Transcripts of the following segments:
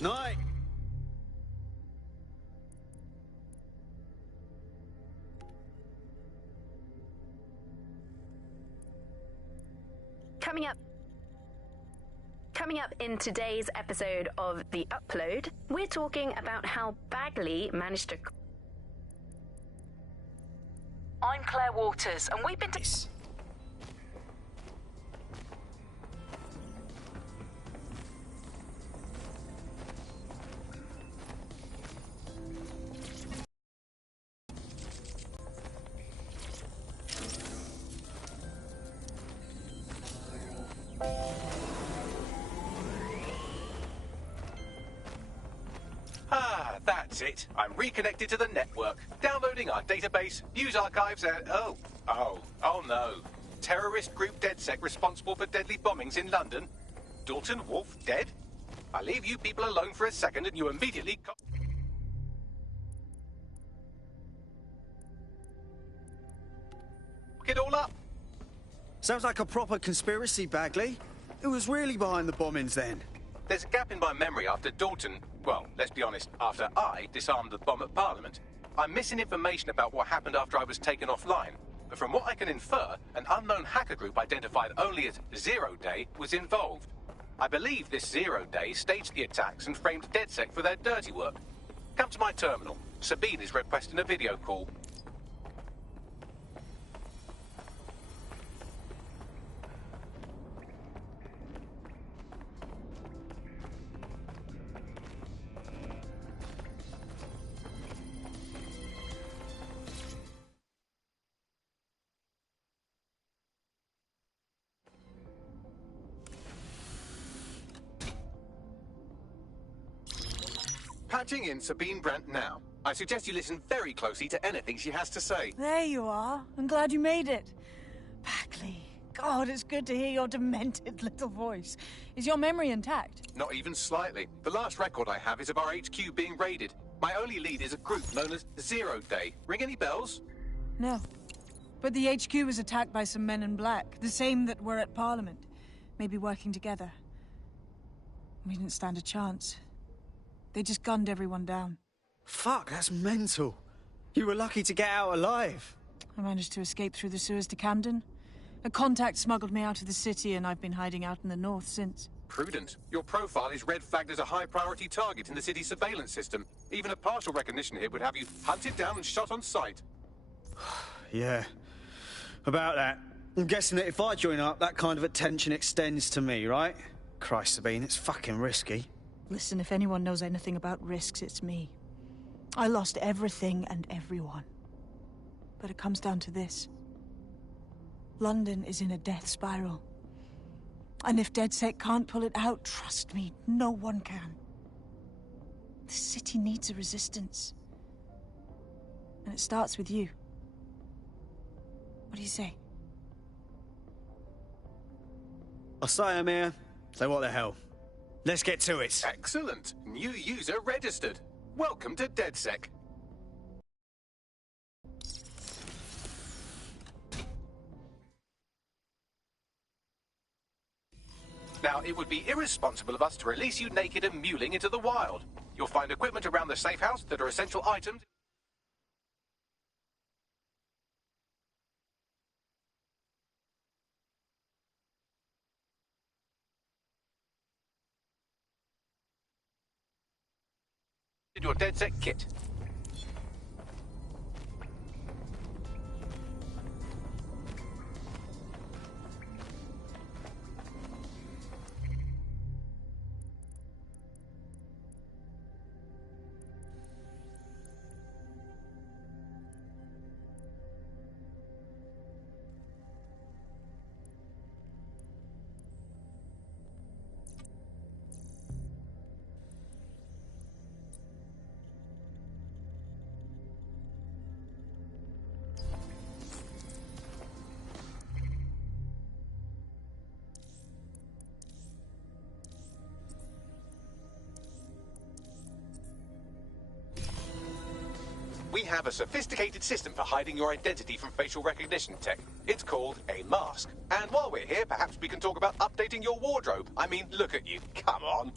Night. Coming up in today's episode of The Upload, we're talking about how Bagley managed to... I'm Claire Waters, and we've been to... That's it. I'm reconnected to the network, downloading our database, news archives, and... Oh no. Terrorist group DedSec responsible for deadly bombings in London? Dalton Wolfe dead? I leave you people alone for a second and you immediately... Get all up. Sounds like a proper conspiracy, Bagley. Who was really behind the bombings then? There's a gap in my memory after Dalton, well, let's be honest, after I disarmed the bomb at Parliament. I'm missing information about what happened after I was taken offline. But from what I can infer, an unknown hacker group identified only as Zero Day was involved. I believe this Zero Day staged the attacks and framed DedSec for their dirty work. Come to my terminal. Sabine is requesting a video call. Patching in Sabine Brandt now. I suggest you listen very closely to anything she has to say. There you are. I'm glad you made it. Bagley, God, it's good to hear your demented little voice. Is your memory intact? Not even slightly. The last record I have is of our HQ being raided. My only lead is a group known as Zero Day. Ring any bells? No. But the HQ was attacked by some men in black, the same that were at Parliament. Maybe working together. We didn't stand a chance. They just gunned everyone down. Fuck, that's mental. You were lucky to get out alive. I managed to escape through the sewers to Camden. A contact smuggled me out of the city, and I've been hiding out in the north since. Prudent. Your profile is red flagged as a high-priority target in the city's surveillance system. Even a partial recognition hit would have you hunted down and shot on sight. Yeah. About that. I'm guessing that if I join up, that kind of attention extends to me, right? Christ, Sabine, it's fucking risky. Listen, if anyone knows anything about risks, it's me. I lost everything and everyone. But it comes down to this. London is in a death spiral. And if DedSec can't pull it out, trust me, no one can. The city needs a resistance. And it starts with you. What do you say? I'll say I'm here. So what the hell? Let's get to it. Excellent. New user registered. Welcome to DedSec. Now, it would be irresponsible of us to release you naked and mewling into the wild. You'll find equipment around the safe house that are essential items. Your DedSec kit. We have a sophisticated system for hiding your identity from facial recognition tech. It's called a mask. And while we're here, perhaps we can talk about updating your wardrobe. I mean, look at you. Come on.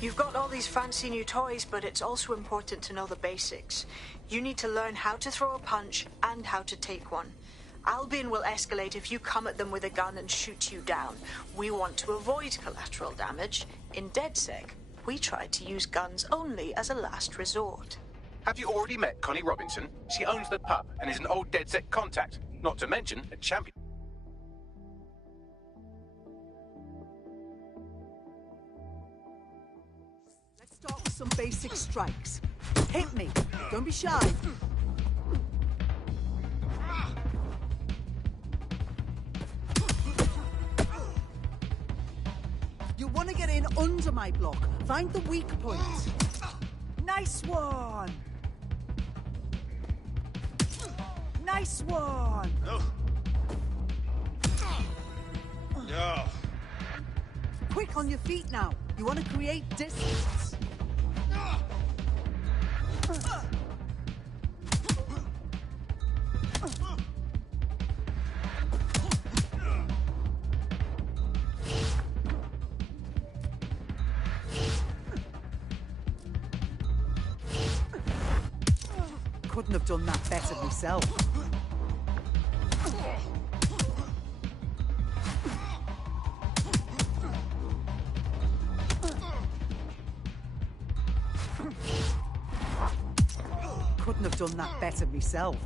You've got all these fancy new toys, but it's also important to know the basics. You need to learn how to throw a punch and how to take one. Albion will escalate if you come at them with a gun and shoot you down. We want to avoid collateral damage. In DedSec, we try to use guns only as a last resort. Have you already met Connie Robinson? She owns the pub and is an old DedSec contact, not to mention a champion. Let's start with some basic strikes. Hit me. Don't be shy. You want to get in under my block. Find the weak points. Nice one. Nice one. Oh. Quick on your feet now. You want to create distance. Couldn't have done that better myself. Couldn't have done that better myself.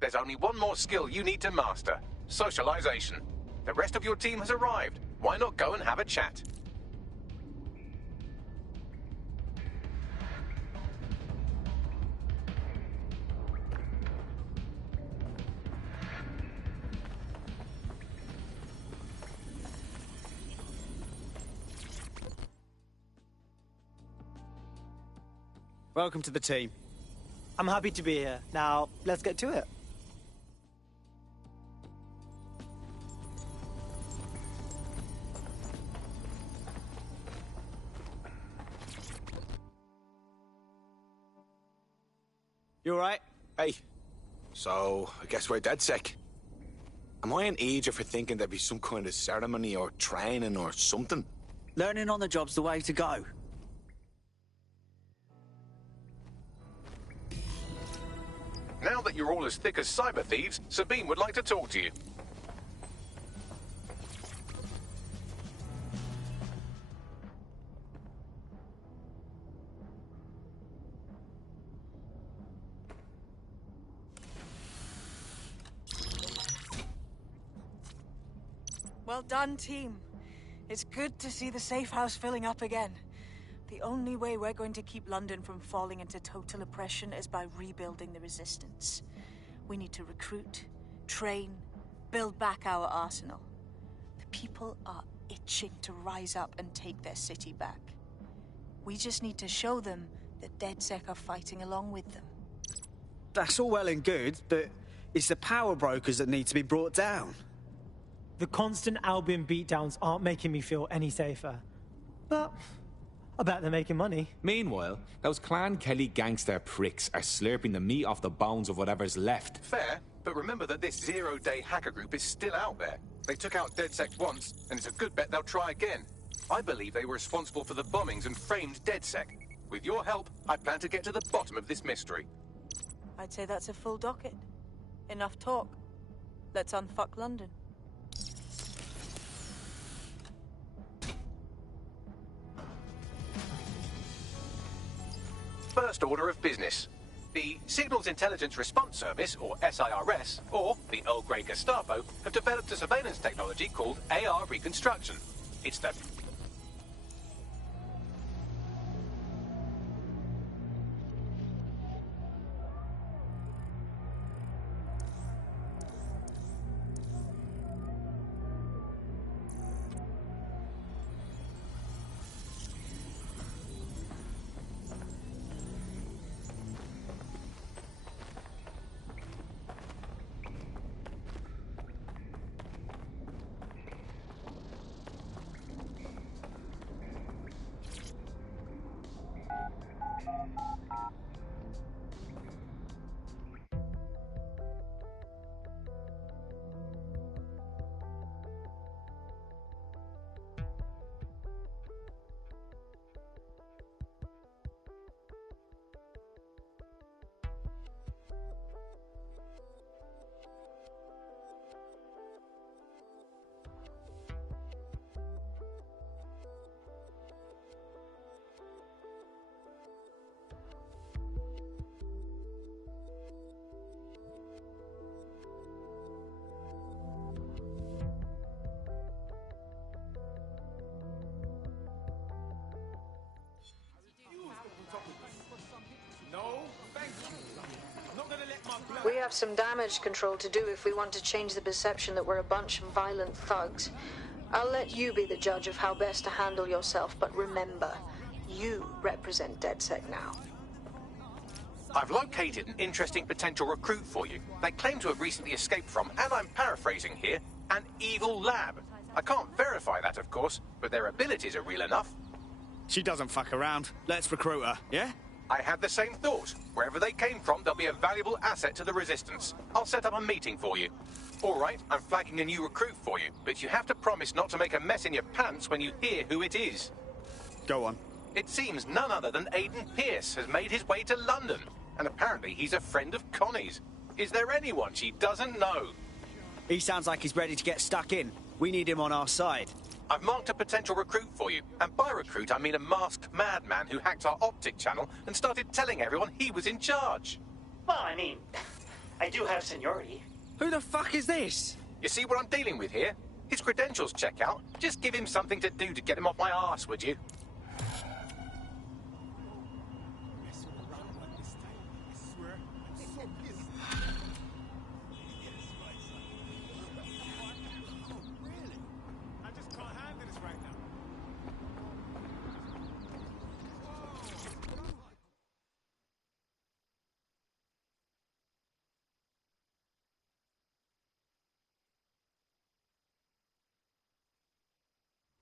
There's only one more skill you need to master: socialization. The rest of your team has arrived. Why not go and have a chat? Welcome to the team. I'm happy to be here. Now, let's get to it. You alright? Hey, so I guess we're DedSec. Am I an idiot for thinking there'd be some kind of ceremony or training or something? Learning on the job's the way to go. Now that you're all as thick as cyber thieves, Sabine would like to talk to you. Well done, team. It's good to see the safe house filling up again. The only way we're going to keep London from falling into total oppression is by rebuilding the resistance. We need to recruit, train, build back our arsenal. The people are itching to rise up and take their city back. We just need to show them that DedSec are fighting along with them. That's all well and good, but it's the power brokers that need to be brought down. The constant Albion beatdowns aren't making me feel any safer. But I bet they're making money. Meanwhile, those Clan Kelly gangster pricks are slurping the meat off the bones of whatever's left. Fair, but remember that this zero-day hacker group is still out there. They took out DedSec once, and it's a good bet they'll try again. I believe they were responsible for the bombings and framed DedSec. With your help, I plan to get to the bottom of this mystery. I'd say that's a full docket. Enough talk. Let's unfuck London. First order of business. The Signals Intelligence Response Service, or SIRS, or the Earl Grey Gestapo, have developed a surveillance technology called AR Reconstruction. It's the... We have some damage control to do if we want to change the perception that we're a bunch of violent thugs. I'll let you be the judge of how best to handle yourself, but remember, you represent DedSec now. I've located an interesting potential recruit for you. They claim to have recently escaped from, and I'm paraphrasing here, an evil lab. I can't verify that, of course, but their abilities are real enough. She doesn't fuck around. Let's recruit her, yeah? I had the same thought. Wherever they came from, they'll be a valuable asset to the Resistance. I'll set up a meeting for you. All right, I'm flagging a new recruit for you, but you have to promise not to make a mess in your pants when you hear who it is. Go on. It seems none other than Aidan Pierce has made his way to London, and apparently he's a friend of Connie's. Is there anyone she doesn't know? He sounds like he's ready to get stuck in. We need him on our side. I've marked a potential recruit for you, and by recruit I mean a masked madman who hacked our optic channel and started telling everyone he was in charge. Well, I mean, I do have seniority. Who the fuck is this? You see what I'm dealing with here? His credentials check out. Just give him something to do to get him off my arse, would you?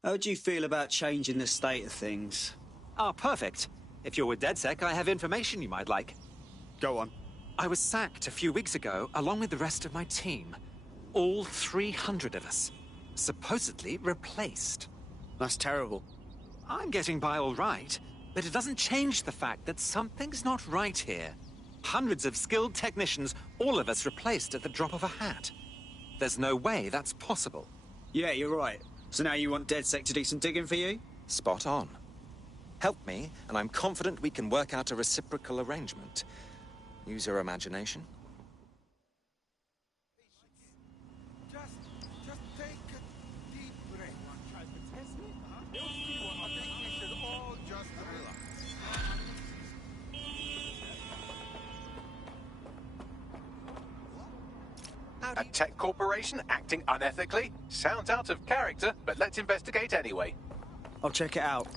How do you feel about changing the state of things? Ah, perfect. If you're with DedSec, I have information you might like. Go on. I was sacked a few weeks ago, along with the rest of my team. All 300 of us. Supposedly replaced. That's terrible. I'm getting by all right, but it doesn't change the fact that something's not right here. Hundreds of skilled technicians, all of us replaced at the drop of a hat. There's no way that's possible. Yeah, you're right. So now you want DedSec to do some digging for you? Spot on. Help me, and I'm confident we can work out a reciprocal arrangement. Use your imagination. Just take a deep breath. Try to test me? I think we should all just relax. A tech corporation acting unethically? Sounds out of character, but let's investigate anyway. I'll check it out.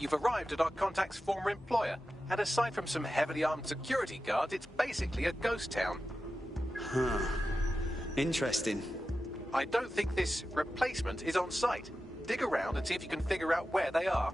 You've arrived at our contact's former employer, and aside from some heavily armed security guards, it's basically a ghost town. Huh. Interesting. I don't think this replacement is on site. Dig around and see if you can figure out where they are.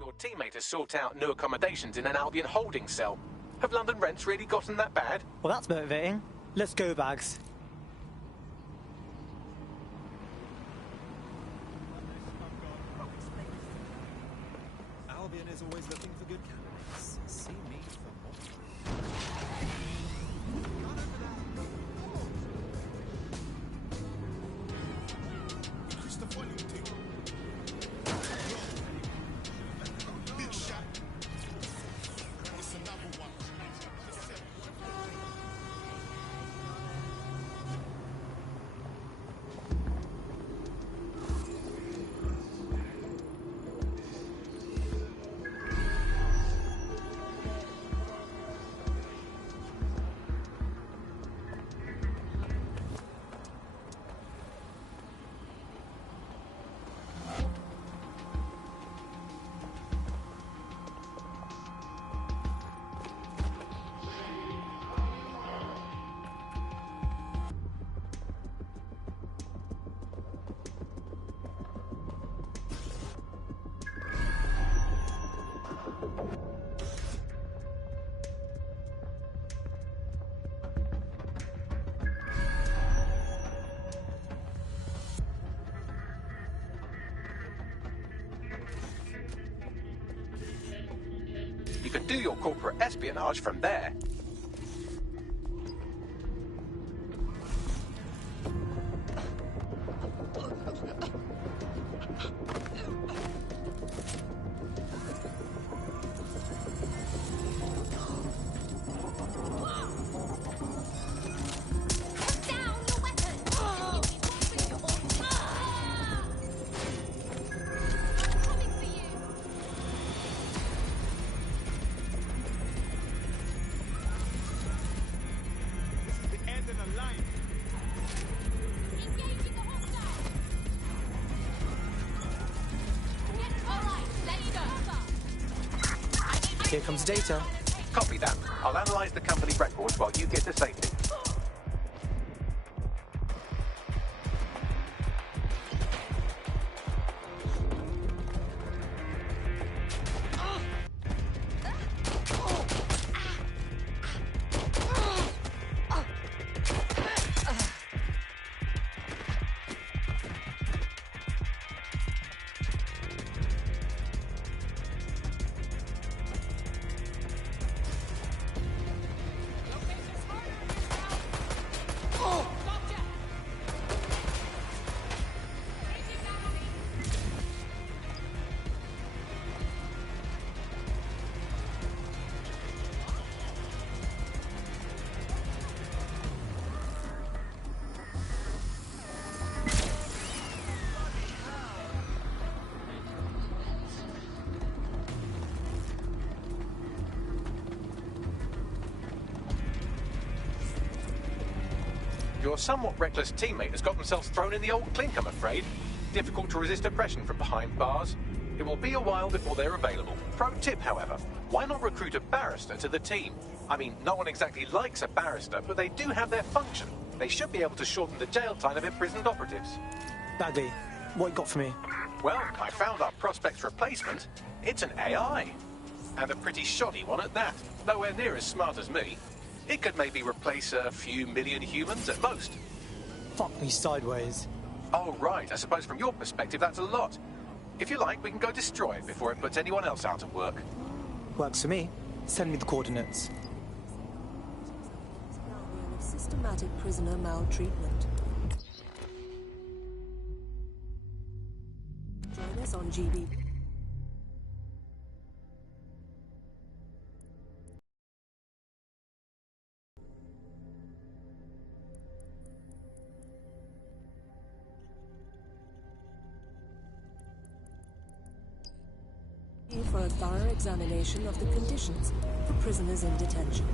Your teammate has sought out new accommodations in an Albion holding cell. Have London rents really gotten that bad? Well, that's motivating. Let's go, Bags. Albion is always looking for good candidates. See me for more. You can do your corporate espionage from there. Here comes data. Copy that. I'll analyze the company records while you get to safety. Your somewhat reckless teammate has got themselves thrown in the old clink, I'm afraid. Difficult to resist oppression from behind bars. It will be a while before they're available. Pro tip, however, why not recruit a barrister to the team? I mean, no one exactly likes a barrister, but they do have their function. They should be able to shorten the jail time of imprisoned operatives. Bagley, what you got for me? Well, I found our prospect's replacement. It's an AI. And a pretty shoddy one at that. Nowhere near as smart as me. It could maybe replace a few million humans at most. Fuck me sideways. Oh, right. I suppose from your perspective that's a lot. If you like, we can go destroy it before it puts anyone else out of work. Works for me. Send me the coordinates. Systematic prisoner maltreatment. Join us on GB. For a thorough examination of the conditions for prisoners in detention.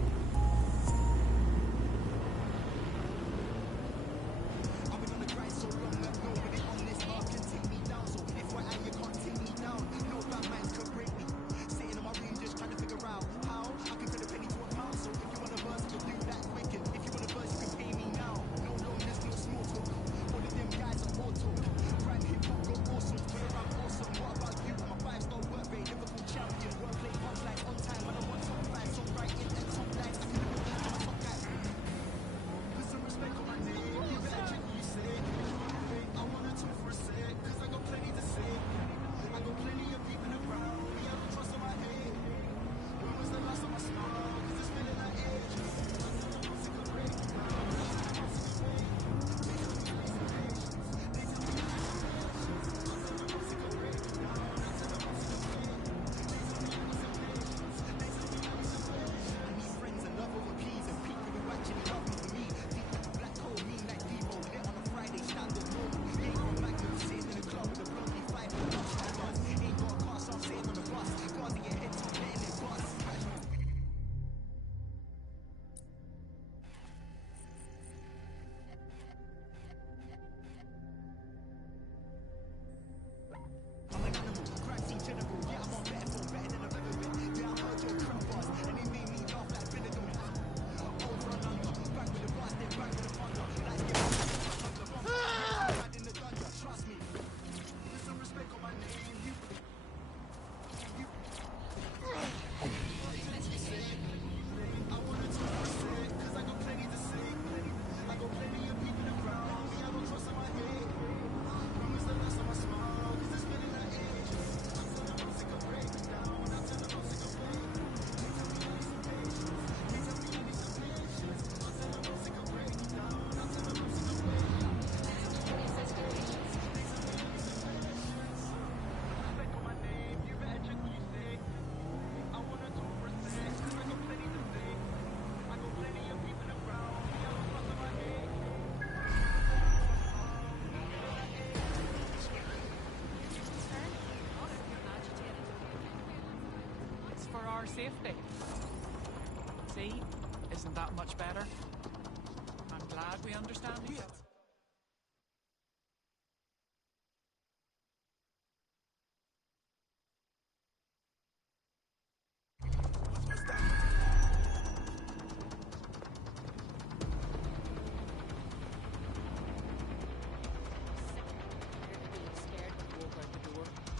Our safety. See? Isn't that much better? I'm glad we understand each other.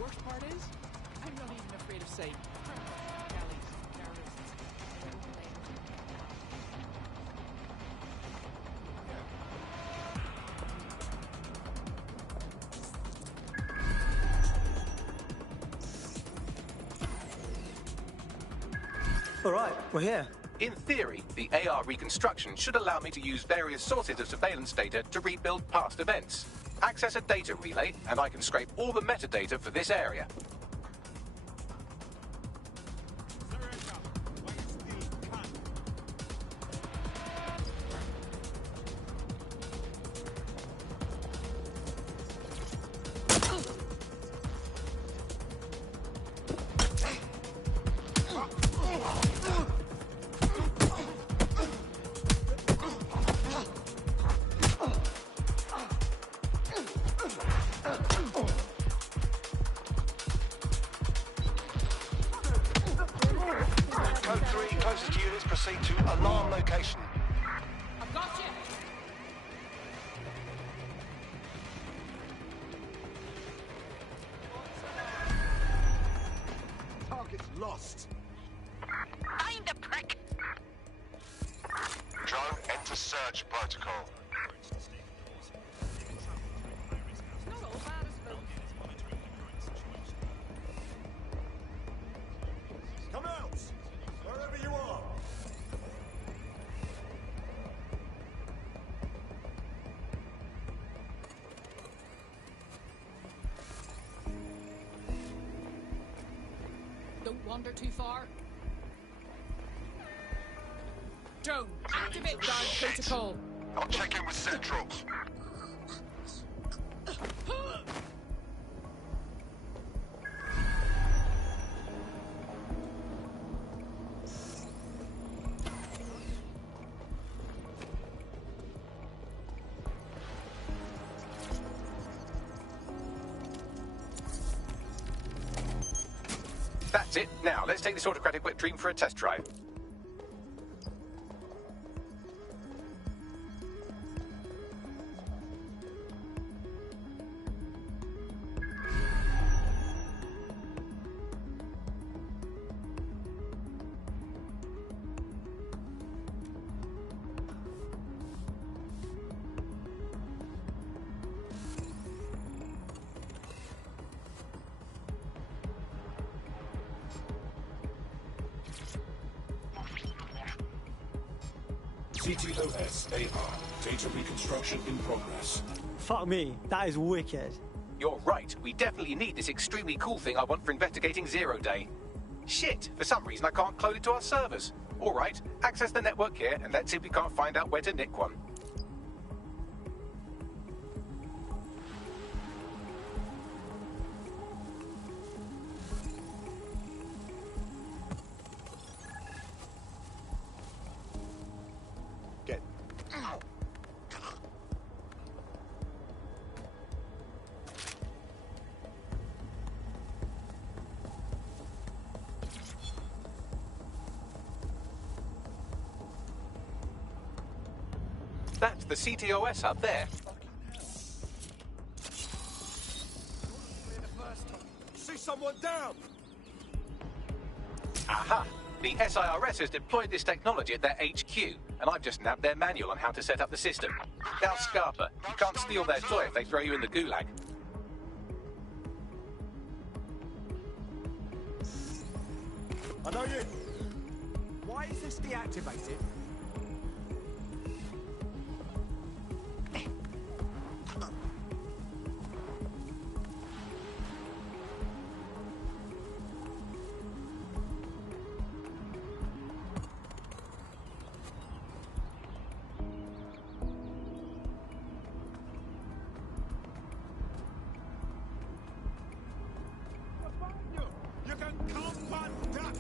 Worst part is, I'm not even afraid of saying All right, we're here. In theory, the AR reconstruction should allow me to use various sources of surveillance data to rebuild past events. Access a data relay, and I can scrape all the metadata for this area. Code 3, closest units proceed to alarm location. I've got you. Target's lost. Find the prick! Drone, enter search protocol. Not all bad, I suppose. Come out! Wherever you are! Don't wander too far. Drone, activate guard protocol. I'll check in with Central. That's it. Now, let's take this autocratic wet dream for a test drive. CTOS-AR. Data reconstruction in progress. Fuck me, that is wicked. You're right. We definitely need this extremely cool thing I want for investigating Zero Day. Shit, for some reason I can't clone it to our servers. All right, access the network here, and let's see if we can't find out where to nick one. Get. That's the CTOS up there. See someone down! Aha! The SIRS has deployed this technology at their HQ, and I've just nabbed their manual on how to set up the system. Now, Scarpa, you can't steal their toy if they throw you in the gulag. I know you. Why is this deactivated? You can combat that!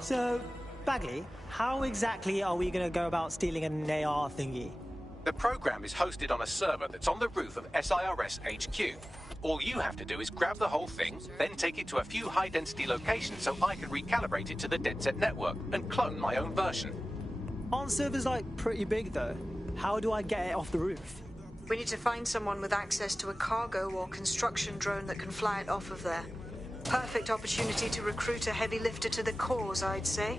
So, Bagley, how exactly are we going to go about stealing an AR thingy? The program is hosted on a server that's on the roof of SIRS HQ. All you have to do is grab the whole thing, then take it to a few high-density locations so I can recalibrate it to the DedSec network and clone my own version. Aren't servers, like, pretty big, though? How do I get it off the roof? We need to find someone with access to a cargo or construction drone that can fly it off of there. Perfect opportunity to recruit a heavy lifter to the cause, I'd say.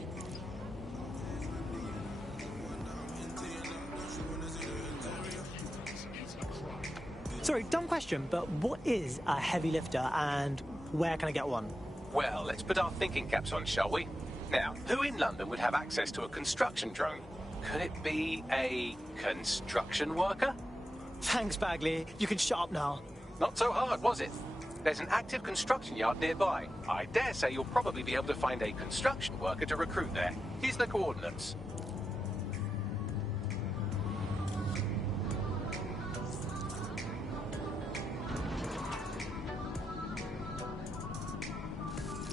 Sorry, dumb question, but what is a heavy lifter and where can I get one? Well, let's put our thinking caps on, shall we? Now, who in London would have access to a construction drone? Could it be a construction worker? Thanks, Bagley. You can shut up now. Not so hard, was it? There's an active construction yard nearby. I dare say you'll probably be able to find a construction worker to recruit there. Here's the coordinates.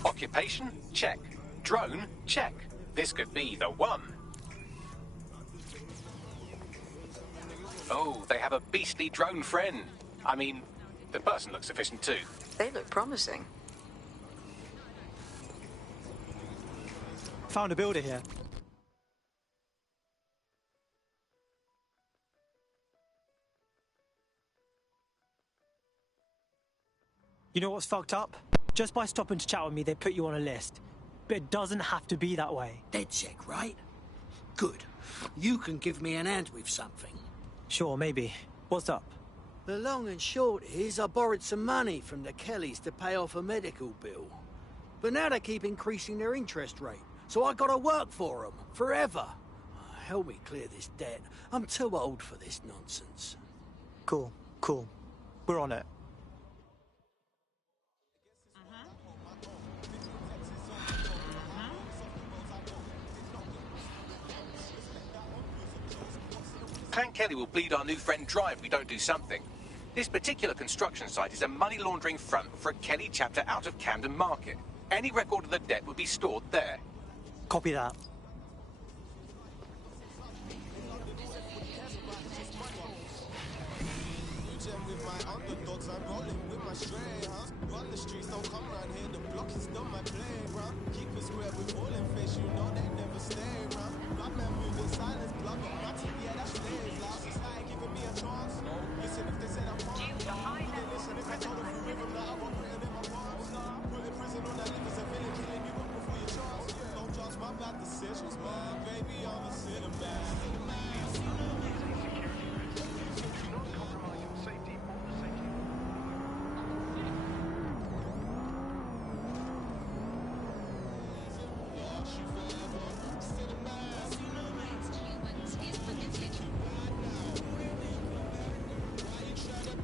Occupation? Check. Drone? Check. This could be the one. Oh, they have a beastly drone friend. I mean, the person looks sufficient too. They look promising. Found a builder here. You know what's fucked up? Just by stopping to chat with me, they put you on a list. But it doesn't have to be that way. DedSec, right? Good. You can give me an hand with something. Sure, maybe. What's up? The long and short is I borrowed some money from the Kellys to pay off a medical bill. But now they keep increasing their interest rate, so I gotta work for them, forever. Help me clear this debt. I'm too old for this nonsense. Cool. We're on it. Clan Kelly will bleed our new friend dry if we don't do something. This particular construction site is a money laundering front for a Kelly chapter out of Camden Market. Any record of the debt would be stored there. Copy that.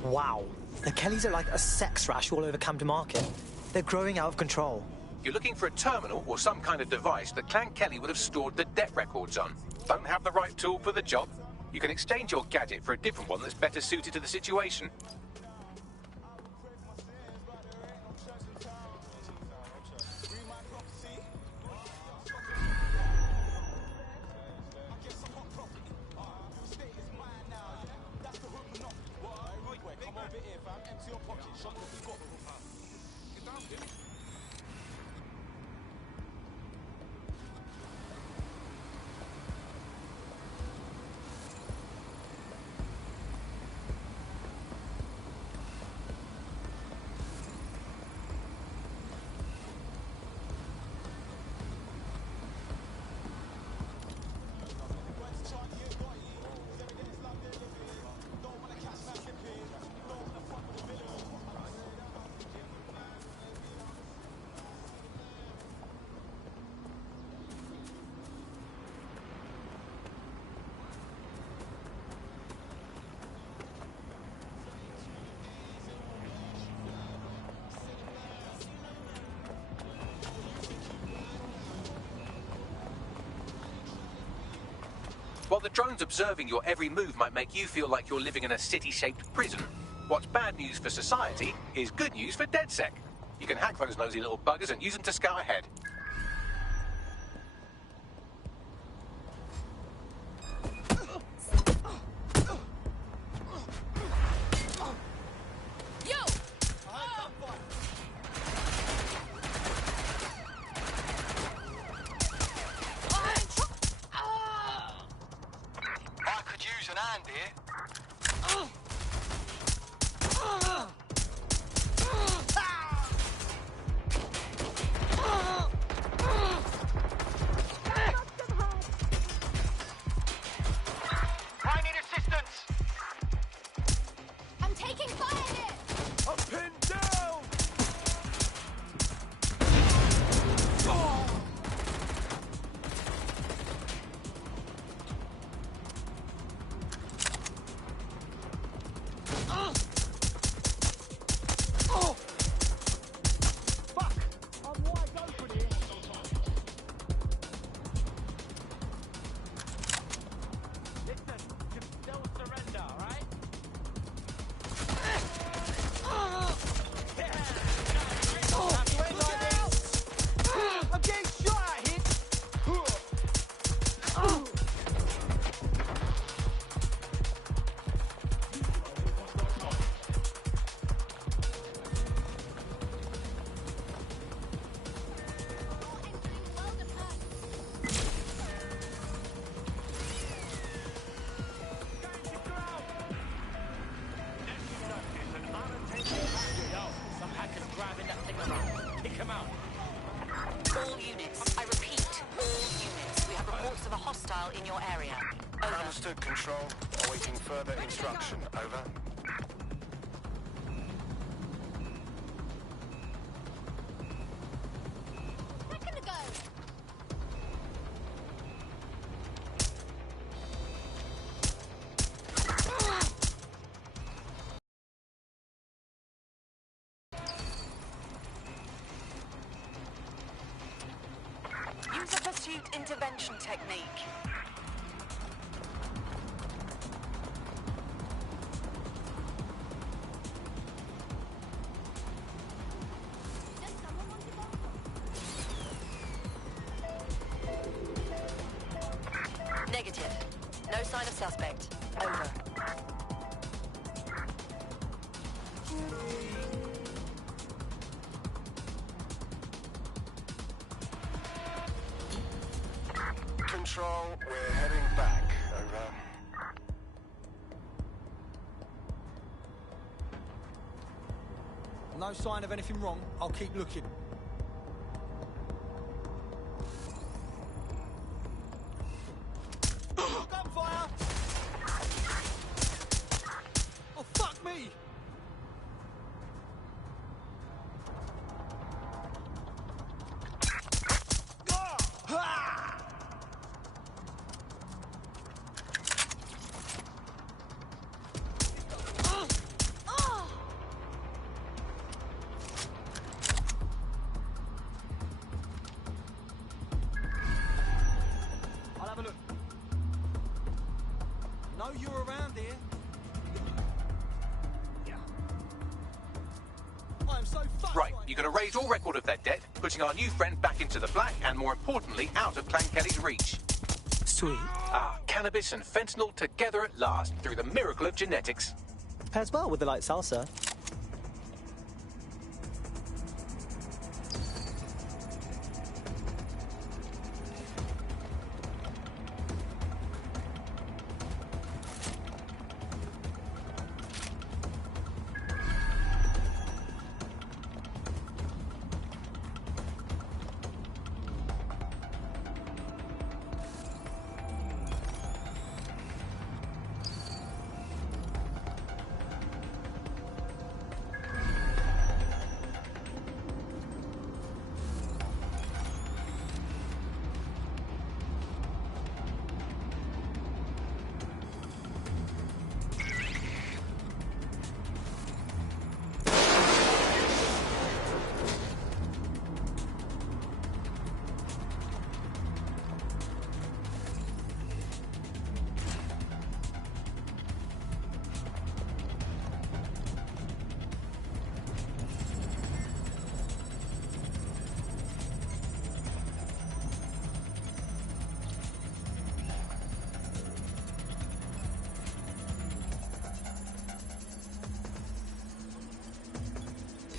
Wow. The Kellys are like a sex rash all over Camden Market. They're growing out of control. You're looking for a terminal or some kind of device that Clan Kelly would have stored the debt records on. Don't have the right tool for the job? You can exchange your gadget for a different one that's better suited to the situation. While the drones observing your every move might make you feel like you're living in a city-shaped prison, what's bad news for society is good news for DedSec. You can hack those nosy little buggers and use them to scout ahead. hostile in your area. Over. Understood, Control. Awaiting further instruction. Over. Use a pursuit intervention technique. Negative. No sign of suspect. Over. Control, we're heading back. Over. No sign of anything wrong. I'll keep looking. Gunfire! Oh, fuck me! I'll have a look. Know you're around here. Yeah. I am so fucked. Right, you're going to raise all record of their debt, putting our new friend back into the black and, more importantly, out of Clan Kelly's reach. Sweet. Ah, cannabis and fentanyl together at last through the miracle of genetics. Pairs well with the light salsa.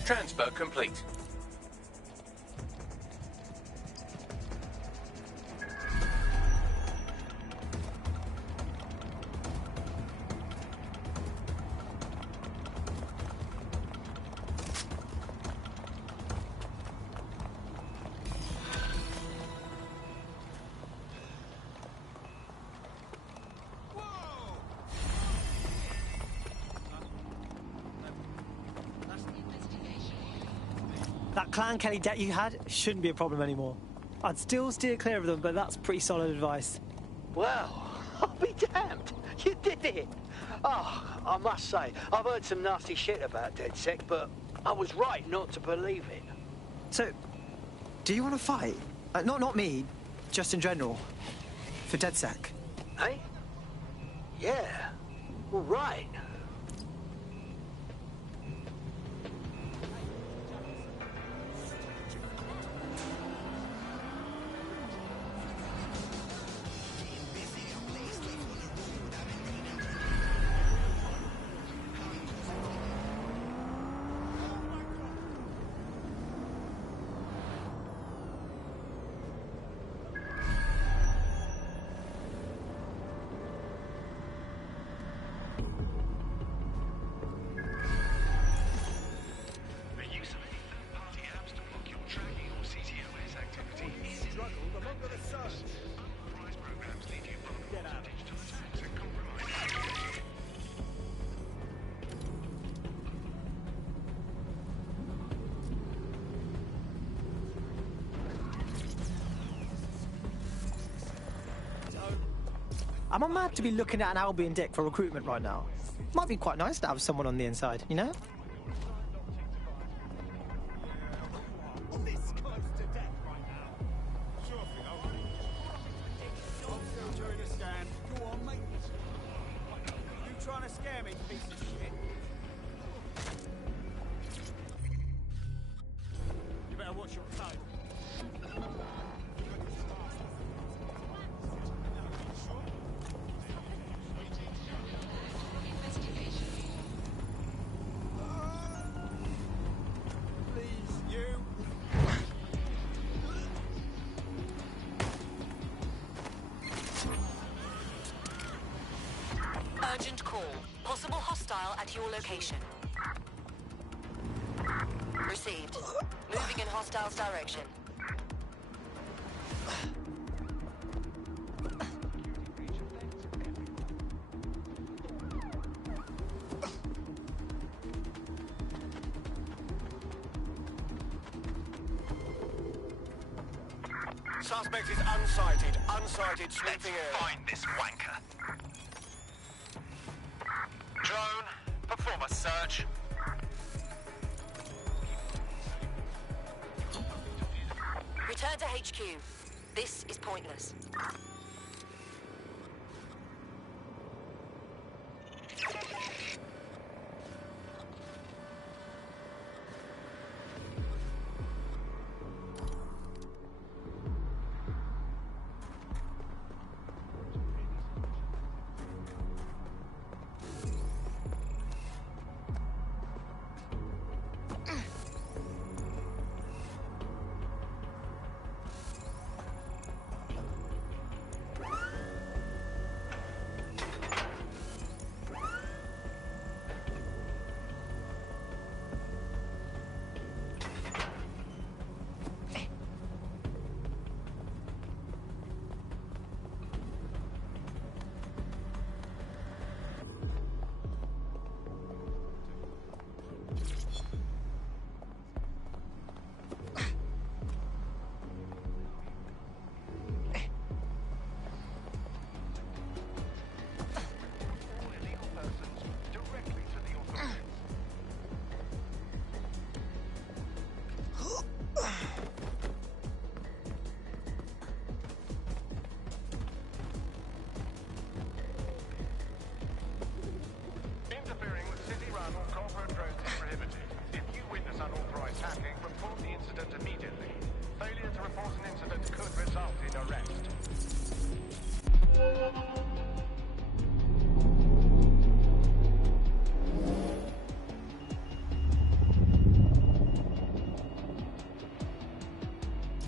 Transfer complete. That Clan Kelly debt you had shouldn't be a problem anymore. I'd still steer clear of them, but that's pretty solid advice. Well, I'll be damned. You did it. Oh, I must say, I've heard some nasty shit about DedSec, but I was right not to believe it. So, do you want to fight? Not me, just in general. For DedSec. Hey? Yeah. All right. am I mad to be looking at an Albion deck for recruitment right now? Might be quite nice to have someone on the inside, you know? Trying to scare me, piece of shit. You better watch your tone. Please, you. Urgent call. Possible hostile at your location. Received. Moving in hostile's direction. Suspect is unsighted. Unsighted sweeping area. Find this wanker. Drone, perform a search. Return to HQ. This is pointless. Interfering with city-run or corporate roads is prohibited. If you witness unauthorized hacking, report the incident immediately. Failure to report an incident could result in arrest.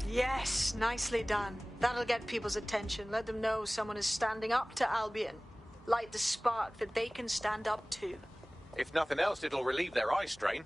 Yes, nicely done. That'll get people's attention. Let them know someone is standing up to Albion. Light the spark that they can stand up to. If nothing else, it'll relieve their eye strain.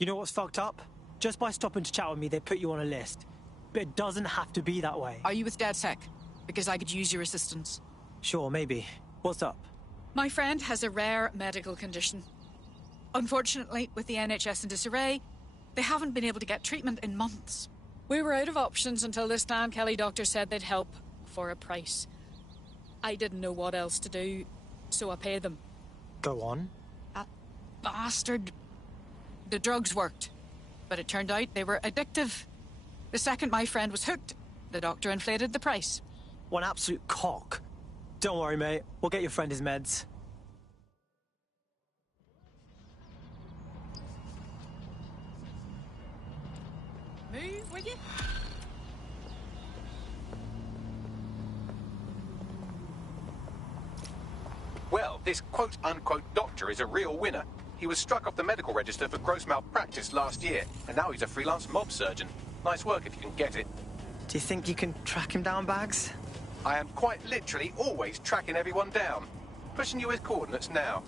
You know what's fucked up? Just by stopping to chat with me, they put you on a list. But it doesn't have to be that way. Are you with DedSec? Because I could use your assistance. Sure, maybe. What's up? My friend has a rare medical condition. Unfortunately, with the NHS in disarray, they haven't been able to get treatment in months. We were out of options until this Clan Kelly doctor said they'd help for a price. I didn't know what else to do, so I paid them. Go on. That bastard. The drugs worked, but it turned out they were addictive. The second my friend was hooked, the doctor inflated the price. One absolute cock. Don't worry, mate. We'll get your friend his meds. Move, will you? Well, this quote-unquote doctor is a real winner. He was struck off the medical register for gross malpractice last year, and now he's a freelance mob surgeon. Nice work if you can get it. Do you think you can track him down, Bags? I am quite literally always tracking everyone down. Pushing you his coordinates now.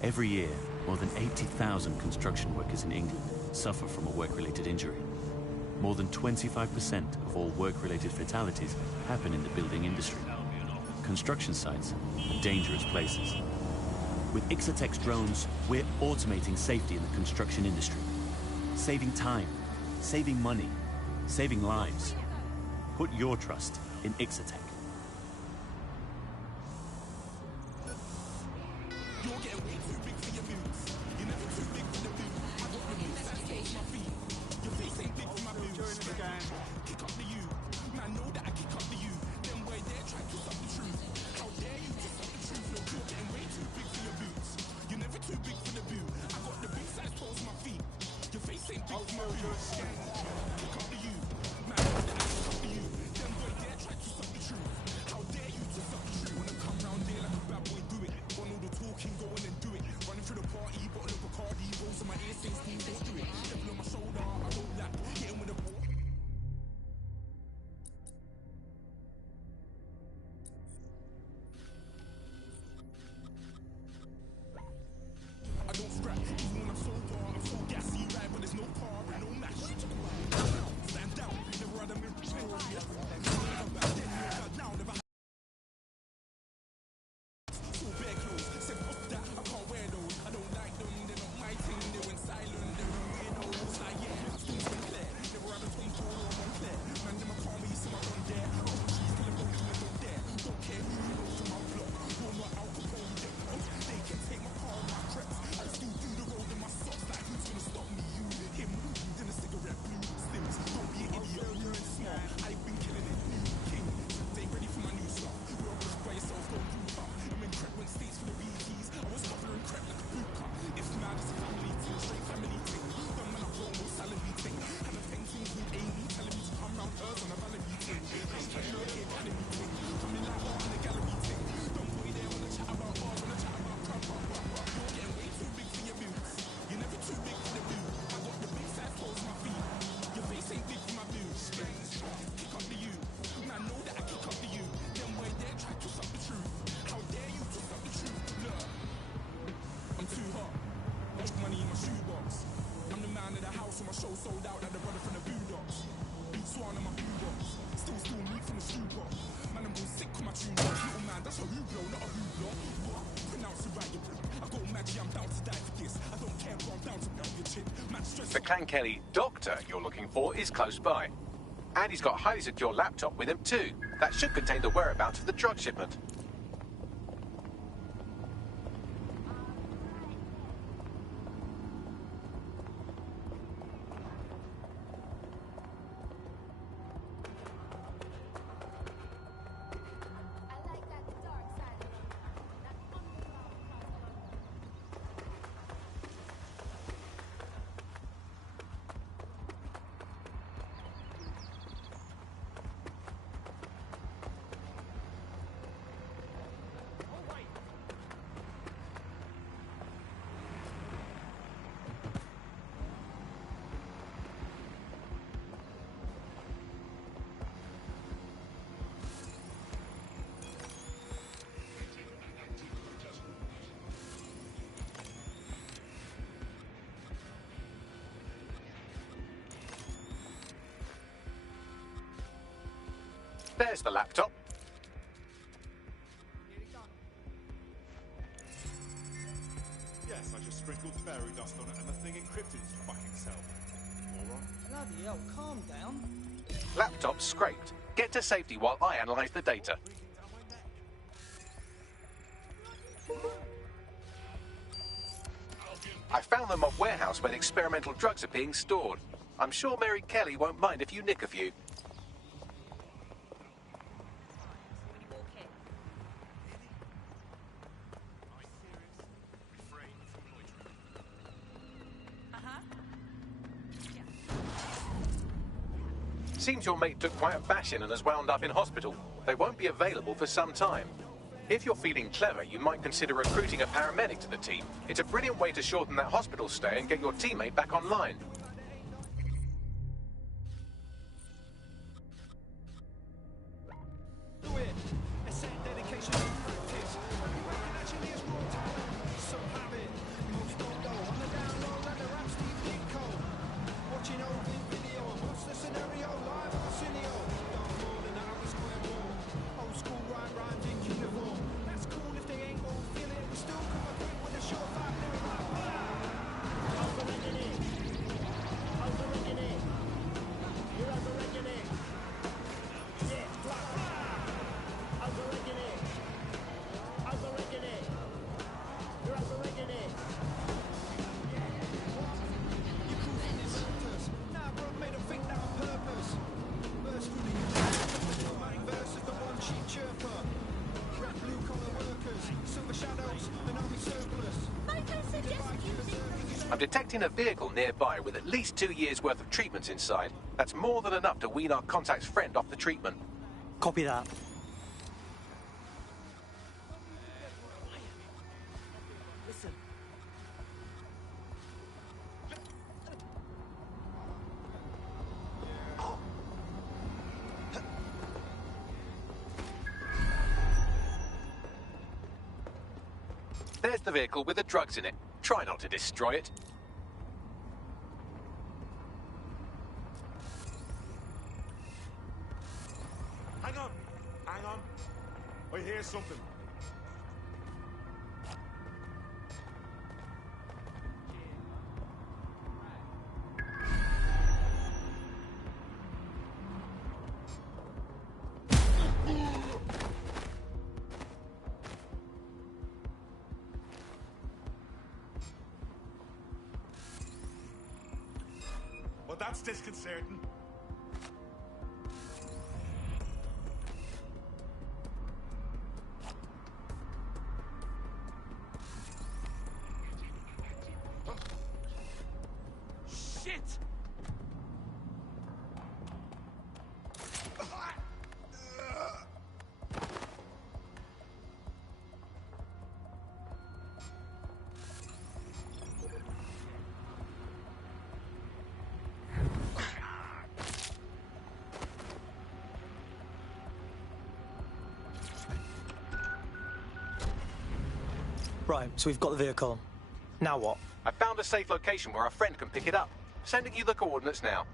Every year, more than 80,000 construction workers in England suffer from a work-related injury. More than 25% of all work-related fatalities happen in the building industry. Construction sites are dangerous places. With Ixotec's drones, we're automating safety in the construction industry. Saving time, saving money, saving lives. Put your trust in Ixotec. The Clan Kelly doctor you're looking for is close by. And he's got a highly secure laptop with him too. That should contain the whereabouts of the drug shipment. There's the laptop. Yes, I just sprinkled fairy dust on it and the thing encrypted its fucking self. Moron. Bloody hell, calm down. Laptop scraped. Get to safety while I analyze the data. I found them off warehouse where the experimental drugs are being stored. I'm sure Mary Kelly won't mind if you nick a few. Seems your mate took quite a bashing and has wound up in hospital. They won't be available for some time. If you're feeling clever, you might consider recruiting a paramedic to the team. It's a brilliant way to shorten that hospital stay and get your teammate back online. I'm detecting a vehicle nearby with at least 2 years' worth of treatments inside. That's more than enough to wean our contact's friend off the treatment. Copy that. Listen. There's the vehicle with the drugs in it. Try not to destroy it. Hang on. Hang on. I hear something. Well, that's disconcerting. Shit! Right, so we've got the vehicle. Now what? I found a safe location where our friend can pick it up. Sending you the coordinates now.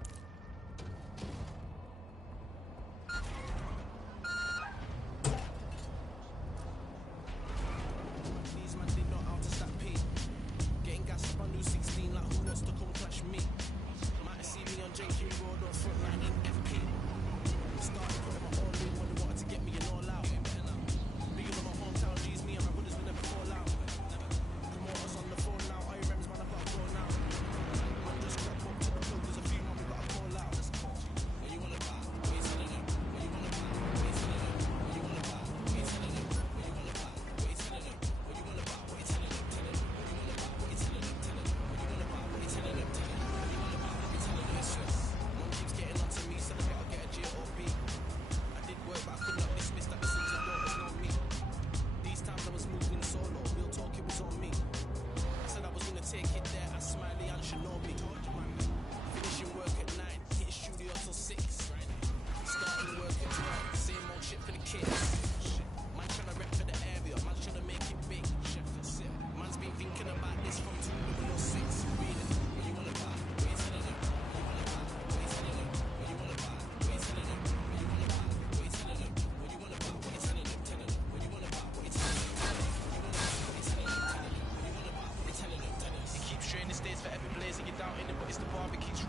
These man, they not out to stop P. Getting gas up on new 16 like who wants to come touch me? Might see me on JQ Road or frontline in FP. Started putting my own in when they wanted to get me in all out. Bigger than my hometown, G's me and my brothers will never fall out. Promoters on the phone now, I remember man, I gotta go now. Man just got up to the plug, there's a few man, we gotta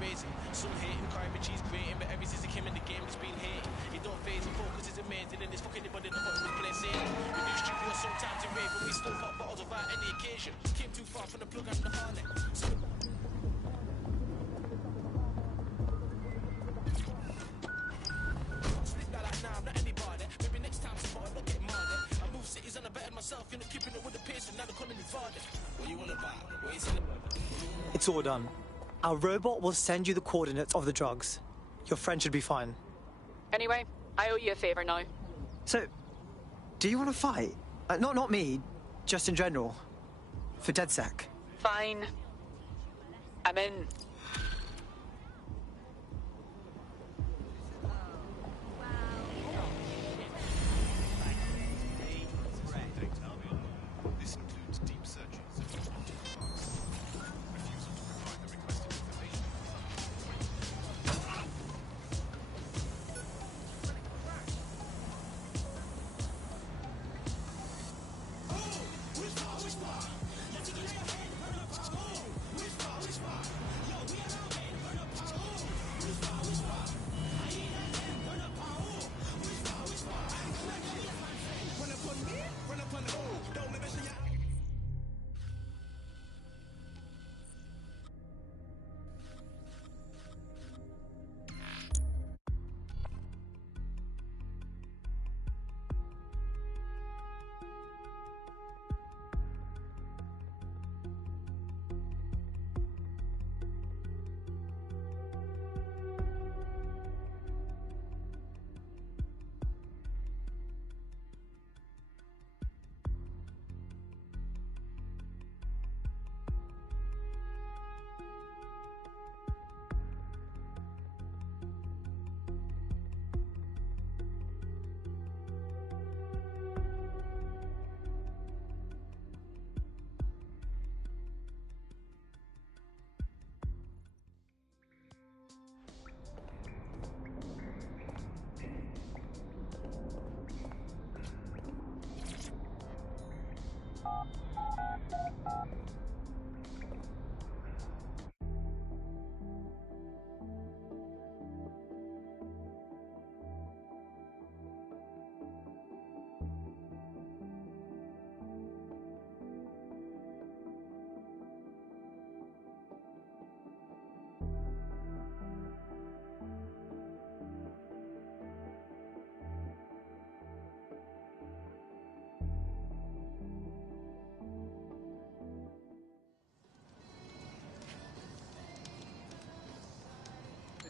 raising. Some hating, crime and cheese grating, but ever since he came in the game, it's been hating. He don't phase and focus is amazing, and it's fucking anybody that thought it was placing. We do studio sometimes in rave, but we still pop bottles without any occasion. Came too far from the plug and the harness. Slip that like nah, I'm not anybody. Maybe next time spot, not get mad. I move cities and I bettered myself, you know, keeping it with the pace, and now they're calling me father. What you wanna buy? What you selling? It's all done. Our robot will send you the coordinates of the drugs. Your friend should be fine. Anyway, I owe you a favor now. So, do you want to fight? Not me, just in general. For DedSec. Fine. I'm in. This includes deep searches of wanted files, refusal to provide the requested information.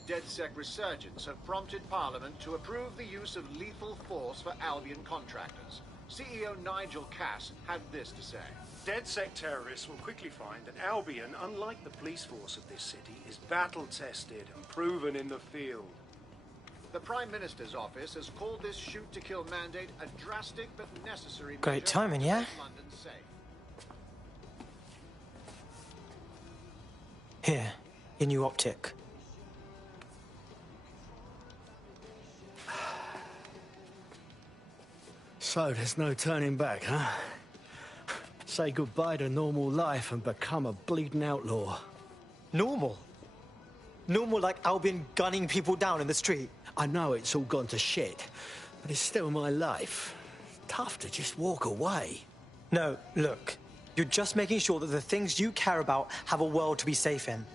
DedSec resurgence have prompted Parliament to approve the use of lethal force for Albion contractors. CEO Nigel Cass had this to say. DedSec terrorists will quickly find that Albion, unlike the police force of this city, is battle-tested and proven in the field. The Prime Minister's office has called this shoot-to-kill mandate a drastic but necessary Great timing, yeah? London safe. Here, your new optic. So there's no turning back, huh? Say goodbye to normal life and become a bleeding outlaw. Normal? Normal like Albion gunning people down in the street? I know it's all gone to shit, but it's still my life. Tough to just walk away. No, look. You're just making sure that the things you care about have a world to be safe in.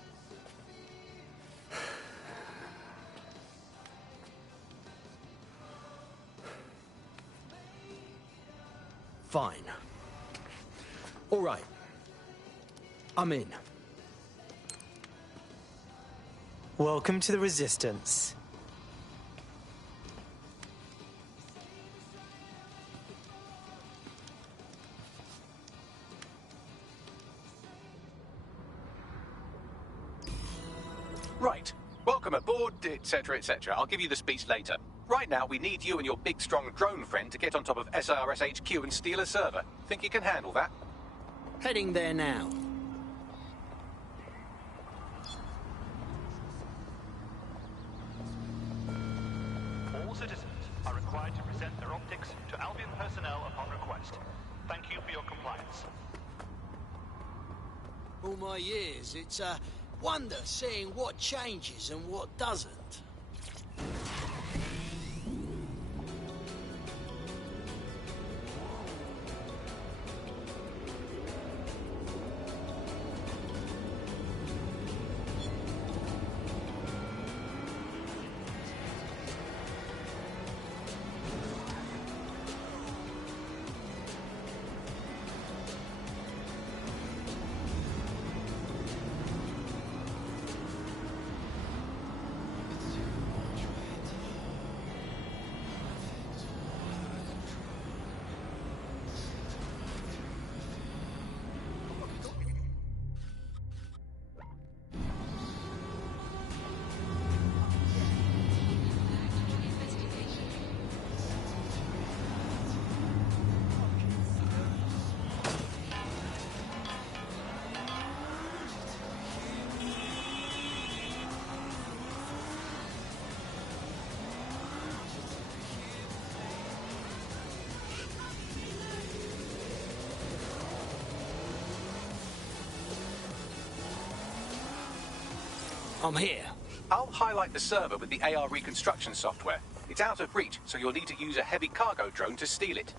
Fine. All right. I'm in. Welcome to the Resistance. Right. Welcome aboard, etc., etc. I'll give you the speech later. Right now, we need you and your big, strong drone friend to get on top of SIRS HQ and steal a server. Think you can handle that? Heading there now. All citizens are required to present their optics to Albion personnel upon request. Thank you for your compliance. All my years, it's wonder seeing what changes and what doesn't. I'm here. I'll highlight the server with the AR reconstruction software. It's out of reach, so you'll need to use a heavy cargo drone to steal it.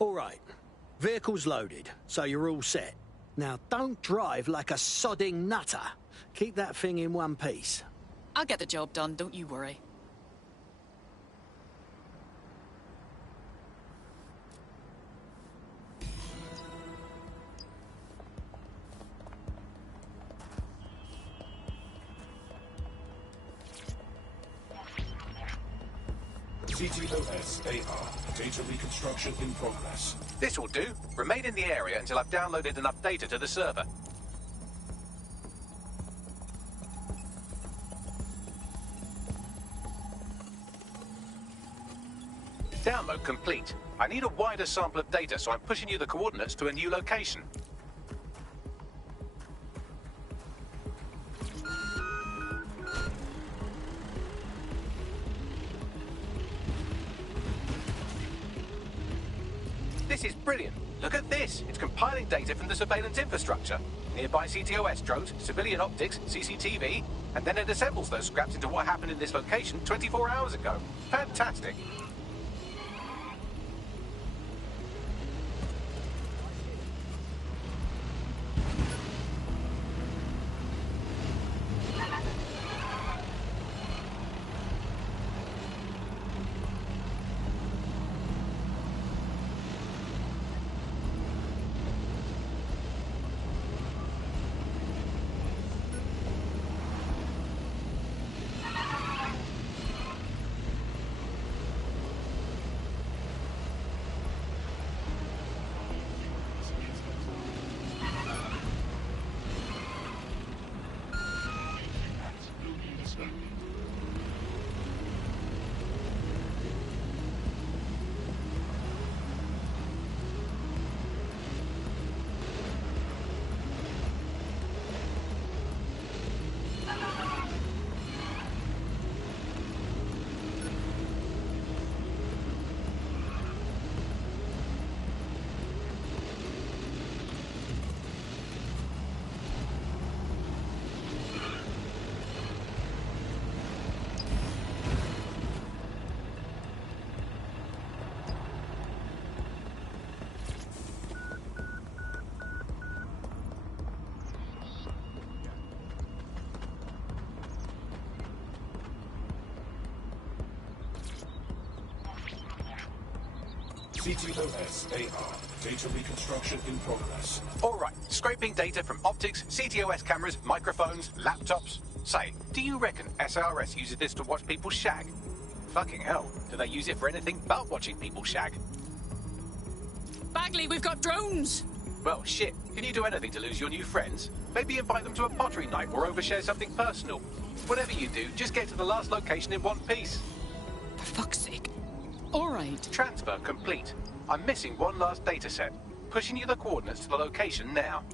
All right. Vehicle's loaded, so you're all set. Now, don't drive like a sodding nutter. Keep that thing in one piece. I'll get the job done, don't you worry. CTOS-AR. Data reconstruction in progress. This will do. Remain in the area until I've downloaded enough data to the server. Download complete. I need a wider sample of data, so I'm pushing you the coordinates to a new location. This is brilliant. Look at this. It's compiling data from the surveillance infrastructure. Nearby CTOS drones, civilian optics, CCTV, and then it assembles those scraps into what happened in this location 24 hours ago. Fantastic. CTOS AR. Data reconstruction in progress. All right, scraping data from optics, CTOS cameras, microphones, laptops. Say, do you reckon SRS uses this to watch people shag? Fucking hell, do they use it for anything but watching people shag? Bagley, we've got drones! Well, shit, can you do anything to lose your new friends? Maybe invite them to a pottery night or overshare something personal. Whatever you do, just get to the last location in one piece. For fuck's sake. All right. Transfer complete. I'm missing one last data set. Pushing you the coordinates to the location now.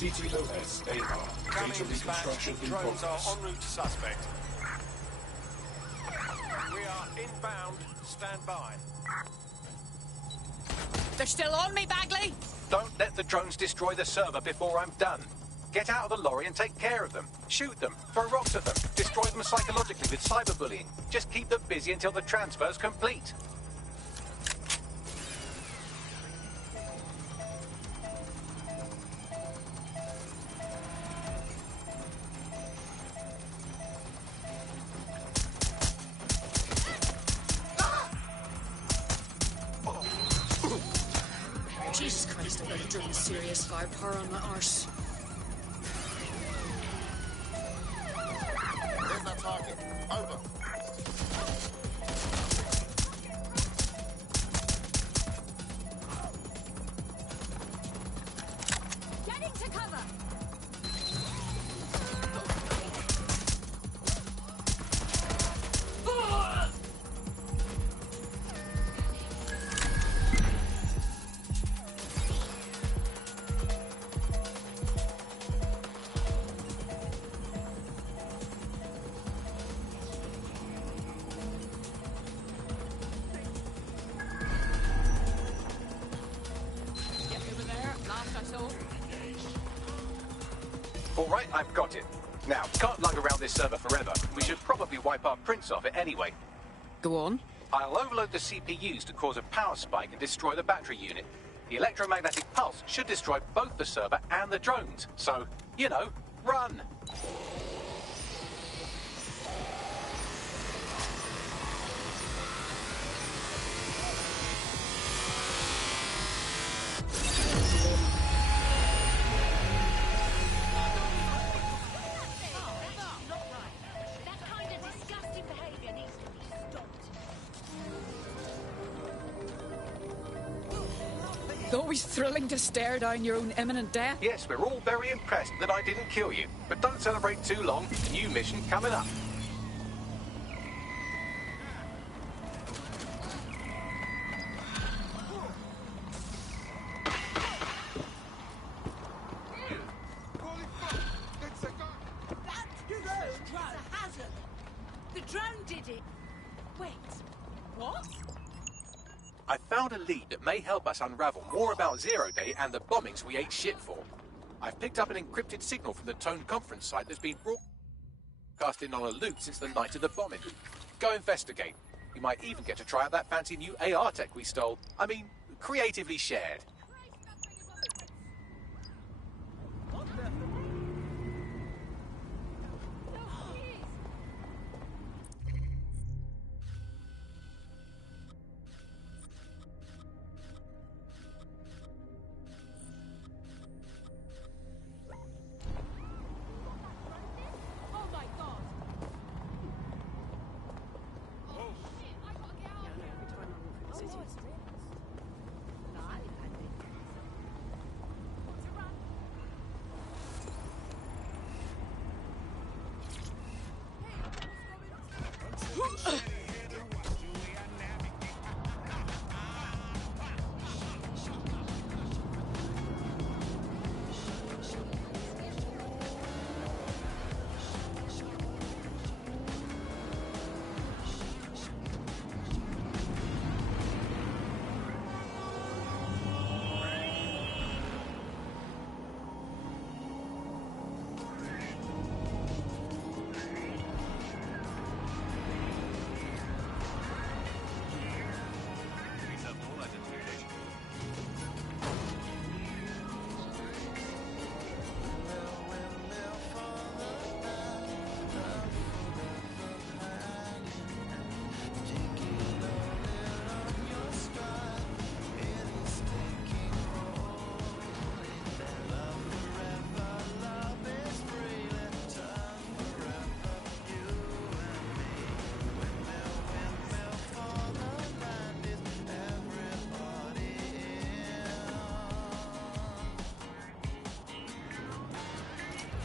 CTOS AR. Data reconstruction in Drones progress. are en route to suspect. We are inbound. Stand by. They're still on me, Bagley! Don't let the drones destroy the server before I'm done. Get out of the lorry and take care of them. Shoot them, throw rocks at them, destroy them psychologically with cyberbullying. Just keep them busy until the transfer's complete. Jesus Christ, I've never driven serious firepower on my arse. There's our target. Over. Getting to cover! Alright, I've got it. Now, can't lug around this server forever. We should probably wipe our prints off it anyway. Go on. I'll overload the CPUs to cause a power spike and destroy the battery unit. The electromagnetic pulse should destroy both the server and the drones. So, you know, run! Always thrilling to stare down your own imminent death. Yes, we're all very impressed that I didn't kill you. But don't celebrate too long. New mission coming up. The drone did it. Wait, what? I found a lead that may help us unravel more about Zero Day and the bombings we ate shit for. I've picked up an encrypted signal from the Tone conference site that's been broadcasting on a loop since the night of the bombing. Go investigate. You might even get to try out that fancy new AR tech we stole. I mean, creatively shared.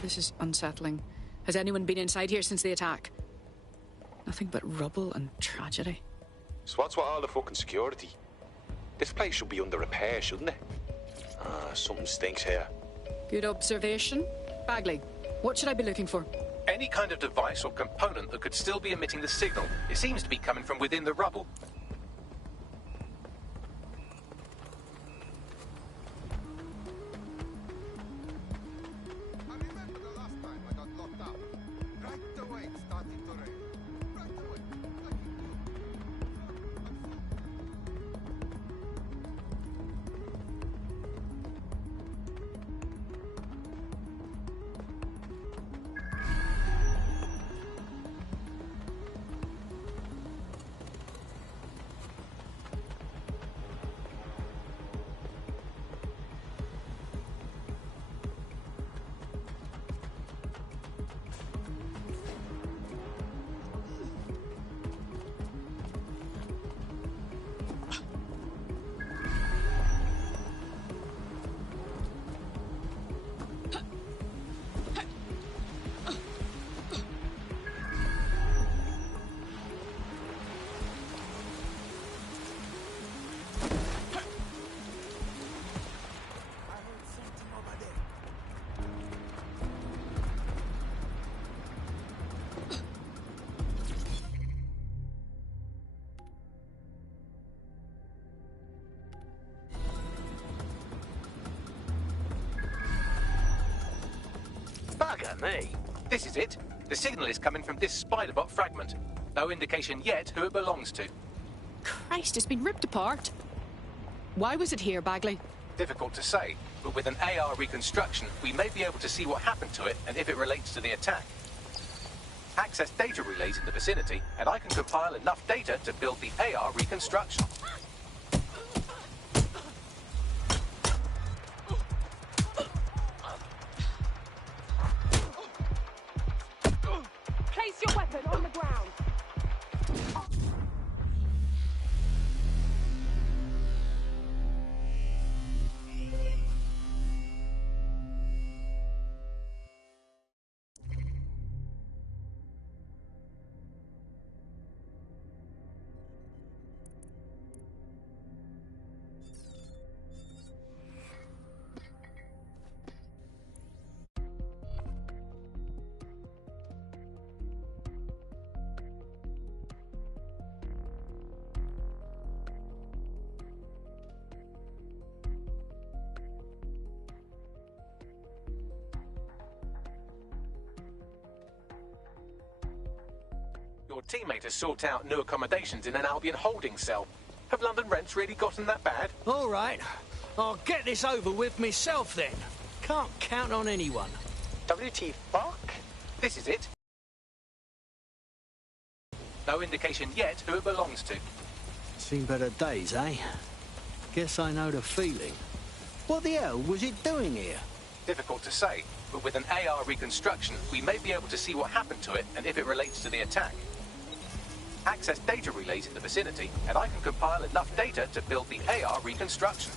This is unsettling. Has anyone been inside here since the attack? Nothing but rubble and tragedy. So what's with all the fucking security? This place should be under repair, shouldn't it? Something stinks here. Good observation. Bagley, what should I be looking for? Any kind of device or component that could still be emitting the signal. It seems to be coming from within the rubble. me. This is it. The signal is coming from this spiderbot fragment. No indication yet who it belongs to. Christ, it's been ripped apart. Why was it here, Bagley? Difficult to say, but with an AR reconstruction, we may be able to see what happened to it and if it relates to the attack. Access data relays in the vicinity, and I can compile enough data to build the AR reconstruction. Place your weapon on the ground. Your teammate has sought out new accommodations in an Albion holding cell. Have London rents really gotten that bad? All right. I'll get this over with myself then. Can't count on anyone. WT fuck? This is it. No indication yet who it belongs to. Seen better days, eh? Guess I know the feeling. What the hell was it doing here? Difficult to say, but with an AR reconstruction, we may be able to see what happened to it and if it relates to the attack. Access data relays in the vicinity, and I can compile enough data to build the AR reconstruction.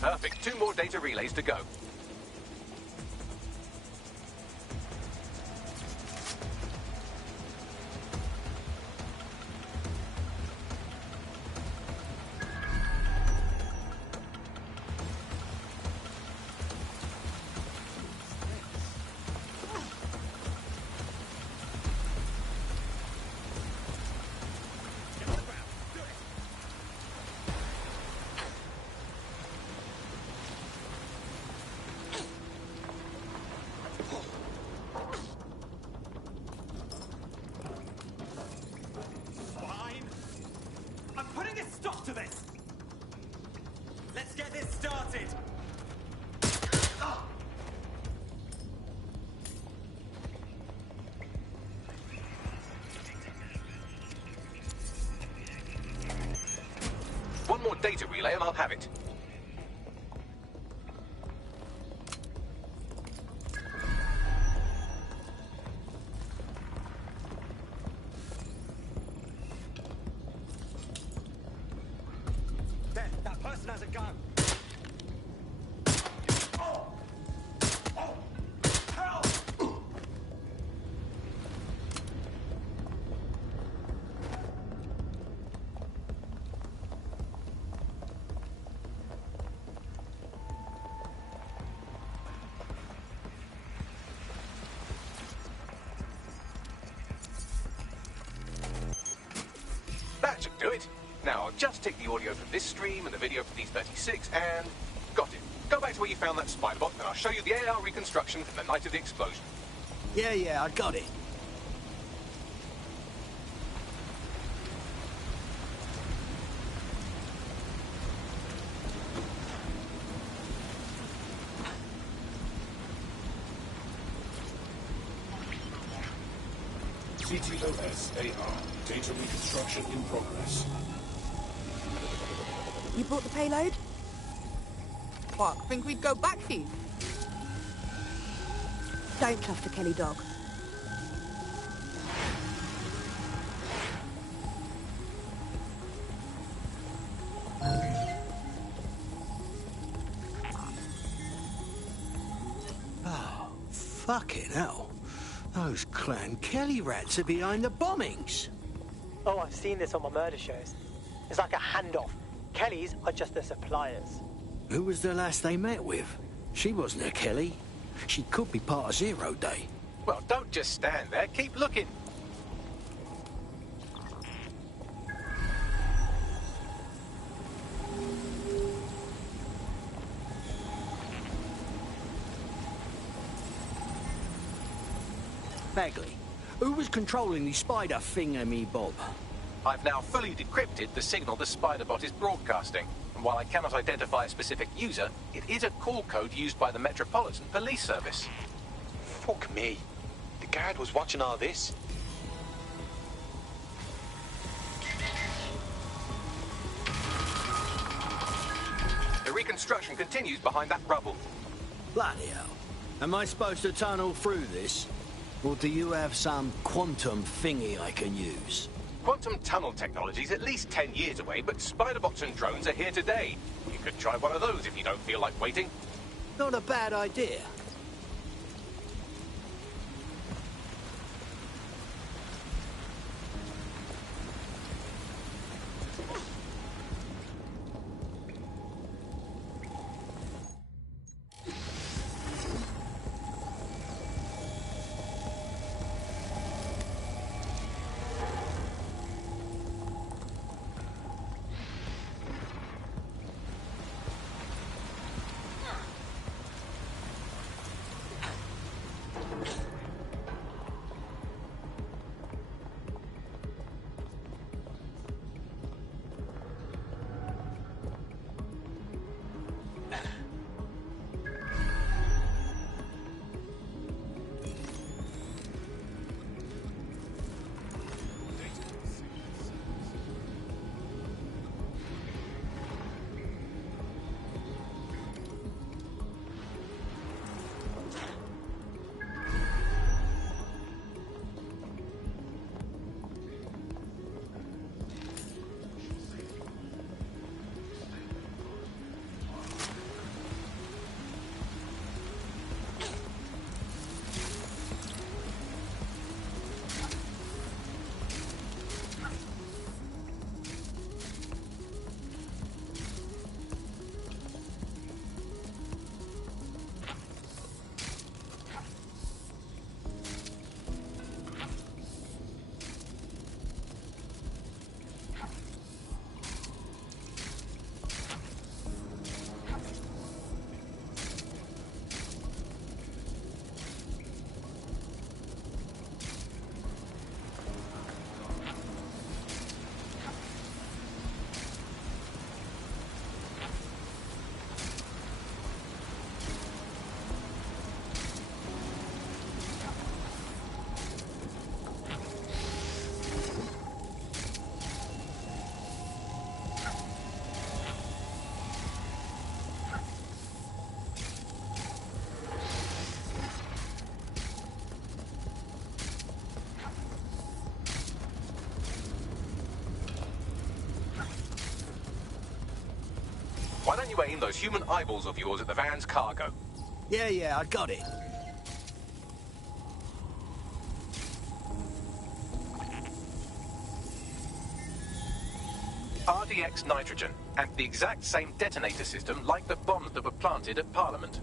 Perfect. 2 more data relays to go. One more data relay and I'll have it. There, that person has a gun. That should do it. Now, I'll just take the audio from this stream and the video from D36 and... got it. Go back to where you found that spy bot and I'll show you the AR reconstruction from the night of the explosion. Yeah, I got it. CTOS AR. Data reconstruction in progress. You brought the payload? fuck? Think we'd go back here? Don't cuff the Kelly dog. Oh, fucking hell. Those Clan Kelly rats are behind the bombings. Oh, I've seen this on my murder shows. It's like a handoff. Kellys are just the suppliers. Who was the last they met with? She wasn't a Kelly. She could be part of Zero Day. Well, don't just stand there. Keep looking. Bagley, who was controlling the spider thingamy-bob? I've now fully decrypted the signal the Spiderbot is broadcasting. And while I cannot identify a specific user, it is a call code used by the Metropolitan Police Service. Fuck me. The guard was watching all this. The reconstruction continues behind that rubble. Bloody hell. Am I supposed to tunnel through this? Or do you have some quantum thingy I can use? Quantum tunnel technology is at least 10 years away, but Spiderbots and drones are here today. You could try one of those if you don't feel like waiting. Not a bad idea. Why don't you aim those human eyeballs of yours at the van's cargo? Yeah, I got it. RDX nitrogen, and the exact same detonator system like the bombs that were planted at Parliament.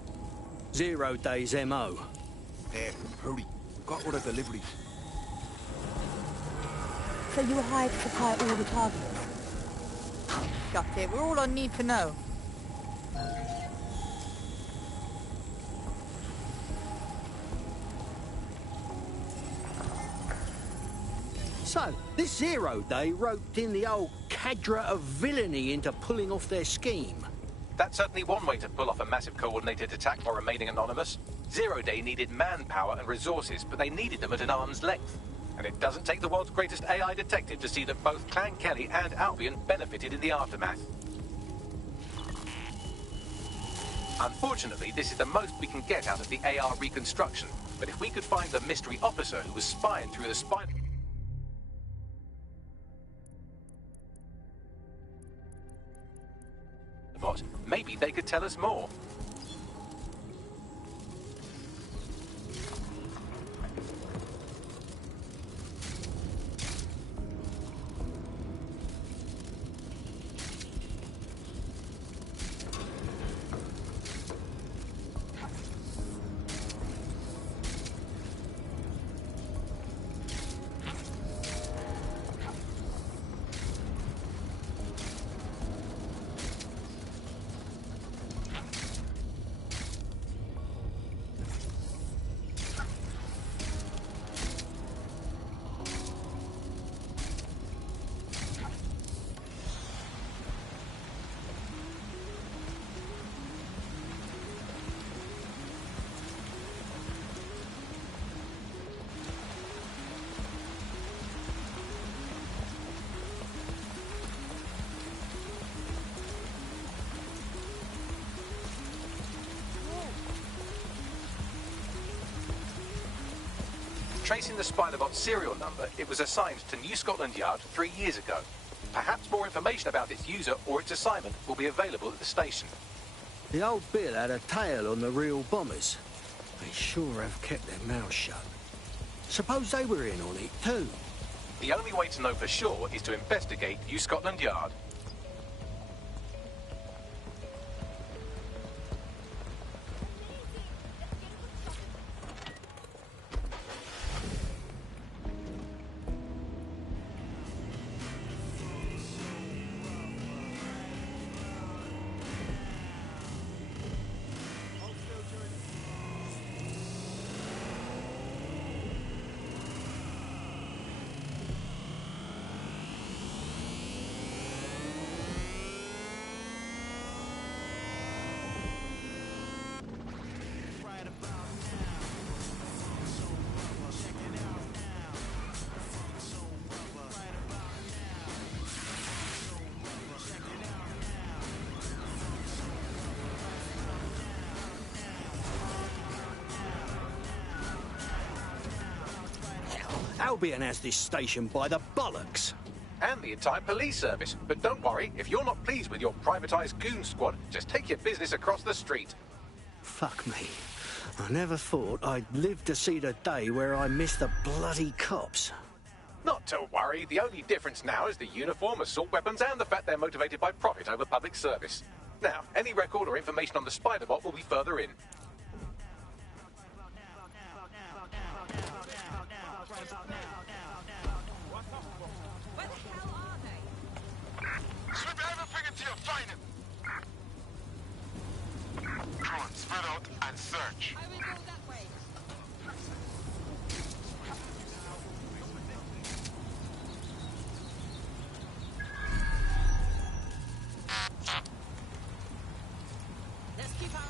0 Day's MO. There, hurry. Got order delivery. So you were hired to supply all the targets? Got it. We're all I need to know. So, this 0 Day roped in the old cadre of villainy into pulling off their scheme. That's certainly one way to pull off a massive coordinated attack while remaining anonymous. 0 Day needed manpower and resources, but they needed them at an arm's length. And it doesn't take the world's greatest AI detective to see that both Clan Kelly and Albion benefited in the aftermath. Unfortunately, this is the most we can get out of the AR reconstruction, but if we could find the mystery officer who was spying through the spider... bot, maybe they could tell us more. Tracing the Spider-Bot's serial number, it was assigned to New Scotland Yard 3 years ago. Perhaps more information about its user or its assignment will be available at the station. The old Bill had a tail on the real bombers. They sure have kept their mouths shut. Suppose they were in on it too? The only way to know for sure is to investigate New Scotland Yard. Albion has this station by the bollocks. And the entire police service. But don't worry, if you're not pleased with your privatised goon squad, just take your business across the street. Fuck me. I never thought I'd live to see the day where I miss the bloody cops. Not to worry, the only difference now is the uniform, assault weapons, and the fact they're motivated by profit over public service. Now, any record or information on the Spider-Bot will be further in. Sweep everything until you find him. Drone, spread out and search. I will go that way. Let's keep on.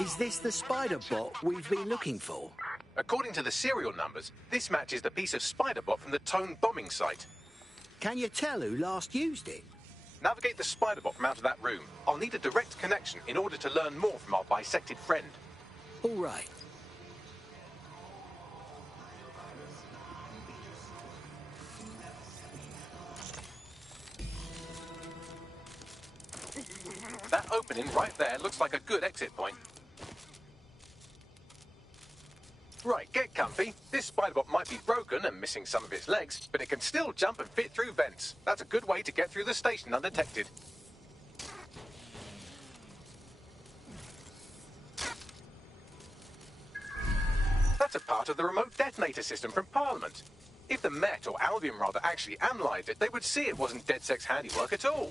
Is this the Spider-Bot we've been looking for? According to the serial numbers, this matches the piece of Spider-Bot from the Tone bombing site. Can you tell who last used it? Navigate the Spider-Bot from out of that room. I'll need a direct connection in order to learn more from our bisected friend. All right. That opening right there looks like a good exit point. Right, get comfy. This Spider-Bot might be broken and missing some of its legs, but it can still jump and fit through vents. That's a good way to get through the station undetected. That's a part of the remote detonator system from Parliament. If the Met, or Albion rather, actually analysed it, they would see it wasn't DedSec's handiwork at all.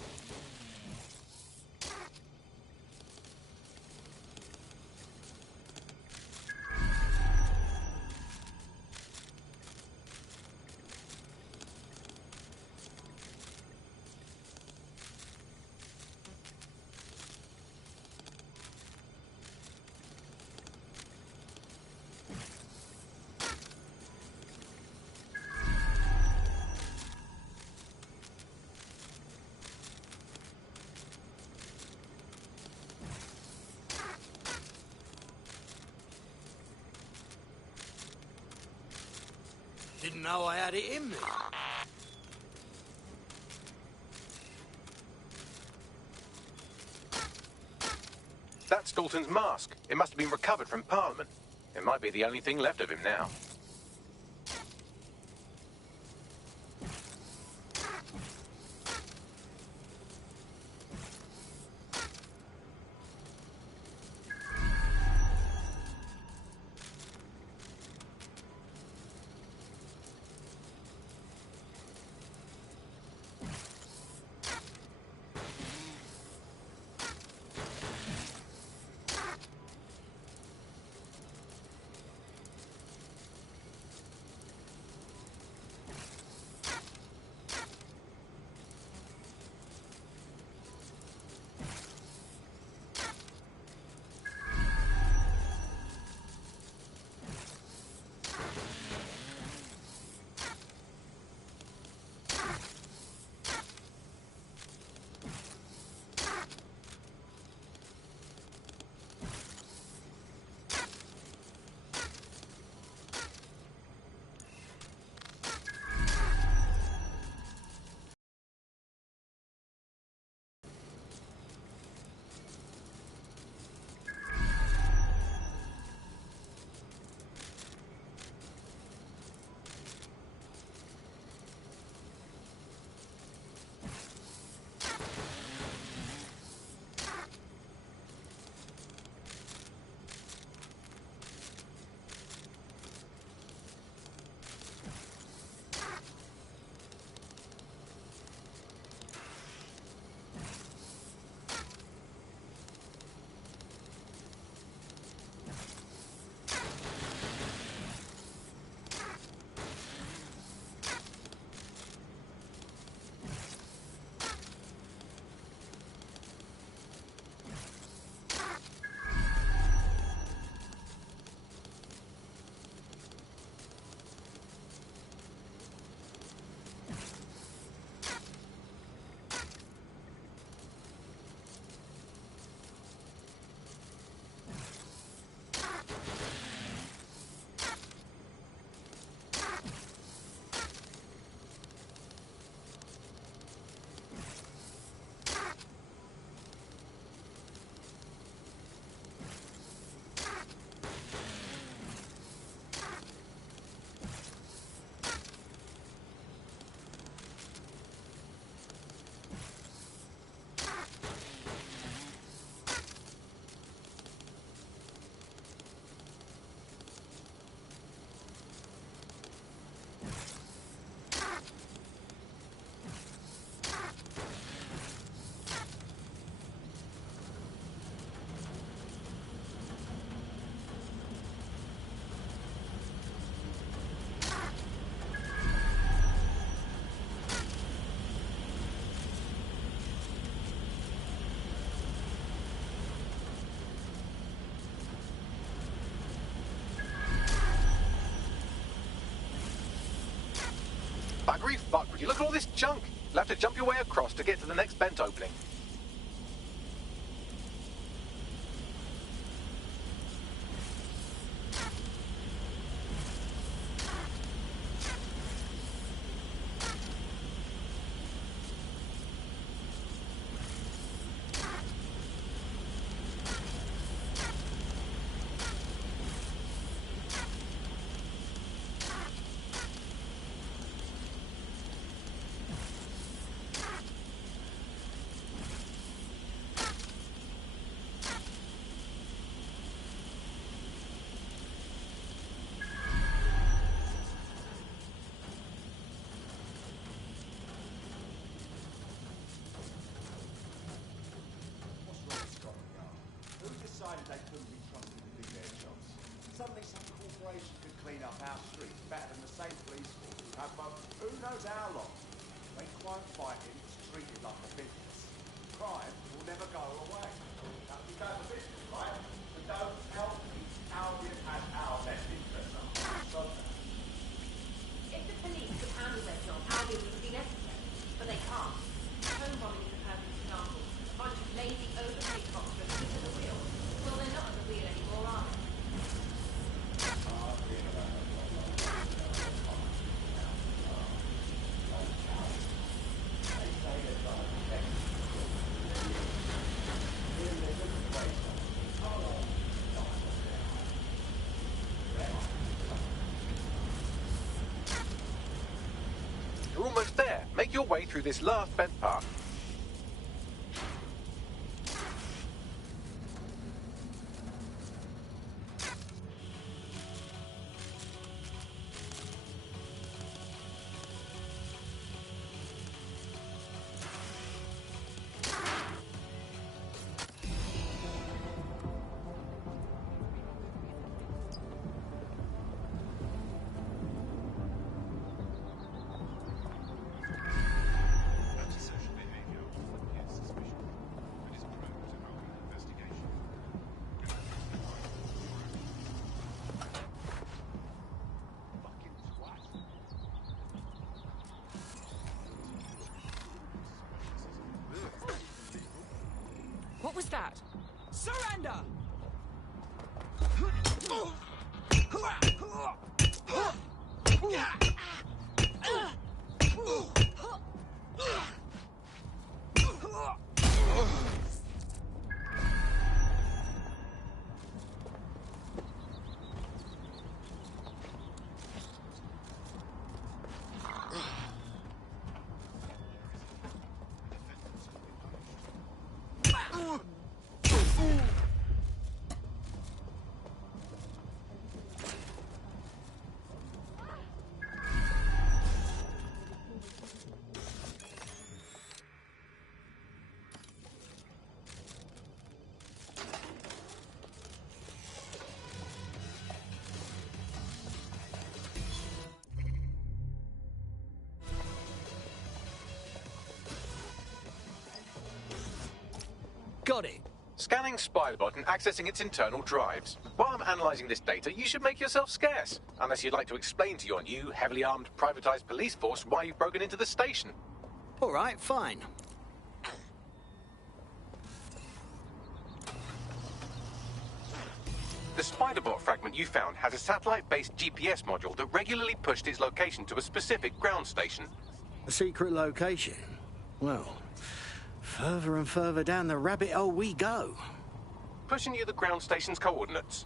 didn't know I had it in me. That's Dalton's mask. It must have been recovered from Parliament. It might be the only thing left of him now. Buggery fuck, would you look at all this junk? You'll have to jump your way across to get to the next vent opening. They couldn't be trusted to do their jobs. Suddenly some corporation could clean up our streets better than the same police force who have who knows how long. When crime fighting is treated like a business, crime will never go away. Now, we go for business, right? We don't help me. Albion has our best interests on so if the police could handle their job, Albion would be necessary. But they can't. Home bombing is a perfect example. A bunch of lazy, overpaid cops with feet at the wheel. Well, they're not at the wheel anymore, are they? way through this last bed part. What was that? Surrender! Got it. Scanning Spybot and accessing its internal drives. While I'm analysing this data, you should make yourself scarce. Unless you'd like to explain to your new, heavily armed, privatised police force why you've broken into the station. All right, fine. The Spiderbot fragment you found has a satellite-based GPS module that regularly pushed its location to a specific ground station. A secret location? Well, further and further down the rabbit hole we go. Pushing you the ground station's coordinates.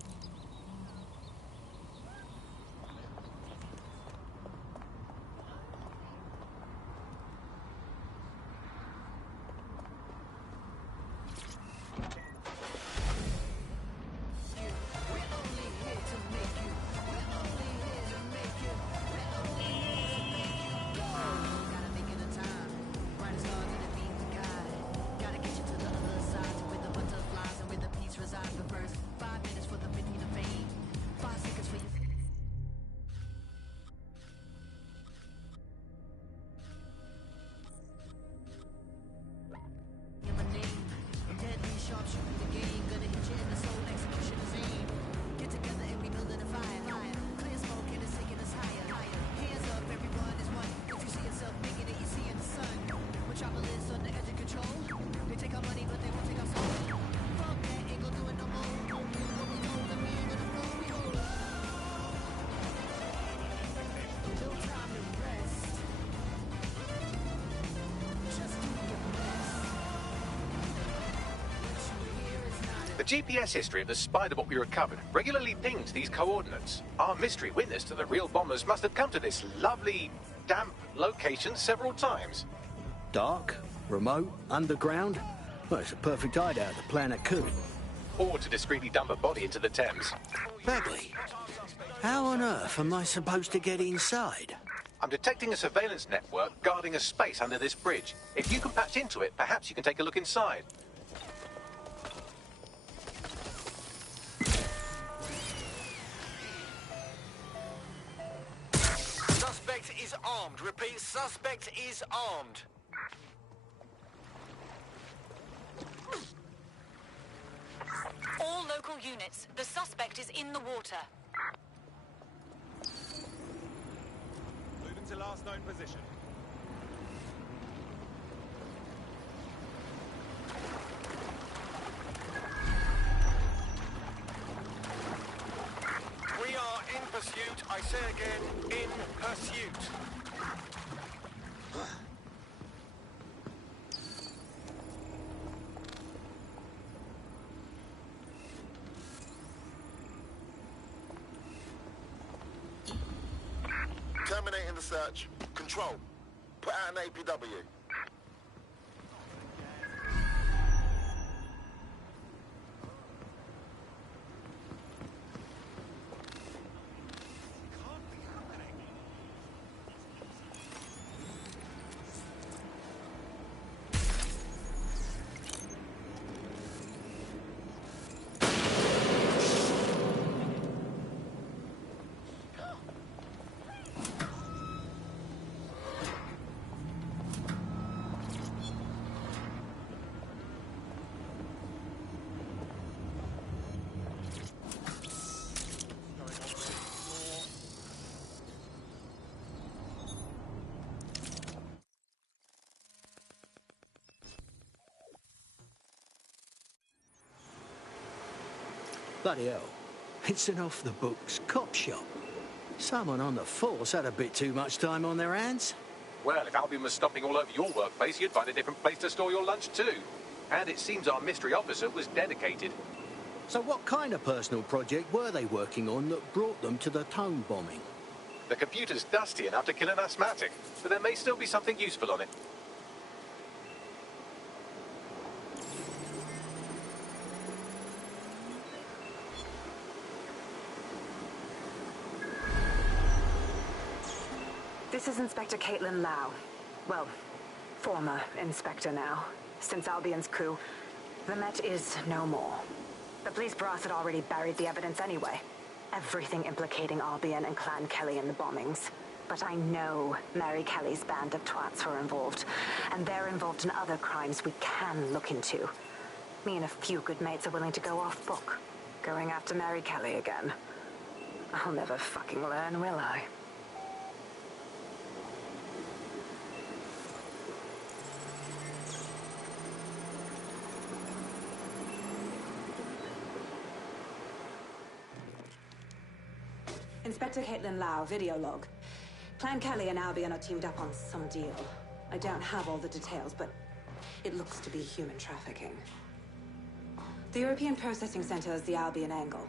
The GPS history of the Spiderbot we recovered regularly pings these coordinates. Our mystery witness to the real bombers must have come to this lovely, damp location several times. Dark, remote, underground. Well, it's a perfect hideout the planet could. Or to discreetly dump a body into the Thames. Bagley, how on earth am I supposed to get inside? I'm detecting a surveillance network guarding a space under this bridge. If you can patch into it, perhaps you can take a look inside. Suspect is armed. Repeat, suspect is armed. All local units, the suspect is in the water. Moving to last known position. We are in pursuit. I say again, in pursuit. Terminating the search. Control. Put out an APW. Bloody hell. It's an off-the-books cop shop. Someone on the force had a bit too much time on their hands. Well, if Albion was stomping all over your workplace, you'd find a different place to store your lunch too. And it seems our mystery officer was dedicated. So what kind of personal project were they working on that brought them to the Tone bombing? The computer's dusty enough to kill an asthmatic, but there may still be something useful on it. This is Inspector Caitlin Lau. Well, former inspector now. Since Albion's coup, the Met is no more. The police brass had already buried the evidence anyway. Everything implicating Albion and Clan Kelly in the bombings. But I know Mary Kelly's band of twats were involved, and they're involved in other crimes we can look into. Me and a few good mates are willing to go off book, going after Mary Kelly again. I'll never fucking learn, will I? Inspector Caitlin Lau, video log. Clan Kelly and Albion are teamed up on some deal. I don't have all the details, but it looks to be human trafficking. The European Processing Center is the Albion angle.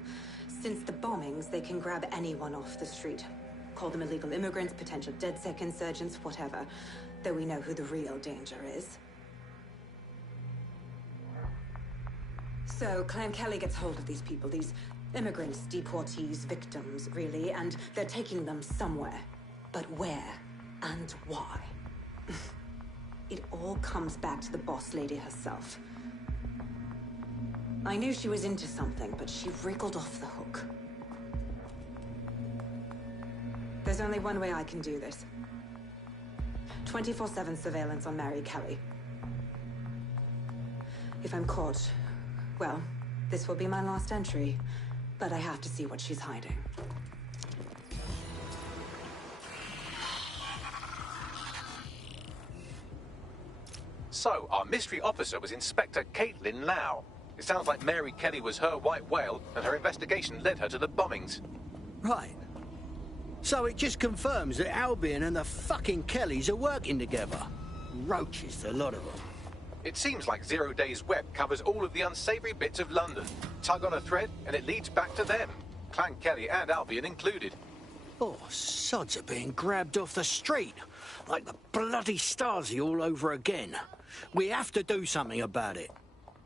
Since the bombings, they can grab anyone off the street. Call them illegal immigrants, potential DedSec insurgents, whatever. Though we know who the real danger is. So, Clan Kelly gets hold of these people, these immigrants, deportees, victims, really, and they're taking them somewhere. But where and why? It all comes back to the boss lady herself. I knew she was into something, but she wriggled off the hook. There's only one way I can do this. 24/7 surveillance on Mary Kelly. If I'm caught, well, this will be my last entry. But I have to see what she's hiding. So, our mystery officer was Inspector Caitlin Lau. It sounds like Mary Kelly was her white whale, and her investigation led her to the bombings. Right. So it just confirms that Albion and the fucking Kellys are working together. Roaches, the lot of them. It seems like Zero Days Web covers all of the unsavory bits of London. Tug on a thread, and it leads back to them. Clan Kelly and Albion included. Oh, sods are being grabbed off the street. Like the bloody Stasi all over again. We have to do something about it.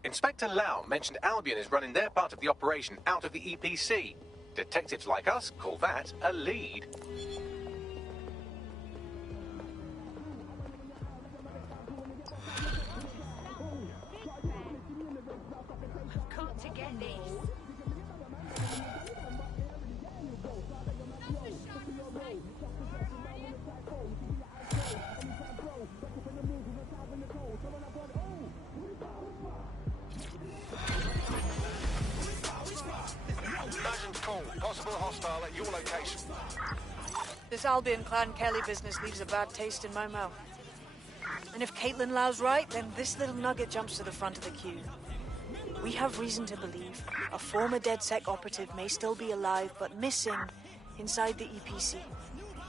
Inspector Lau mentioned Albion is running their part of the operation out of the EPC. Detectives like us call that a lead. Got to get this. Imagine call. Possible hostile at your location. This Albion Clan Kelly business leaves a bad taste in my mouth. And if Caitlin Lau's right, then this little nugget jumps to the front of the queue. We have reason to believe a former DedSec operative may still be alive, but missing inside the EPC.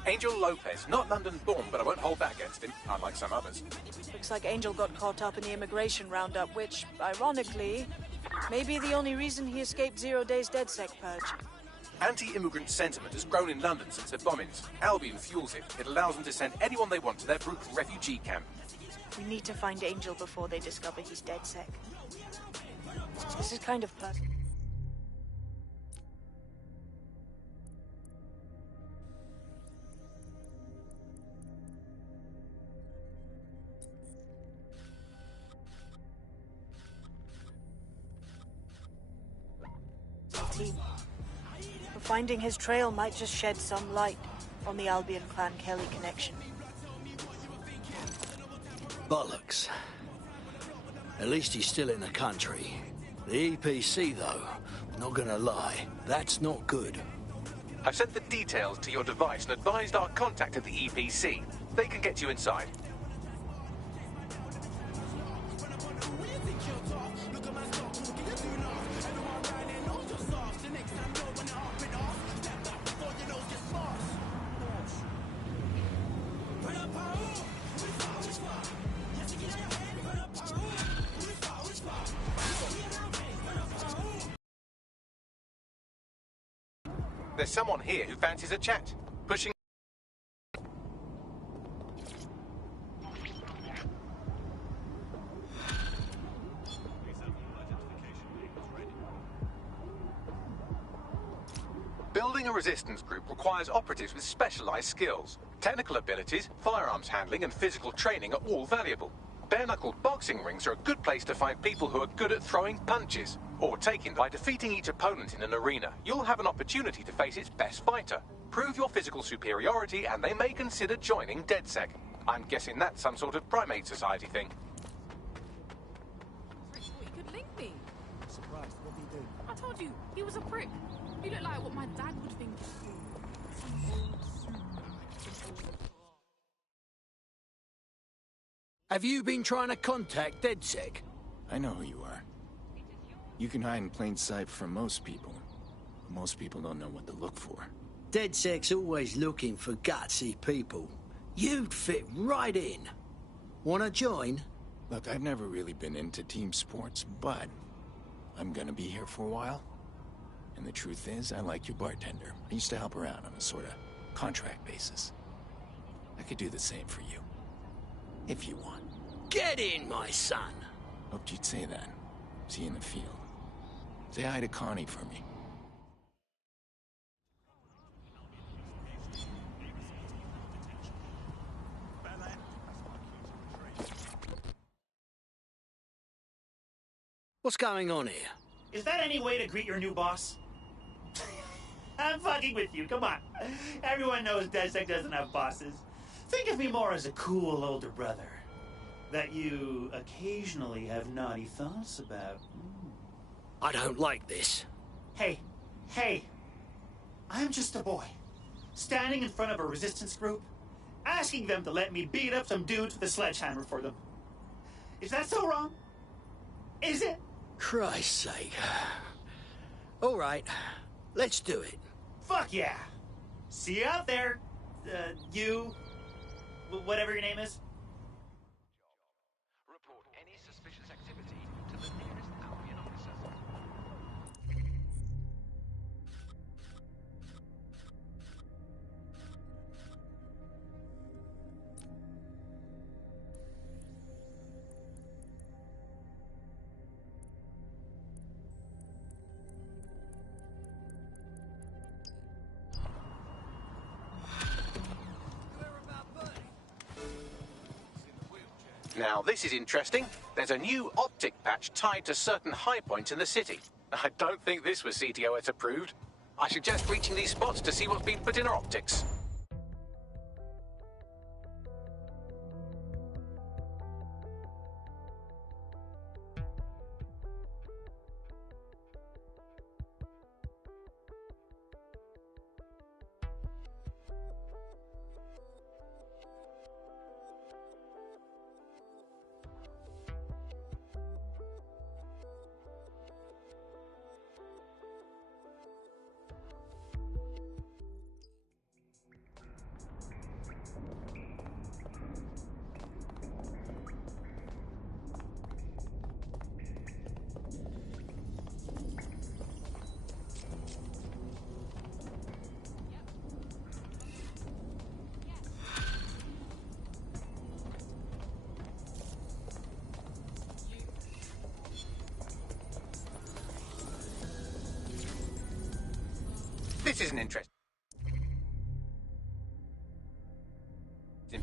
Angel Lopez, not London-born, but I won't hold that against him, unlike some others. Looks like Angel got caught up in the immigration roundup, which, ironically, may be the only reason he escaped 0 Days DedSec purge. Anti-immigrant sentiment has grown in London since the bombings. Albion fuels it. It allows them to send anyone they want to their brutal refugee camp. We need to find Angel before they discover he's dead sec. This is kind of personal. Team. But finding his trail might just shed some light on the Albion Clan Kelly connection. Bollocks. At least he's still in the country. The EPC, though, not gonna lie, that's not good. I've sent the details to your device and advised our contact at the EPC. They can get you inside. There's someone here who fancies a chat. Pushing. Building a resistance group requires operatives with specialized skills. Technical abilities, firearms handling, and physical training are all valuable. Bare-knuckle boxing rings are a good place to find people who are good at throwing punches, or taking. By defeating each opponent in an arena, you'll have an opportunity to face its best fighter. Prove your physical superiority, and they may consider joining DedSec. I'm guessing that's some sort of primate society thing. He could link me. Surprised. What did he do? I told you, he was a prick. He looked like what my dad would think. Have you been trying to contact DedSec? I know who you are. You can hide in plain sight from most people. But most people don't know what to look for. DedSec's always looking for gutsy people. You'd fit right in. Wanna join? Look, I've never really been into team sports, but I'm gonna be here for a while. And the truth is, I like your bartender. I used to help her out on a sort of contract basis. I could do the same for you. If you want. Get in, my son! Hoped you'd say that. See you in the field. Say hi to Connie for me. What's going on here? Is that any way to greet your new boss? I'm fucking with you, come on. Everyone knows DedSec doesn't have bosses. Think of me more as a cool older brother that you occasionally have naughty thoughts about. I don't like this. Hey, I'm just a boy, standing in front of a resistance group, asking them to let me beat up some dudes with a sledgehammer for them. Is that so wrong? Is it? Christ's sake. All right, let's do it. Fuck yeah. See you out there, you, whatever your name is. Report any suspicious activity to the nearest Albion officer. Now, this is interesting. There's a new optic patch tied to certain high points in the city. I don't think this was CTOS approved. I suggest reaching these spots to see what's been put in our optics. This is an interesting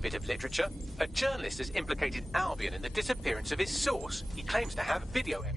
bit of literature. A journalist has implicated Albion in the disappearance of his source. He claims to have video evidence.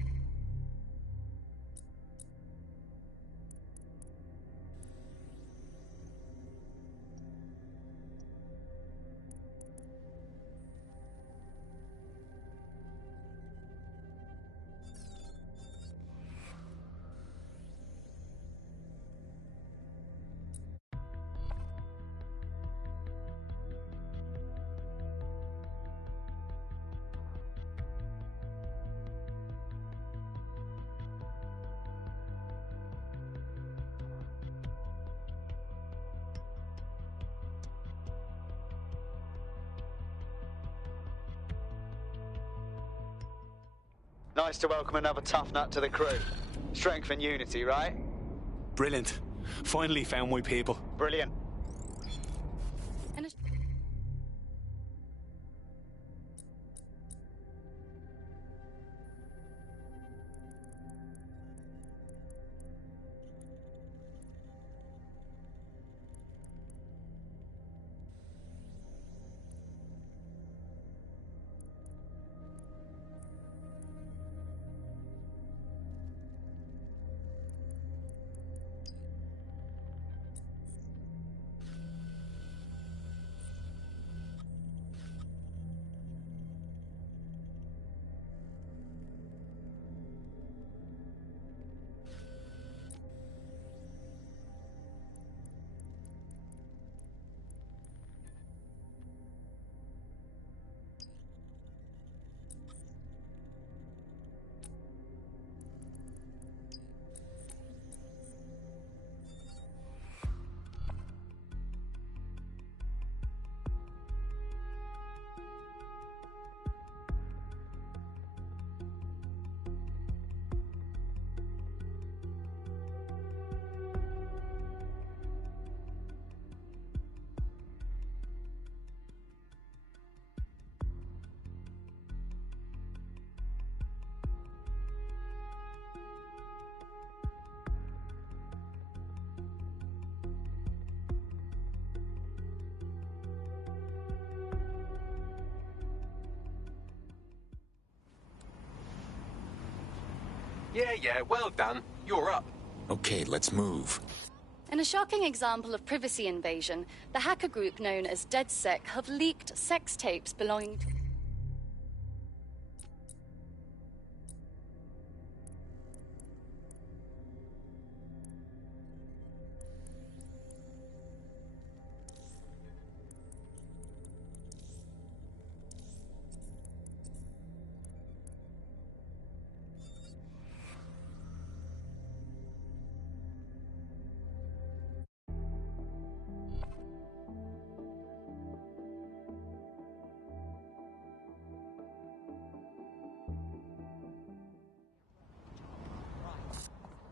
Nice to welcome another tough nut to the crew. Strength and unity, right? Brilliant. Finally found my people. Brilliant. Yeah, well done. You're up. Okay, let's move. In a shocking example of privacy invasion, the hacker group known as DedSec have leaked sex tapes belonging to...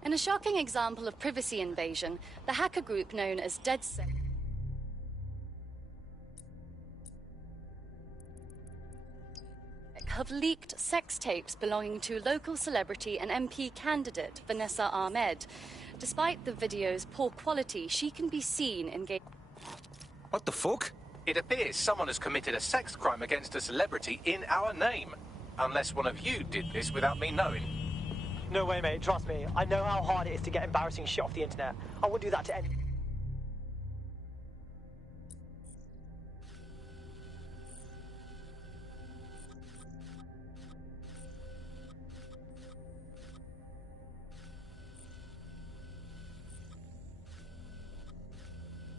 In a shocking example of privacy invasion, the hacker group known as DedSec have leaked sex tapes belonging to local celebrity and MP candidate Vanessa Ahmed. Despite the video's poor quality, she can be seen engaging... What the fuck? It appears someone has committed a sex crime against a celebrity in our name. Unless one of you did this without me knowing. No way, mate. Trust me. I know how hard it is to get embarrassing shit off the internet. I wouldn't do that to any...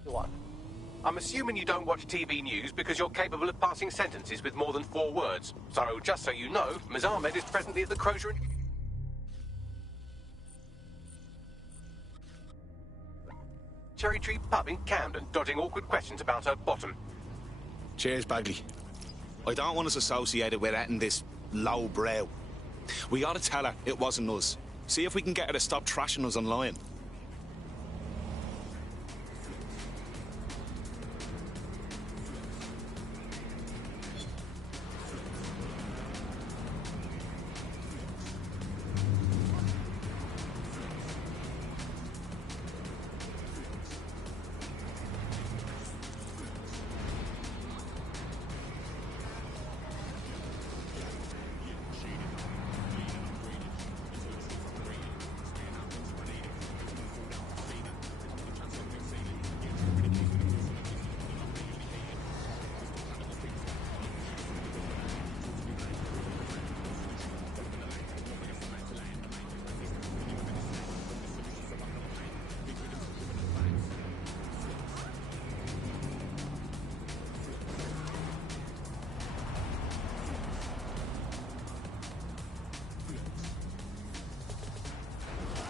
What? I'm assuming you don't watch TV news because you're capable of passing sentences with more than 4 words. So, just so you know, Ms. Ahmed is presently at the Crozier... Cherry Tree Pub in Camden, dodging awkward questions about her bottom. Cheers, Bagley. I don't want us associated with that and this low brow. We gotta tell her it wasn't us. See if we can get her to stop trashing us online.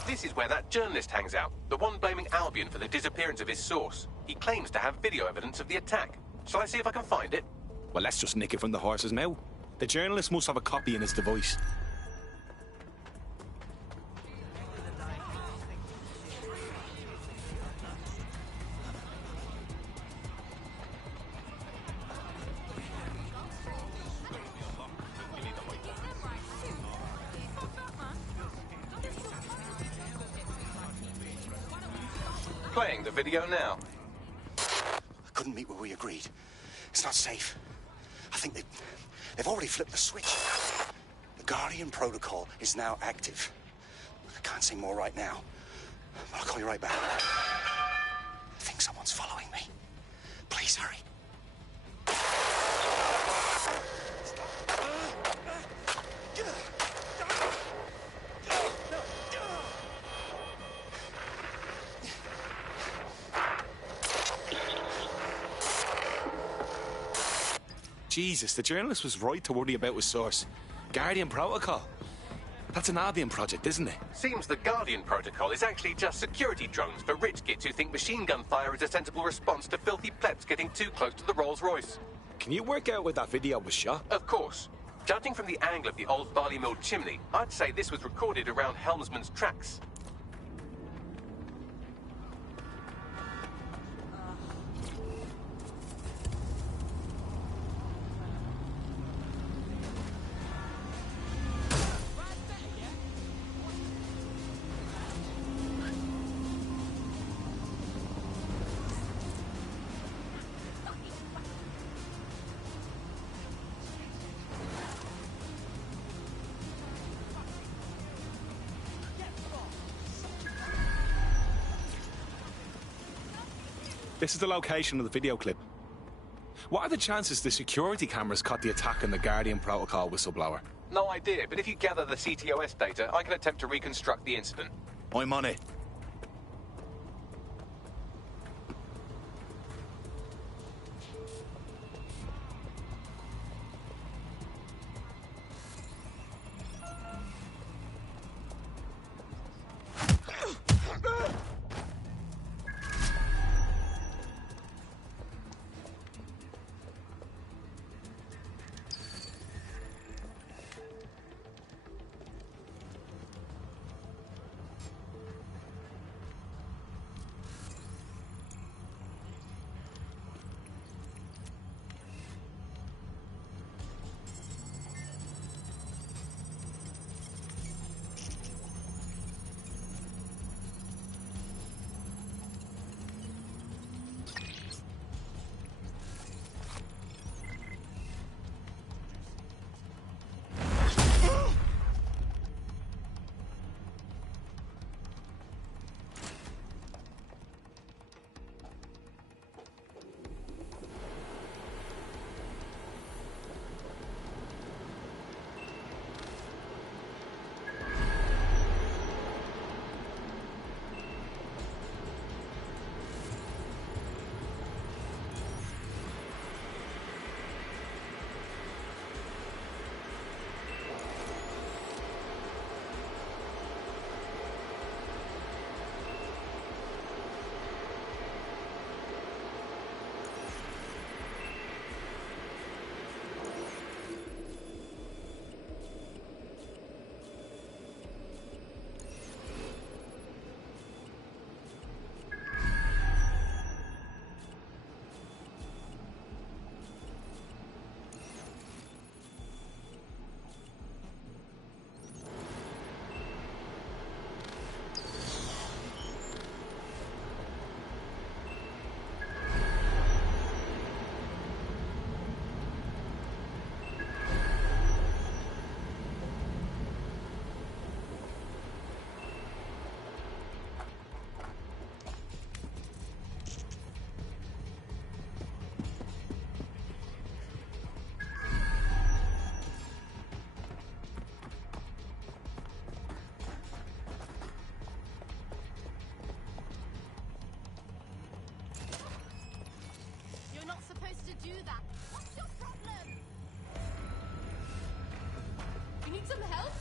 This is where that journalist hangs out, the one blaming Albion for the disappearance of his source. He claims to have video evidence of the attack. Shall I see if I can find it? Well, let's just nick it from the horse's mouth. The journalist must have a copy in his device. Playing the video now. I couldn't meet where we agreed. It's not safe. I think they've already flipped the switch. The Guardian protocol is now active. I can't say more right now, but I'll call you right back. I think someone's following me. Please hurry. Jesus, the journalist was right to worry about his source. Guardian Protocol. That's an Albion project, isn't it? Seems the Guardian Protocol is actually just security drones for rich kids who think machine gun fire is a sensible response to filthy plebs getting too close to the Rolls-Royce. Can you work out where that video was shot? Of course. Judging from the angle of the old barley mill chimney, I'd say this was recorded around Helmsman's tracks. This is the location of the video clip. What are the chances the security cameras caught the attack on the Guardian Protocol whistleblower? No idea, but if you gather the CTOS data, I can attempt to reconstruct the incident. I'm on it. Do that. What's your problem? You need some help?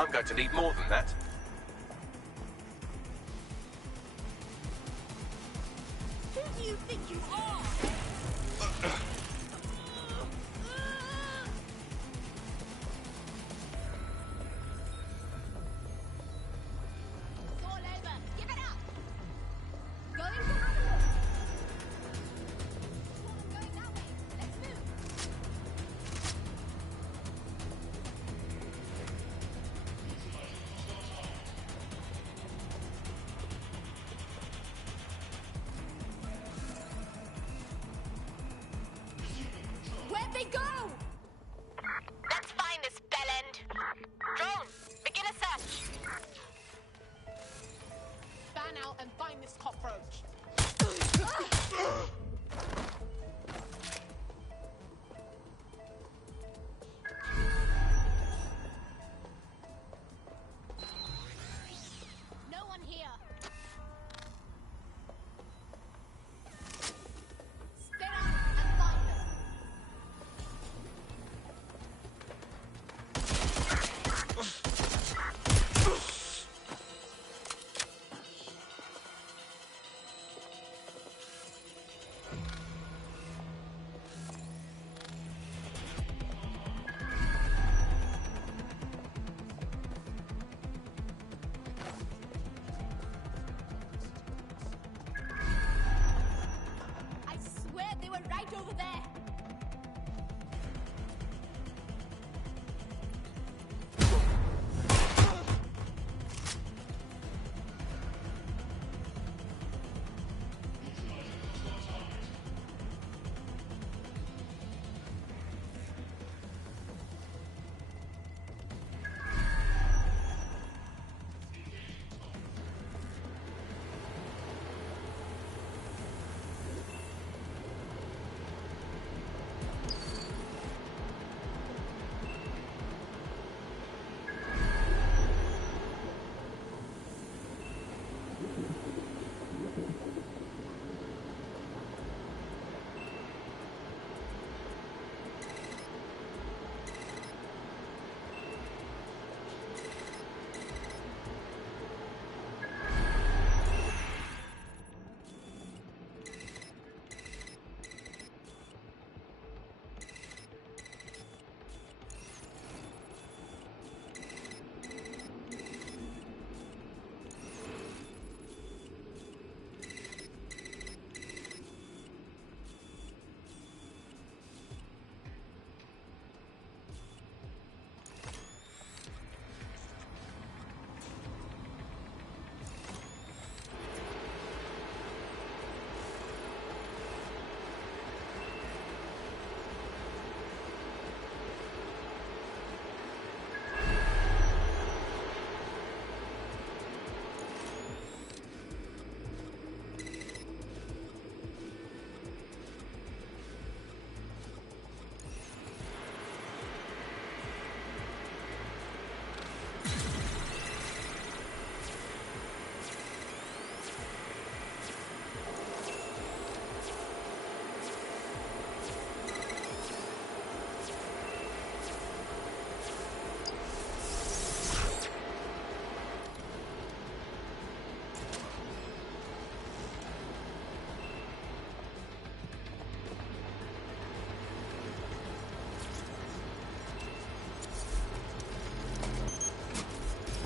I'm going to need more than that. Who do you think you are? It's all over. Give it up. Going to have a look. Going that way. Let's move. Where'd they go? Let's find this bellend. Drone, begin a search. Fan out and find this cockroach. No one here. Stay out and find them. I swear they were right over there.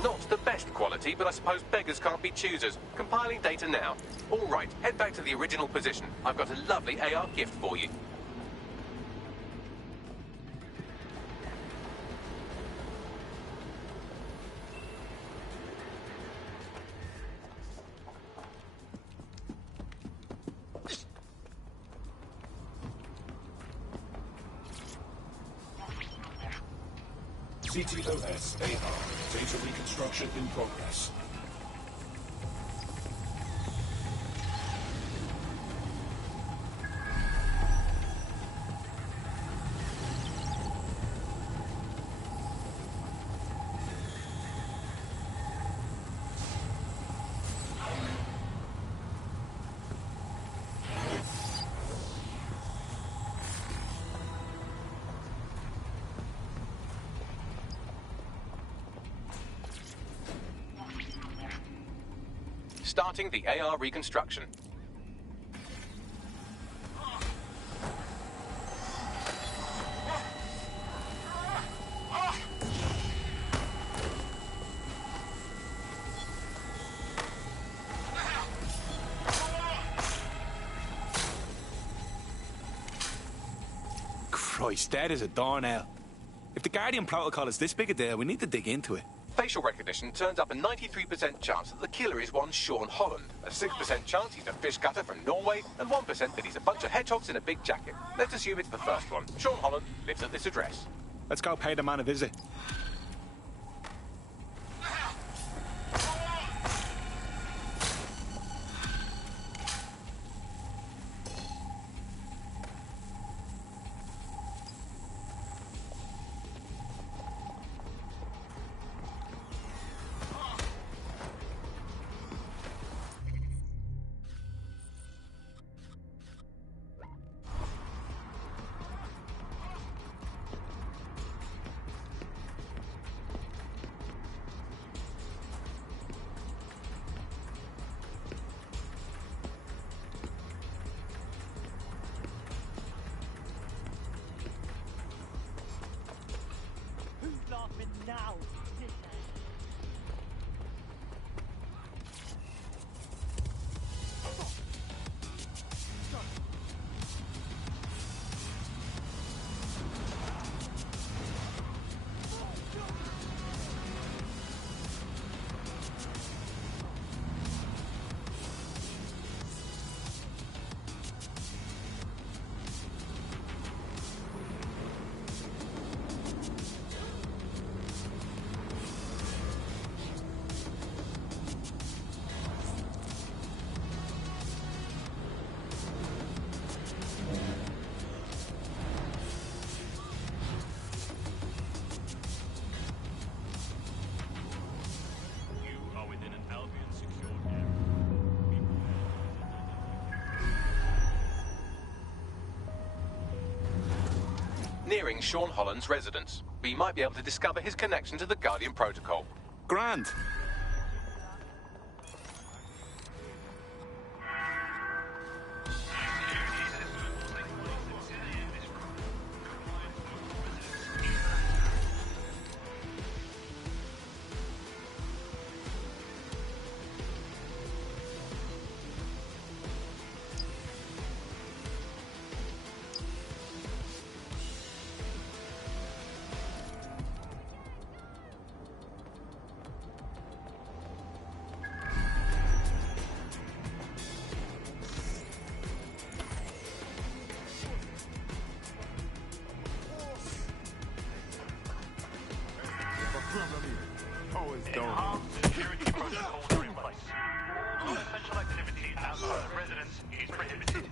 Not the best quality, but I suppose beggars can't be choosers. Compiling data now. All right, head back to the original position. I've got a lovely AR gift for you. CTOS AR. Data reconstruction in progress. starting the AR reconstruction. Christ, that is a darnell. If the Guardian protocol is this big a deal, we need to dig into it. Facial recognition turns up a 93% chance that the killer is one Sean Holland, a 6% chance he's a fish cutter from Norway, and 1% that he's a bunch of hedgehogs in a big jacket. Let's assume it's the first one. Sean Holland lives at this address. Let's go pay the man a visit. Now. Nearing Sean Holland's residence, we might be able to discover his connection to the Guardian Protocol. Grand. Enhanced security protocols are in place. All essential activity outside the residence is prohibited.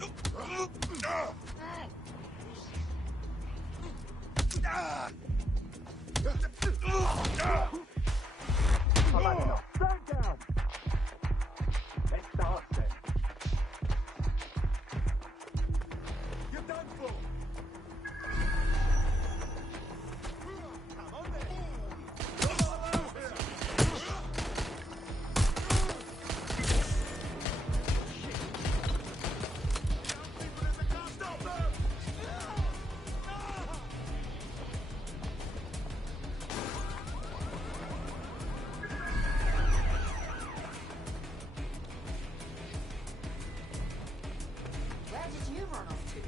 I've had enough. Stand down! Let's start then. You're done for! Come on then! Where did you run off to?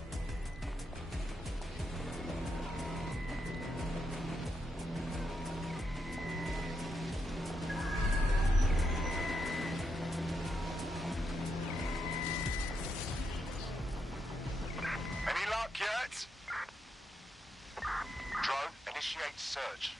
Any luck yet? Drone, initiate search.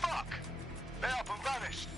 Fuck! They're up and vanished.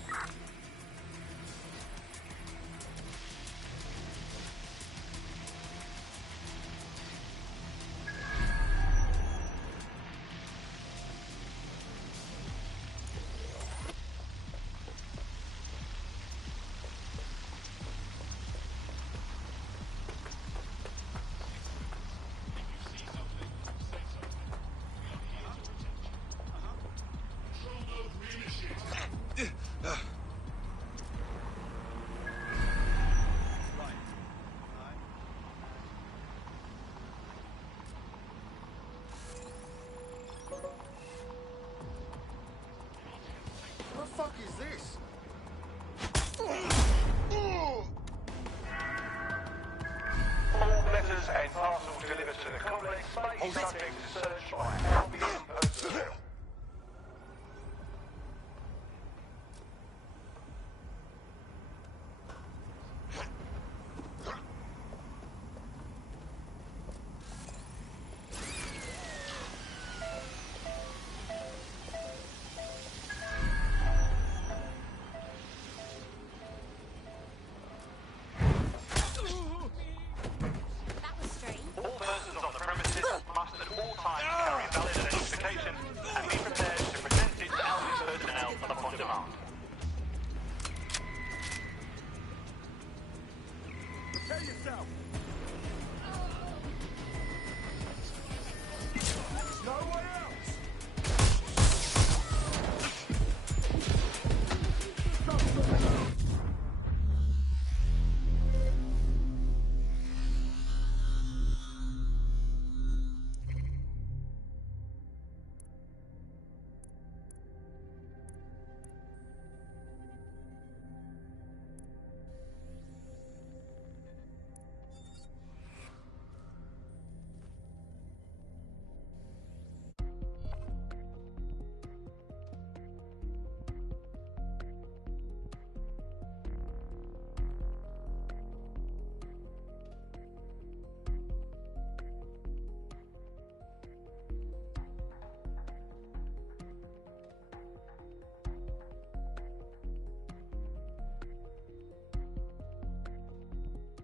fuck is this? All letters and parcels delivered to the complex may be subject to search by Albion personnel.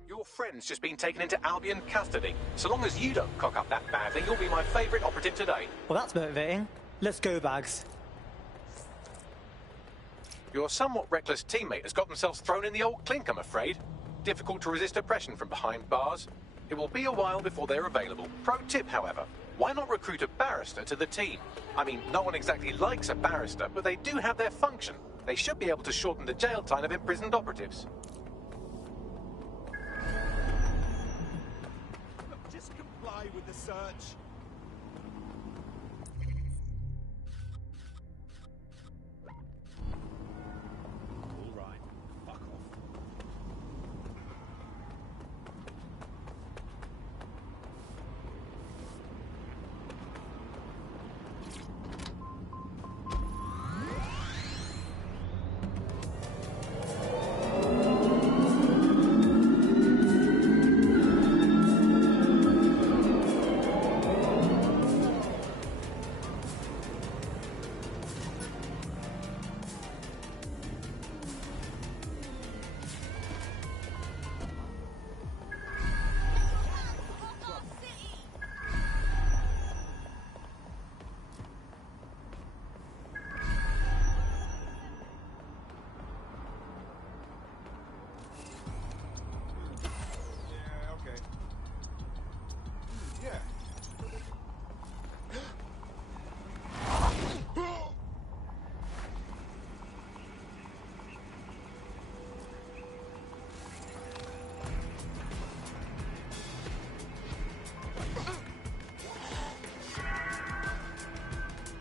Your friend's just been taken into Albion custody. So long as you don't cock up that badly, you'll be my favourite operative today. Well, that's motivating. Let's go, Bags. Your somewhat reckless teammate has got themselves thrown in the old clink, I'm afraid. Difficult to resist oppression from behind bars. It will be a while before they're available. Pro tip, however, why not recruit a barrister to the team? I mean, no one exactly likes a barrister, but they do have their function. They should be able to shorten the jail time of imprisoned operatives. Just comply with the search. All right, fuck off.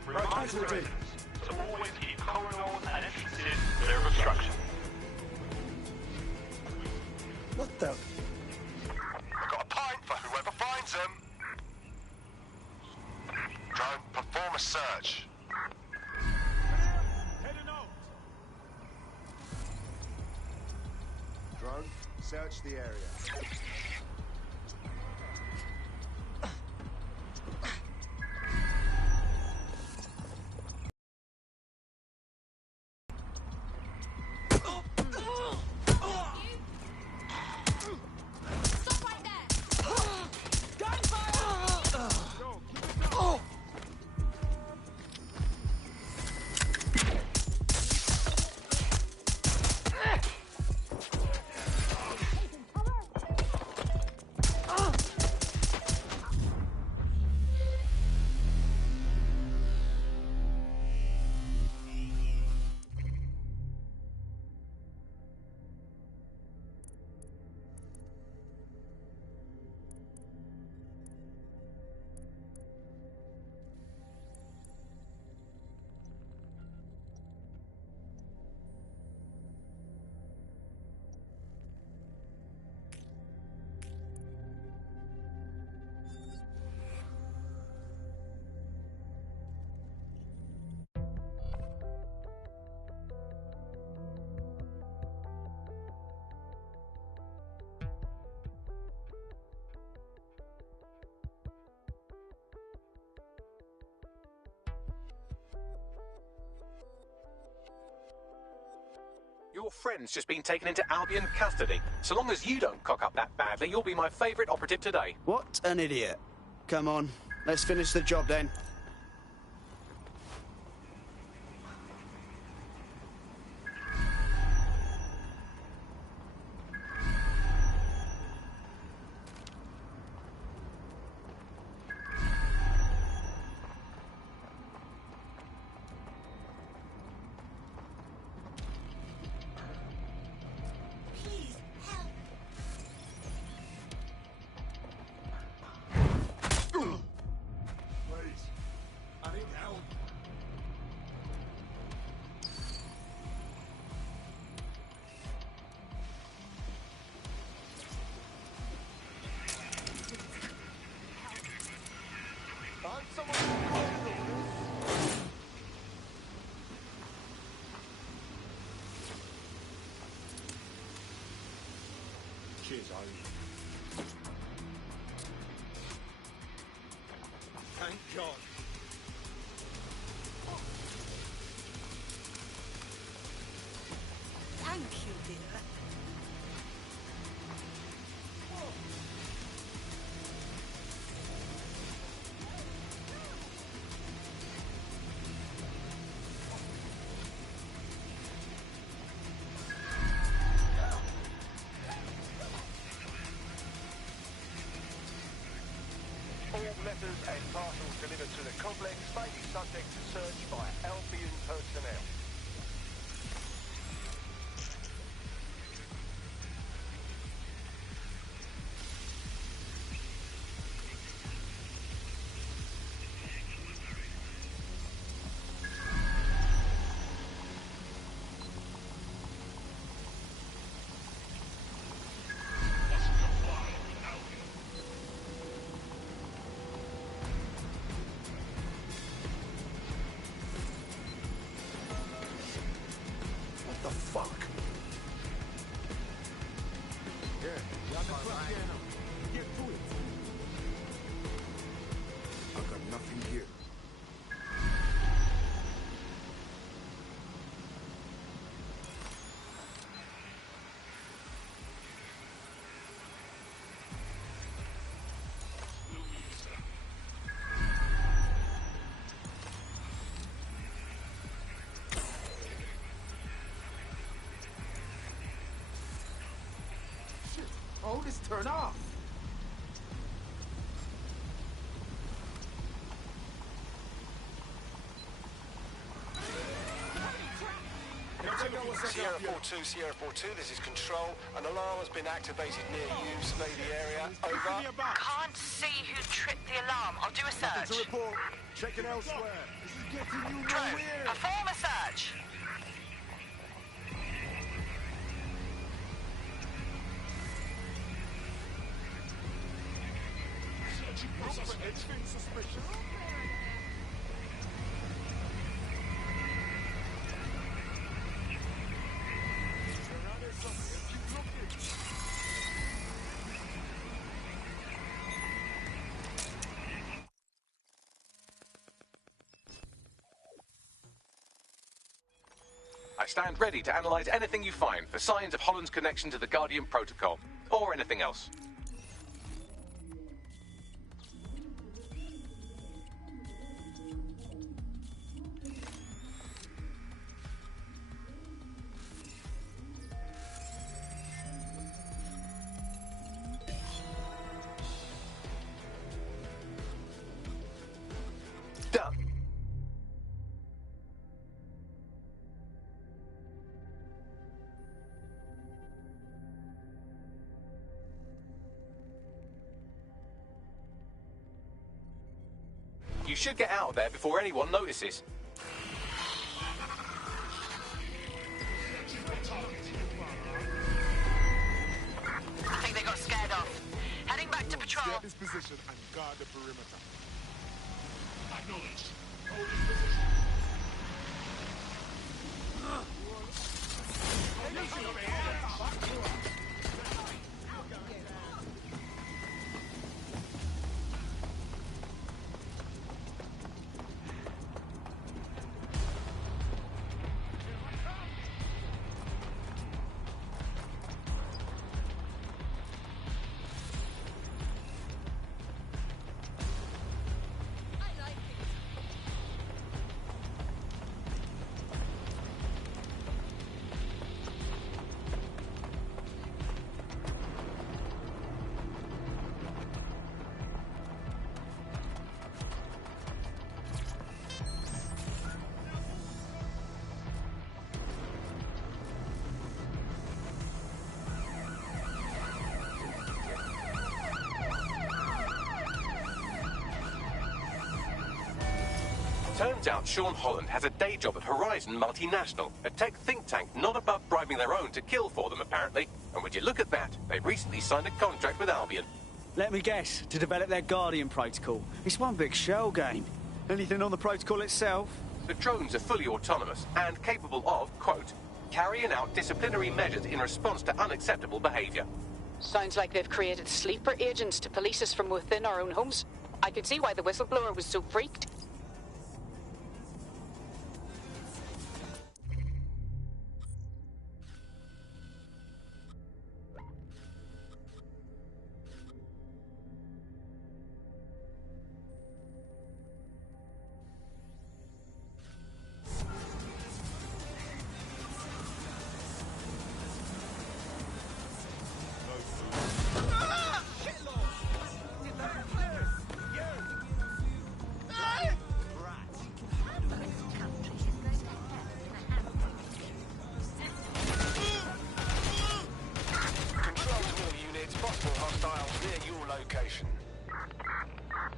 Reminder residents to always keep corridors and entrances clear of obstruction. What the? I've got a pint for whoever finds them. Drone, perform a search. Heading out. Drone, search the area. Your friend's just been taken into Albion custody. So long as you don't cock up that badly, you'll be my favourite operative today. What an idiot. Come on, let's finish the job then. Cheers, Irene. Thank God. Thank you, dear. All letters and parcels delivered to the complex may be subject to search by Albion personnel. What the fuck? Yeah, you're on the clock here now. Get to it. I got nothing here. Oh, this turn off. Sierra 4-2, Sierra 4-2, this is Control. An alarm has been activated near you. Survey the area. Over. Can't see who tripped the alarm. I'll do a search. Nothing to report. Checking elsewhere. This is getting you Crew, nowhere. perform a search. Look for anything suspicious. I stand ready to analyse anything you find for signs of Holland's connection to the Guardian Protocol, or anything else. Done. You should get out of there before anyone notices. I think they got scared off. Heading back to patrol. Stay at this position and guard the perimeter. Acknowledged. Hold this position. Turns out Sean Holland has a day job at Horizon Multinational, a tech think tank not above bribing their own to kill for them, apparently. And would you look at that, they've recently signed a contract with Albion. Let me guess, to develop their Guardian protocol. It's one big shell game. Anything on the protocol itself? The drones are fully autonomous and capable of, quote, carrying out disciplinary measures in response to unacceptable behaviour. Sounds like they've created sleeper agents to police us from within our own homes. I could see why the whistleblower was so freaked.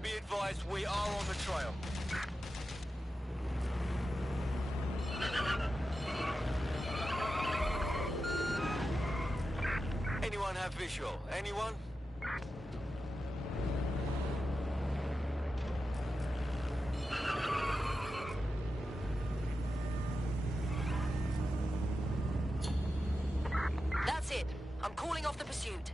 Be advised, we are on the trail. Anyone have visual? Anyone? That's it. I'm calling off the pursuit.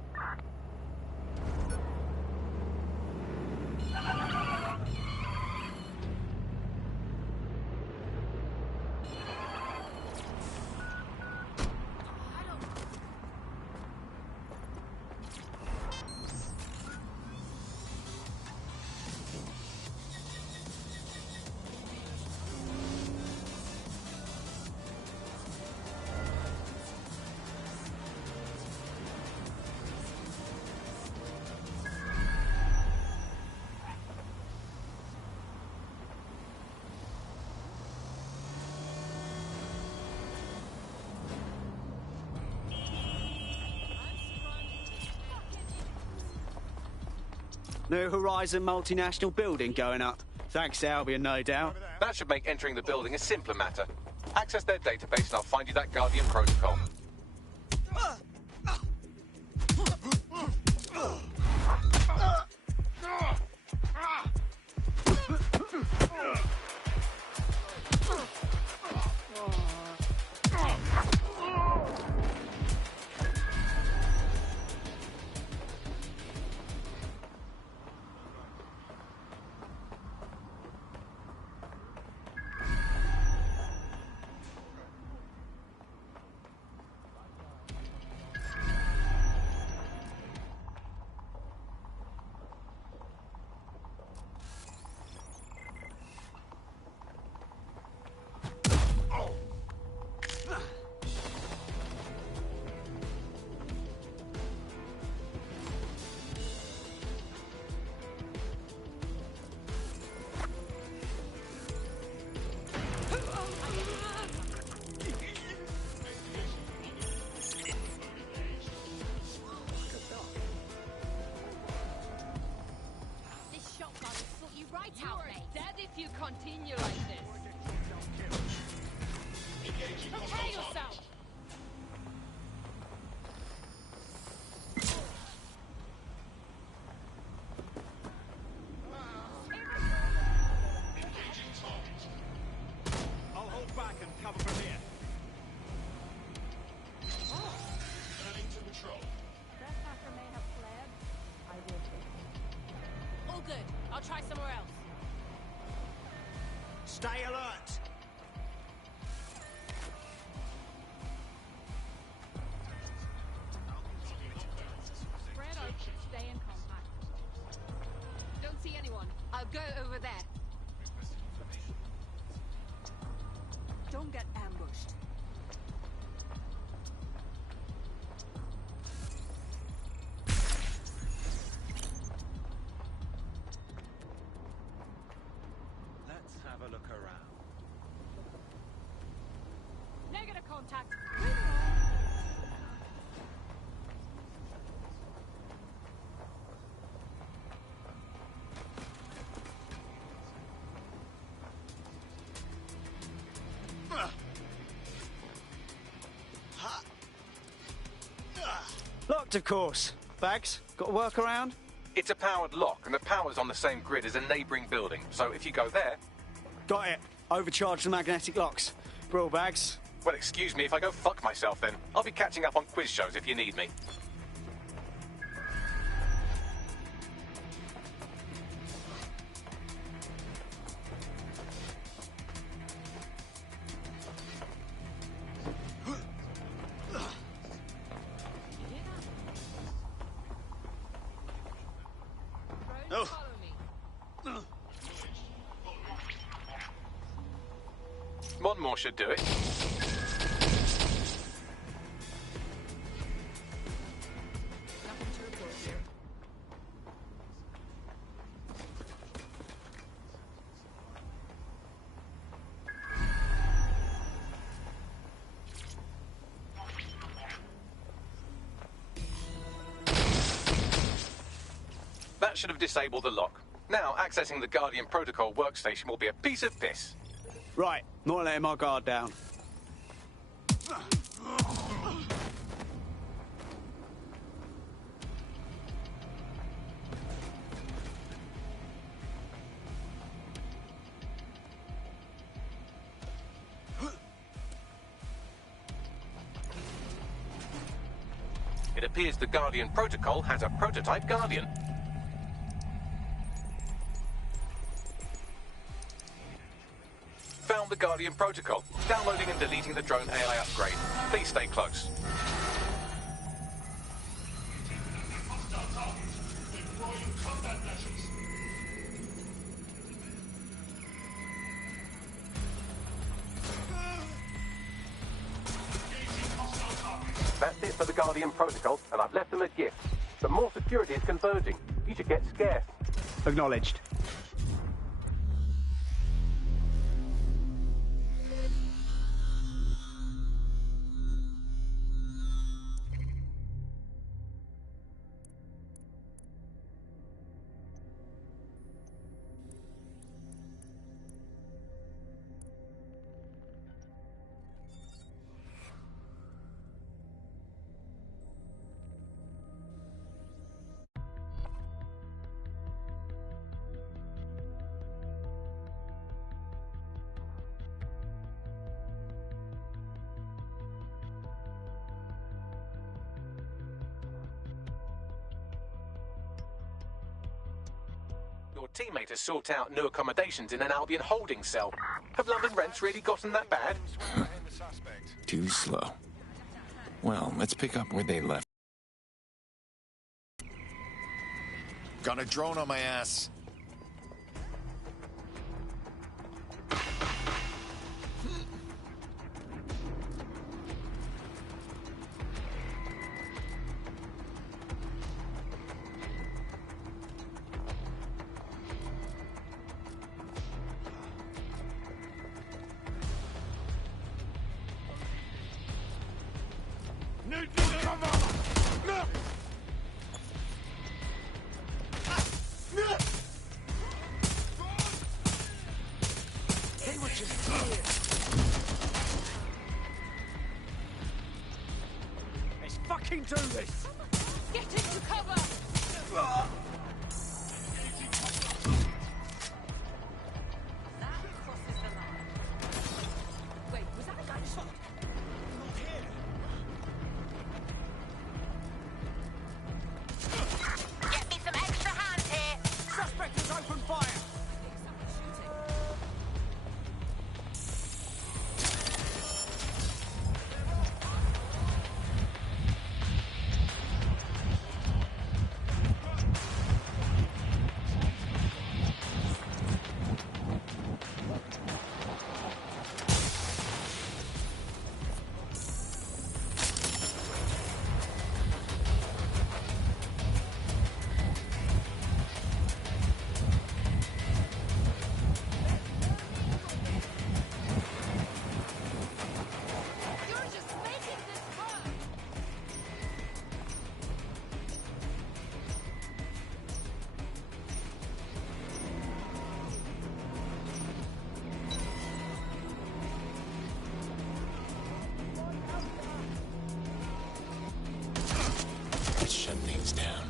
New Horizon Multinational building going up. Thanks to Albion, no doubt. That should make entering the building a simpler matter. Access their database and I'll find you that Guardian protocol. You continue like this. Prepare yourself. I'll hold back and cover from here. Turning to patrol. That fucker may have fled. I will take him. All good. I'll try somewhere else. Stay alert! Spread out. Stay in contact. Don't see anyone. I'll go over there. Don't get ambushed. Let's have a look around. Negative contact. Of course. Bags, got a workaround? It's a powered lock, and the power's on the same grid as a neighbouring building. So if you go there... Got it. Overcharge the magnetic locks. Brill, Bags. Well, excuse me if I go fuck myself then. I'll be catching up on quiz shows if you need me. One more should do it. That should have disabled the lock. Now, accessing the Guardian Protocol workstation will be a piece of piss. Right, not letting my guard down. It appears the Guardian Protocol has a prototype Guardian. Found the Guardian Protocol. Downloading and deleting the drone AI upgrade. Please stay close. That's it for the Guardian Protocol, and I've left them a gift. But more security is converging. You should get scared. Acknowledged. Your teammate has sought out new accommodations in an Albion holding cell. Have London rents really gotten that bad? Too slow. Well, let's pick up where they left. Got a drone on my ass. Let's fucking do this! Get into cover! Wait, was that a gunshot? Not here. Get me some extra hands here! Suspect has opened fire! shut things down.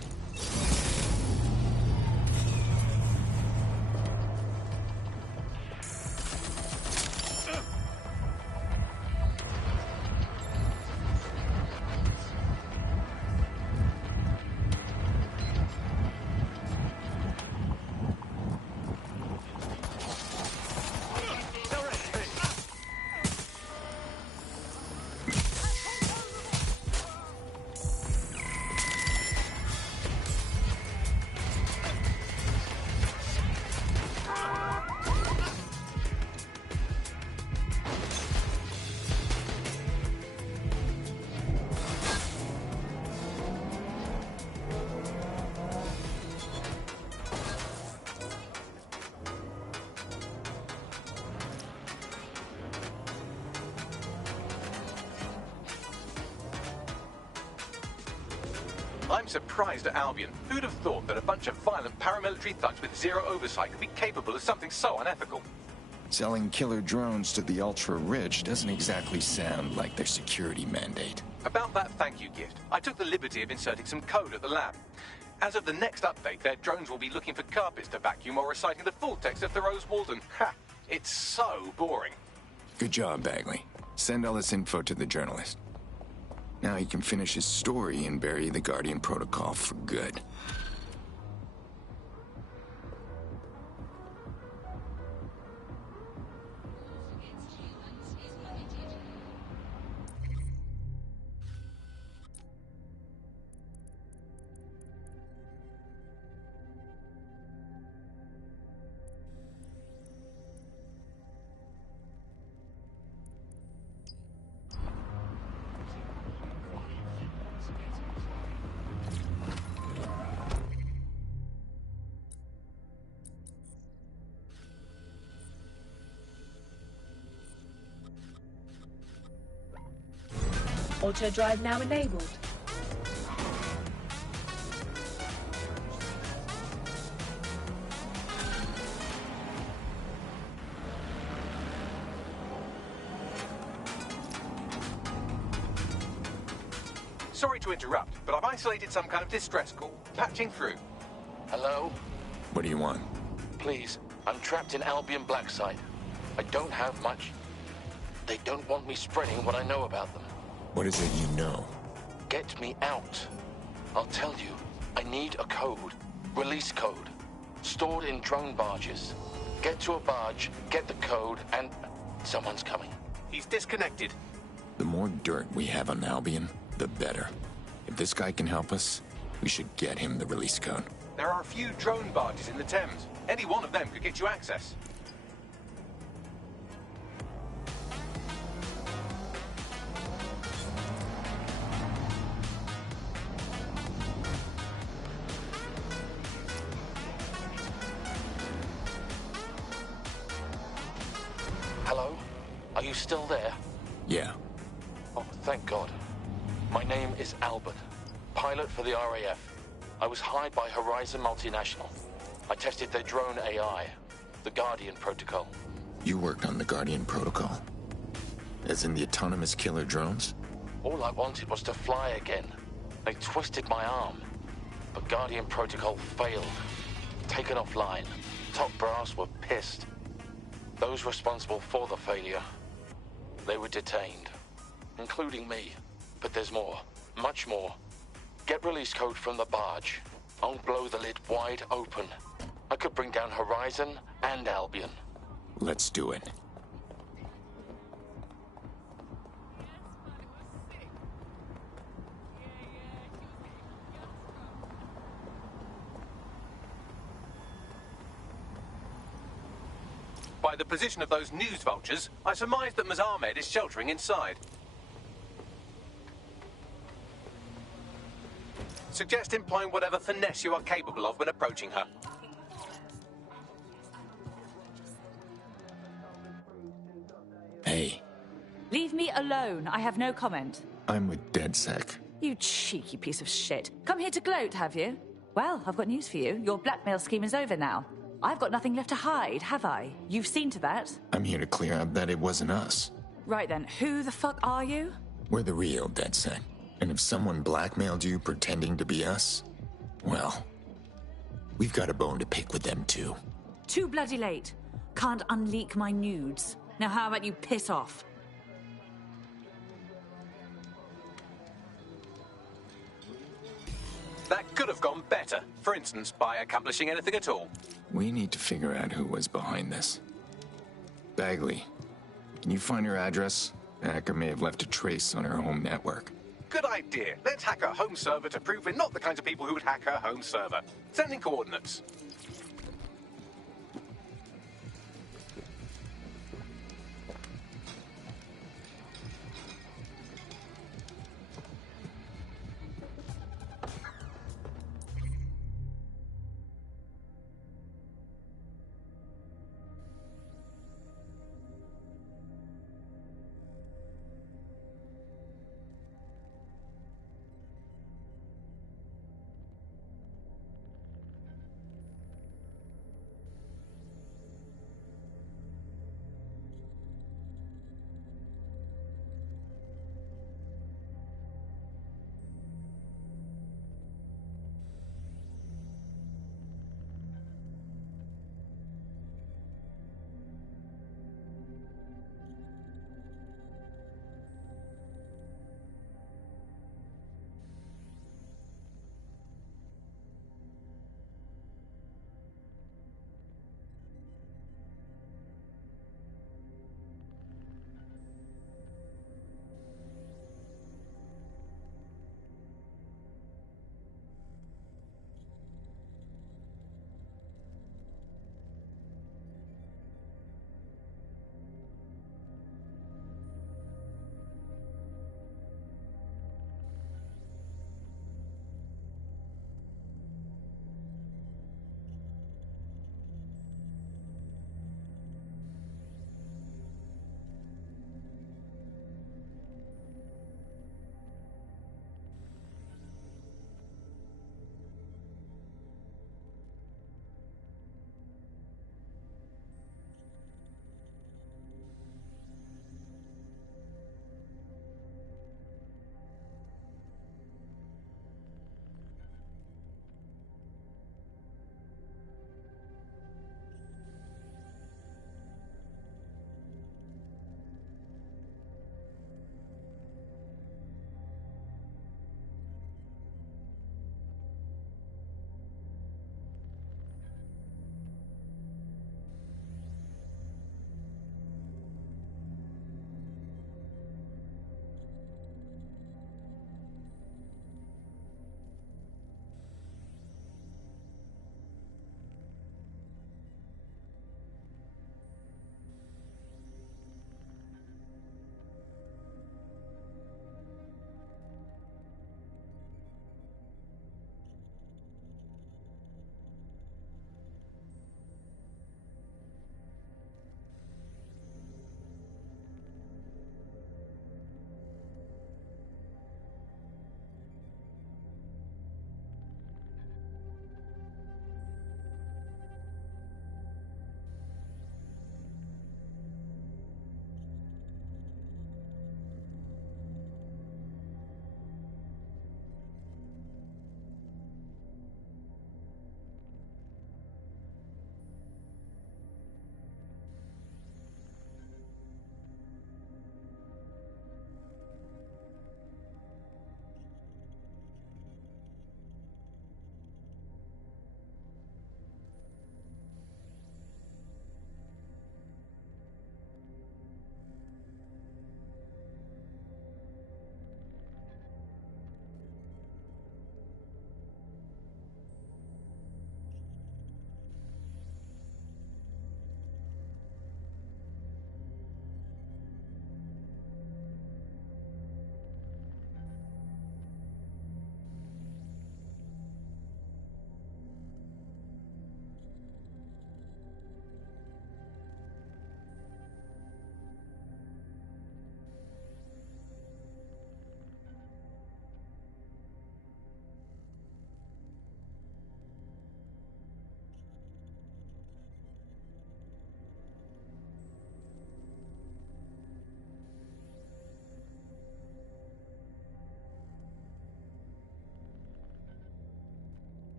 I'm surprised at Albion. Who'd have thought that a bunch of violent paramilitary thugs with zero oversight could be capable of something so unethical? Selling killer drones to the ultra-rich doesn't exactly sound like their security mandate. About that thank you gift, I took the liberty of inserting some code at the lab. As of the next update, their drones will be looking for carpets to vacuum while reciting the full text of Thoreau's Walden. Ha! It's so boring. Good job, Bagley. Send all this info to the journalist. Now he can finish his story and bury the Guardian Protocol for good. Auto drive now enabled. Sorry to interrupt, but I've isolated some kind of distress call. Patching through. Hello? What do you want? Please, I'm trapped in Albion Blacksite. I don't have much. They don't want me spreading what I know about them. What is it you know? Get me out. I'll tell you. I need a code. Release code. Stored in drone barges. Get to a barge, get the code, and someone's coming. He's disconnected. The more dirt we have on Albion, the better. If this guy can help us, we should get him the release code. There are a few drone barges in the Thames. Any one of them could get you access. Hello? Are you still there? Yeah. Oh, thank God. My name is Albert, pilot for the RAF. I was hired by Horizon Multinational. I tested their drone AI, the Guardian Protocol. You worked on the Guardian Protocol? As in the autonomous killer drones? All I wanted was to fly again. They twisted my arm. But Guardian Protocol failed. Taken offline. Top brass were pissed. Those responsible for the failure, they were detained. Including me. But there's more. Much more. Get release code from the barge. I'll blow the lid wide open. I could bring down Horizon and Albion. Let's do it. By the position of those news vultures, I surmise that Ms. Ahmed is sheltering inside. Suggest employing whatever finesse you are capable of when approaching her. Hey. Leave me alone. I have no comment. I'm with DedSec. You cheeky piece of shit. Come here to gloat, have you? Well, I've got news for you. Your blackmail scheme is over now. I've got nothing left to hide, have I? You've seen to that. I'm here to clear up that it wasn't us. Right then, who the fuck are you? We're the real DedSec. And if someone blackmailed you pretending to be us, well, we've got a bone to pick with them too. Too bloody late. Can't unleak my nudes. Now how about you piss off? That could have gone better. For instance, by accomplishing anything at all. We need to figure out who was behind this. Bagley, can you find her address? The hacker may have left a trace on her home network. Good idea. Let's hack her home server to prove we're not the kinds of people who would hack her home server. Sending coordinates.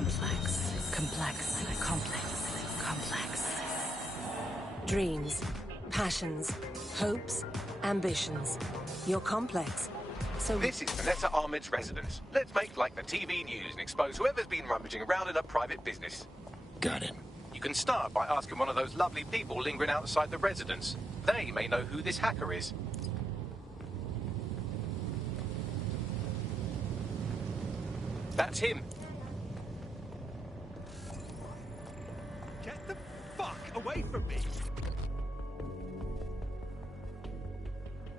Complex, complex, complex, complex. Dreams, passions, hopes, ambitions. You're complex. So this is Vanessa Ahmed's residence. Let's make like the TV news and expose whoever's been rummaging around in a private business. Got it. You can start by asking one of those lovely people lingering outside the residence. They may know who this hacker is. That's him. Get the fuck away from me!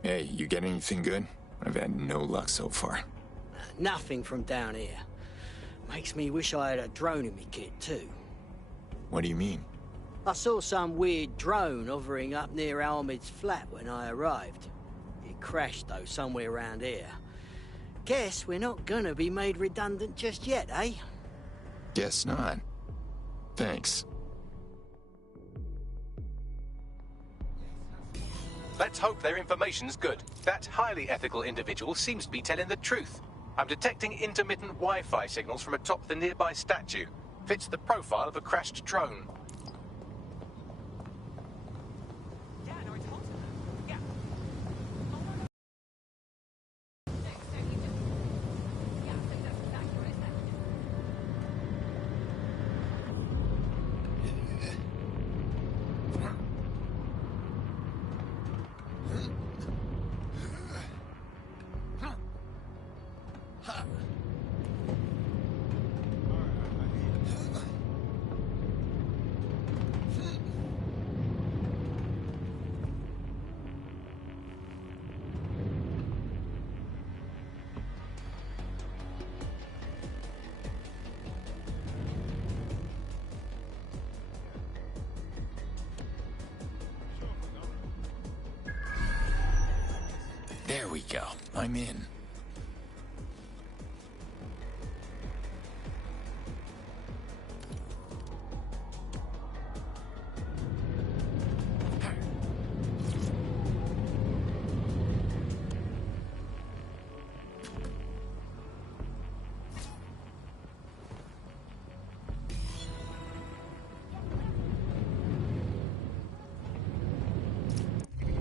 Hey, you get anything good? I've had no luck so far. Nothing from down here. Makes me wish I had a drone in me kit, too. What do you mean? I saw some weird drone hovering up near Ahmed's flat when I arrived. It crashed, though, somewhere around here. Guess we're not gonna be made redundant just yet, eh? Guess not. Thanks. Let's hope their information's good. That highly ethical individual seems to be telling the truth. I'm detecting intermittent Wi-Fi signals from atop the nearby statue. Fits the profile of a crashed drone. There we go. I'm in.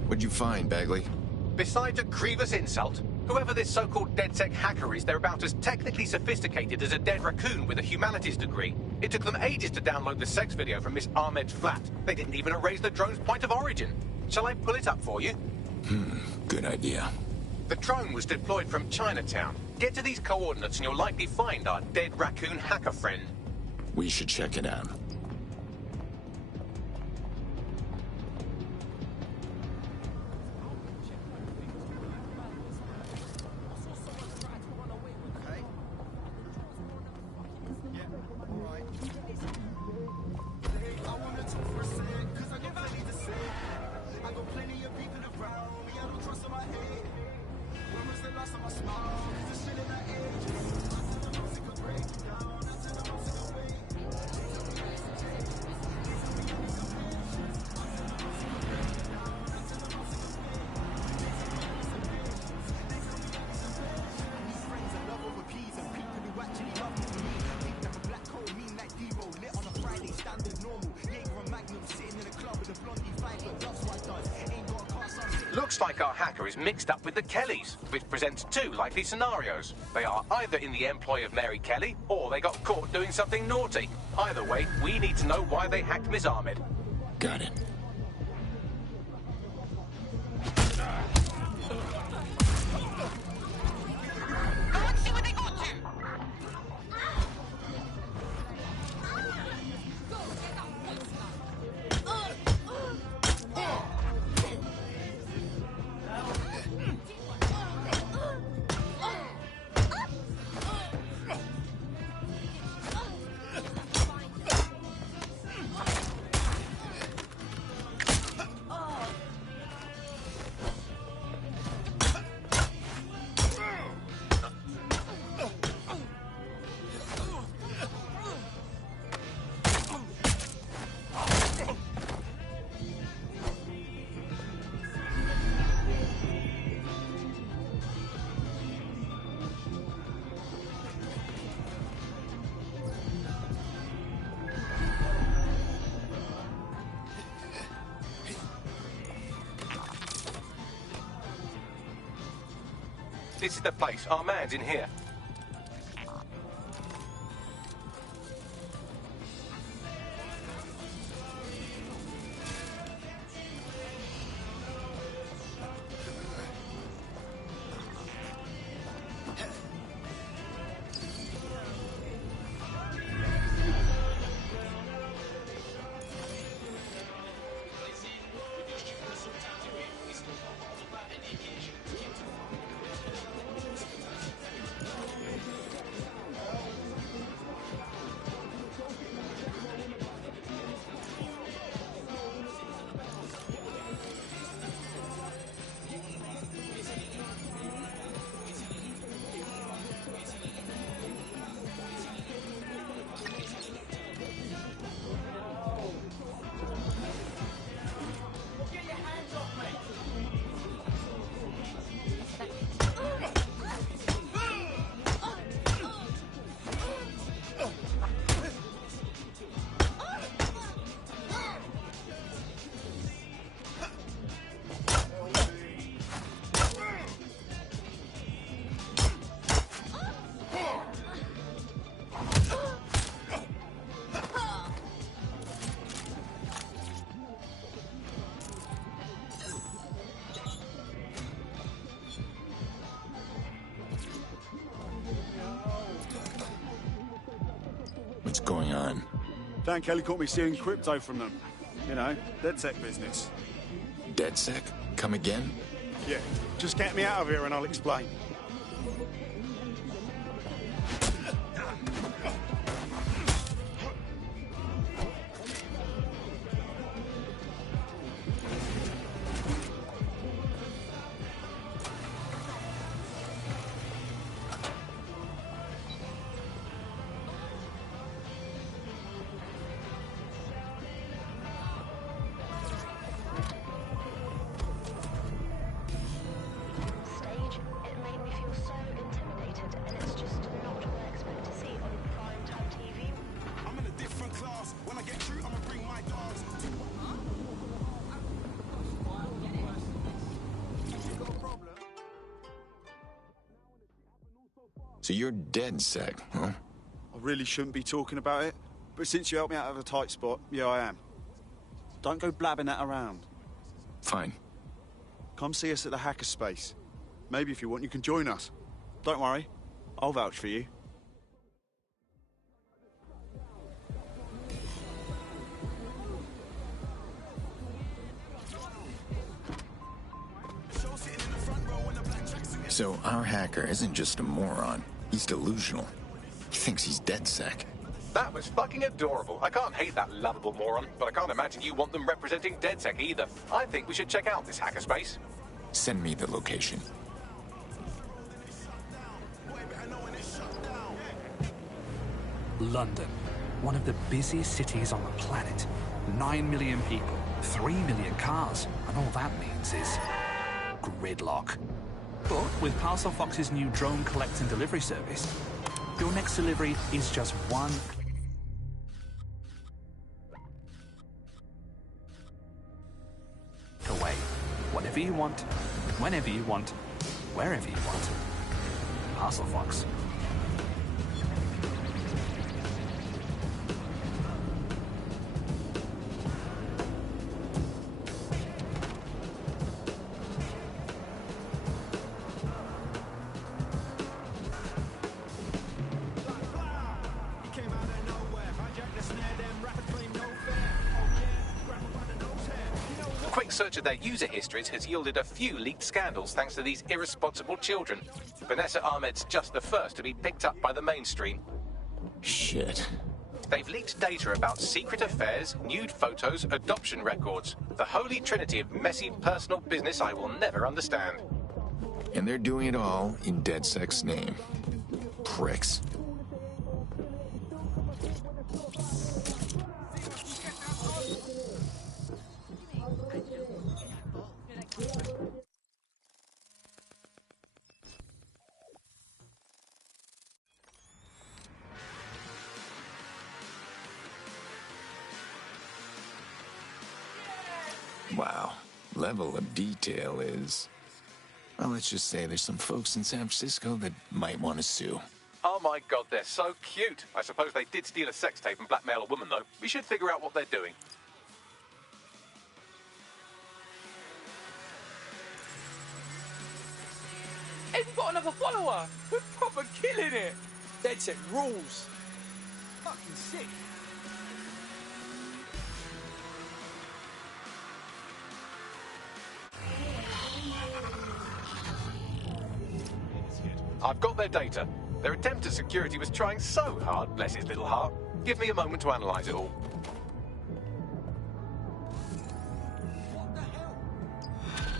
What'd you find, Bagley? Besides a grievous insult, whoever this so-called DedSec hacker is, they're about as technically sophisticated as a dead raccoon with a humanities degree. It took them ages to download the sex video from Miss Ahmed's flat. They didn't even erase the drone's point of origin. Shall I pull it up for you? Good idea. The drone was deployed from Chinatown. Get to these coordinates and you'll likely find our dead raccoon hacker friend. We should check it out. Looks like our hacker is mixed up with the Kellys, which presents two likely scenarios. They are either in the employ of Mary Kelly, or they got caught doing something naughty. Either way, we need to know why they hacked Miss Ahmed. Got it. is the place. Our man's in here. What's going on? Dan Kelly caught me stealing crypto from them. You know, DedSec business. DedSec? Come again? Yeah, just get me out of here and I'll explain. So you're DedSec, huh? I really shouldn't be talking about it, but since you helped me out of a tight spot, yeah, I am. Don't go blabbing that around. Fine. Come see us at the hackerspace. Maybe if you want, you can join us. Don't worry, I'll vouch for you. So our hacker isn't just a moron. He's delusional. He thinks he's DedSec. That was fucking adorable. I can't hate that lovable moron, but I can't imagine you want them representing DedSec either. I think we should check out this hackerspace. Send me the location. London, one of the busiest cities on the planet. 9 million people, 3 million cars, and all that means is gridlock. But with Parcel Fox's new drone collect and delivery service, your next delivery is just one away. Whatever you want, whenever you want, wherever you want. Parcel Fox. Quick search of their user histories has yielded a few leaked scandals thanks to these irresponsible children. Vanessa Ahmed's just the first to be picked up by the mainstream. Shit. They've leaked data about secret affairs, nude photos, adoption records. The holy trinity of messy personal business I will never understand. And they're doing it all in DedSec's name. Pricks. Wow. Level of detail is Well, let's just say there's some folks in San Francisco that might want to sue. Oh my god, they're so cute. I suppose they did steal a sex tape and blackmail a woman, though. We should figure out what they're doing. Hey, we've got another follower! We're proper killing it! DedSec rules. Fucking sick. I've got their data. Their attempt at security was trying so hard, bless his little heart. Give me a moment to analyse it all. What the hell?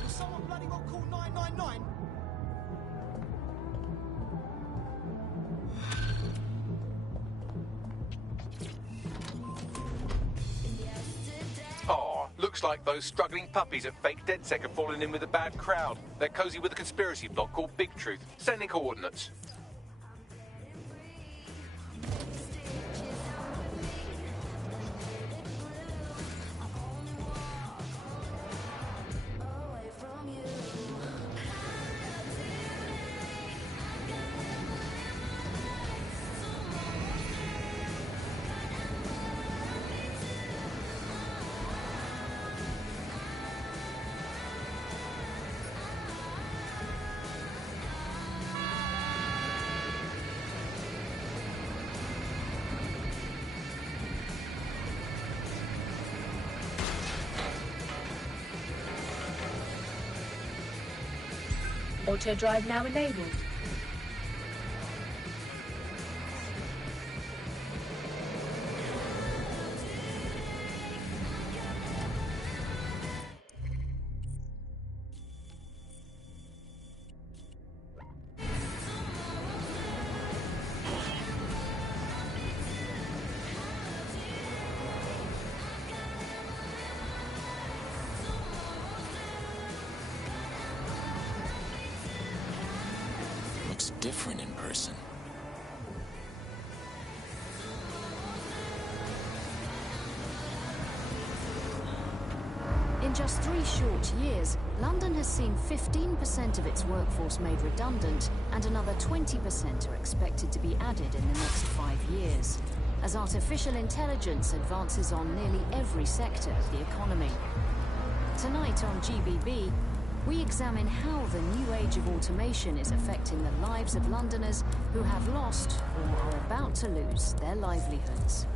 Will someone bloody well call 999? Oh, looks like those struggling puppies at Fake DedSec have fallen in with a bad crowd. They're cozy with a conspiracy blog called Big Truth. Sending coordinates. Auto drive now enabled. Looks different in person. In just 3 short years, London has seen 15% of its workforce made redundant, and another 20% are expected to be added in the next 5 years, as artificial intelligence advances on nearly every sector of the economy. Tonight on GBB, we examine how the new age of automation is affecting the lives of Londoners who have lost or are about to lose their livelihoods.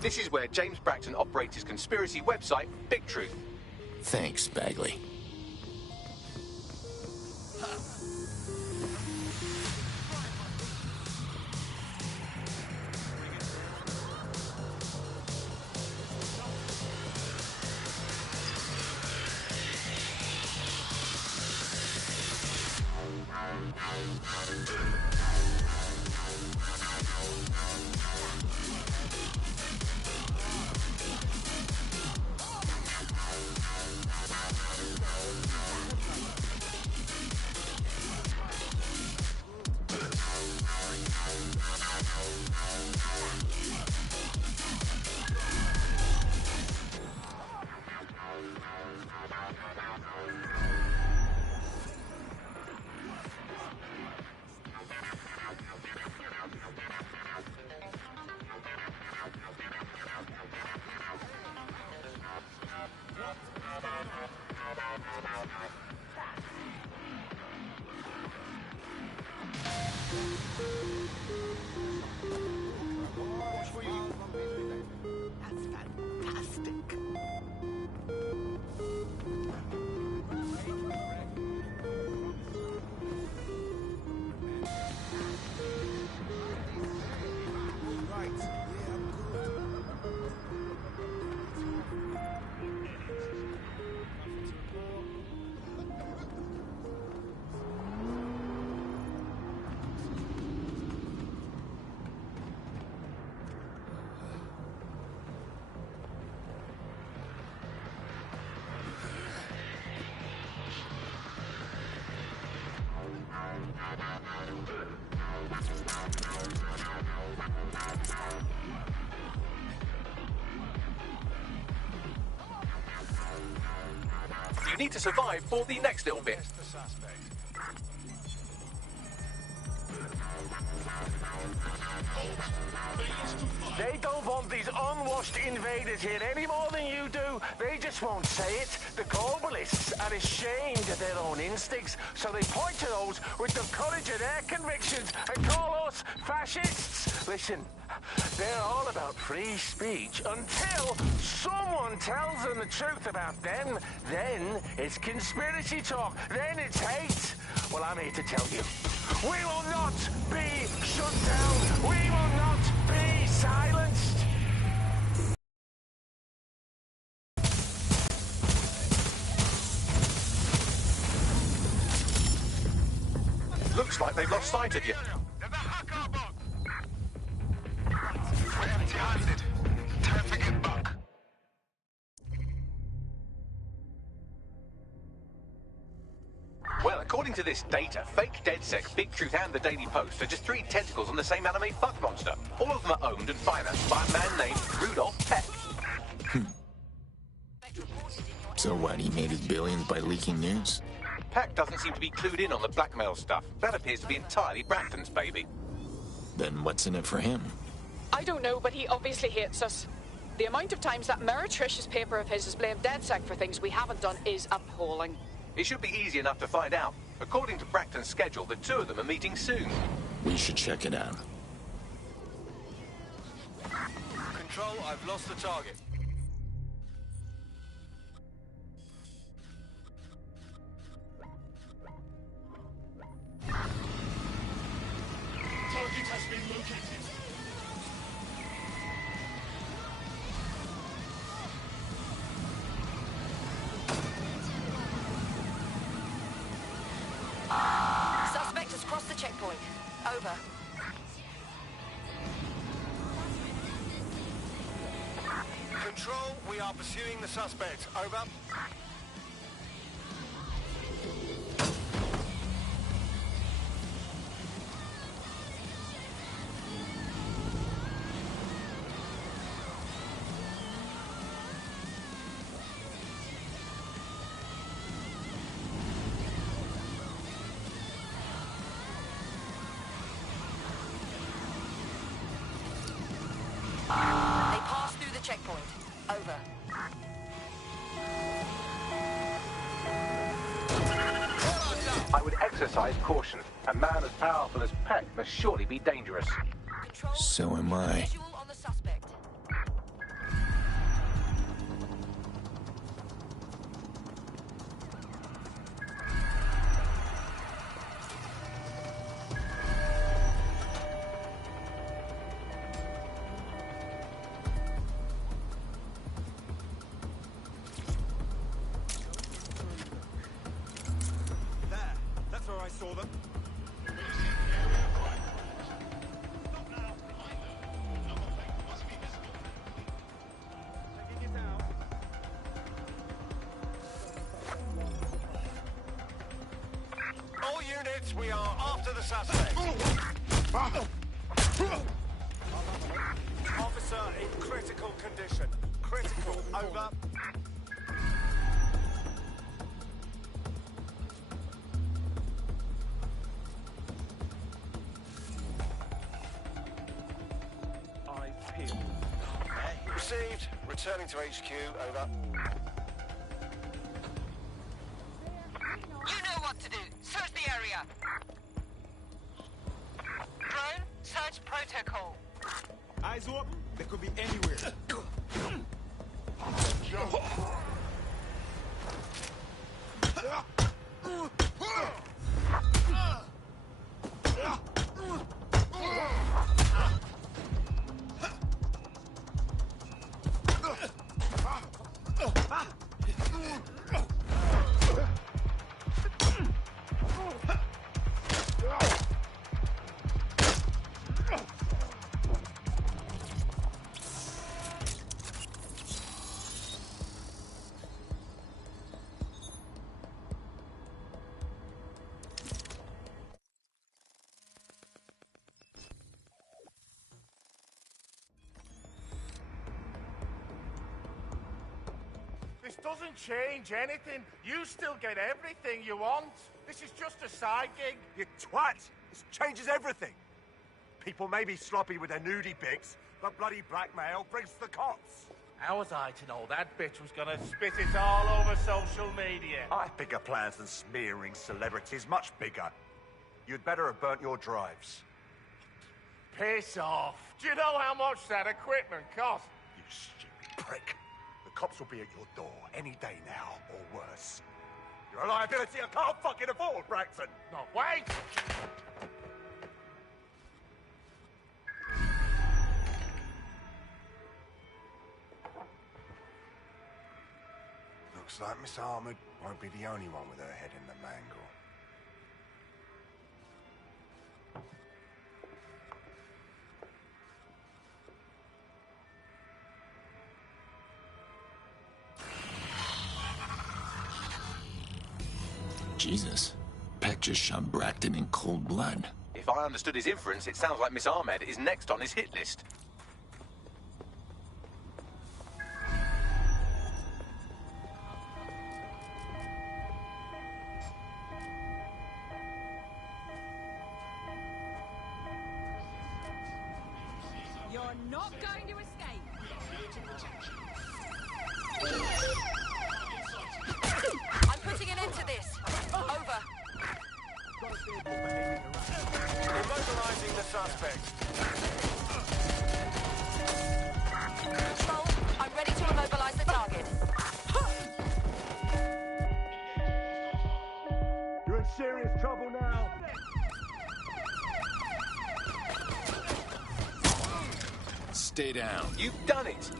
This is where James Bracton operates his conspiracy website, Big Truth. Thanks, Bagley. You need to survive for the next little bit. They don't want these unwashed invaders here any more than you do. They just won't say it. The globalists are ashamed of their own instincts, so they point to those with the courage of their convictions and call us fascists. Listen, they're all about free speech until someone tells them the truth about them. Then it's conspiracy talk. Then it's hate. Well, I'm here to tell you, we will not be shut down. We will not be silenced. Looks like they've lost sight of you. We're empty-handed. Time to get back. Well, according to this data, fake DedSec, Big Truth and the Daily Post are just three tentacles on the same anime fuck monster. All of them are owned and financed by a man named Rudolph Peck. So what, he made his billions by leaking news? Peck doesn't seem to be clued in on the blackmail stuff. That appears to be entirely Bracton's baby. Then what's in it for him? I don't know, but he obviously hates us. The amount of times that meretricious paper of his has blamed DedSec for things we haven't done is appalling. It should be easy enough to find out. According to Bracton's schedule, the two of them are meeting soon. We should check it out. Control, I've lost the target. Target has been located. Suspect has crossed the checkpoint. Over. Control, we are pursuing the suspect. Over. They passed through the checkpoint. Over. I would exercise caution. A man as powerful as Peck must surely be dangerous. So am I. Visual on the suspect. There. That's where I saw them. Taking it out. All units, we are after the suspect. Officer in critical condition. Critical, over. Eyes peeled. Received. Returning to HQ, over. You know what to do. Search the area. Drone, search protocol. Eyes open. They could be anywhere. Doesn't change anything. You still get everything you want. This is just a side gig. You twat! This changes everything. People may be sloppy with their nudie pics, but bloody blackmail brings the cops. How was I to know that bitch was gonna spit it all over social media? I have bigger plans than smearing celebrities, much bigger. You'd better have burnt your drives. Piss off. Do you know how much that equipment cost? You stupid prick. The cops will be at your door any day now, or worse. You're a liability I can't fucking afford, Braxton. No, wait! Looks like Miss Armored won't be the only one with her head in the mangle. Jesus. Peck just shot Bracton in cold blood. If I understood his inference, it sounds like Miss Ahmed is next on his hit list. You're not going to escape. I'm putting an end to this. Over. Immobilizing the suspect. Control, I'm ready to immobilize the target. You're in serious trouble now. Stay down. You've done it!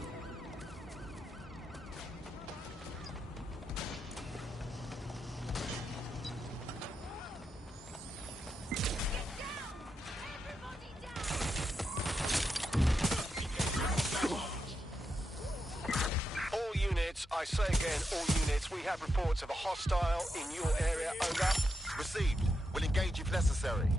All units, I say again, all units, we have reports of a hostile in your area. Over. Received. We'll engage if necessary.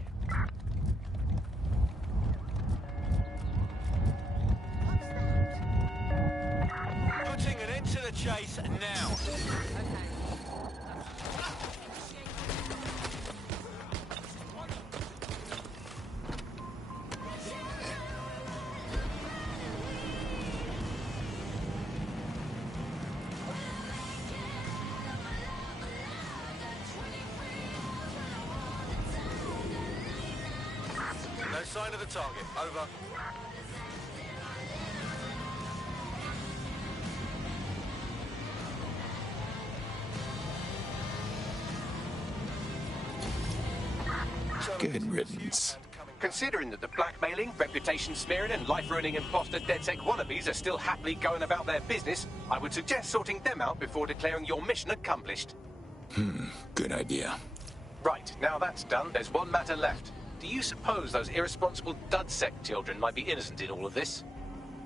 Putting an end to the chase now. No sign of the target. Over. Good riddance. Considering that the blackmailing, reputation smearing and life-ruining imposter DedSec wannabes are still happily going about their business, I would suggest sorting them out before declaring your mission accomplished. Good idea. Right, now that's done, there's one matter left. Do you suppose those irresponsible DudSec children might be innocent in all of this?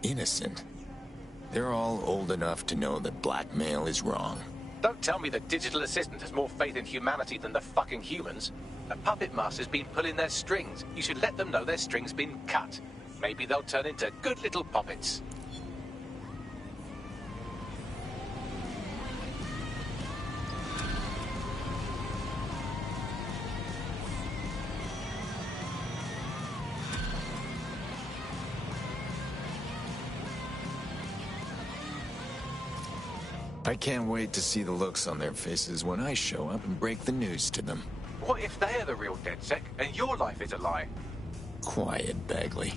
Innocent. They're all old enough to know that blackmail is wrong. Don't tell me the digital assistant has more faith in humanity than the fucking humans. A puppet master's been pulling their strings. You should let them know their string's been cut. Maybe they'll turn into good little puppets. I can't wait to see the looks on their faces when I show up and break the news to them. What if they're the real DedSec and your life is a lie? Quiet, Bagley.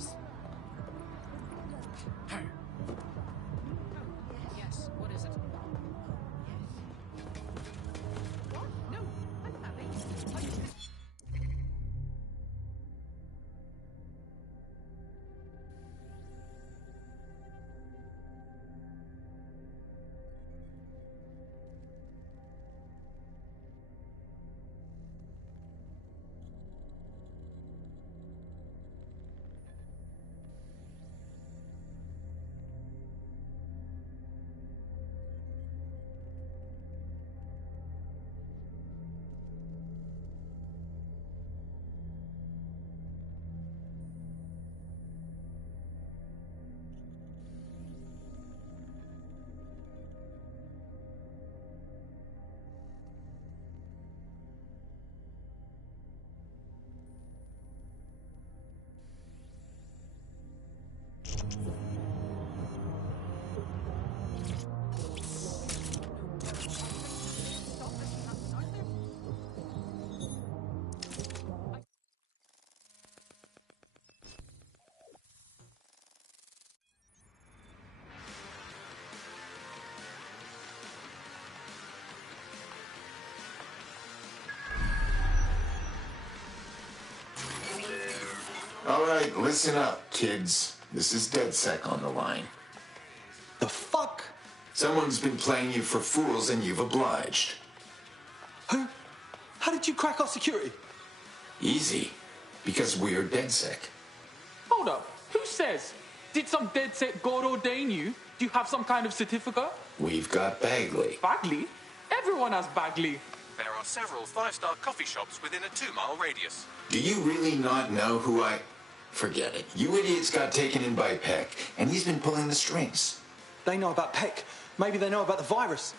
is. Yes, what is it? What? No, I'm happy. All right, listen up, kids. This is DedSec on the line. The fuck? Someone's been playing you for fools and you've obliged. Who? How did you crack our security? Easy. Because we're DedSec. Hold up. Who says? Did some DedSec God ordain you? Do you have some kind of certificate? We've got Bagley. Bagley? Everyone has Bagley. There are several 5-star coffee shops within a 2-mile radius. Do you really not know who I... Forget it. You idiots got taken in by Peck, and he's been pulling the strings. They know about Peck. Maybe they know about the virus.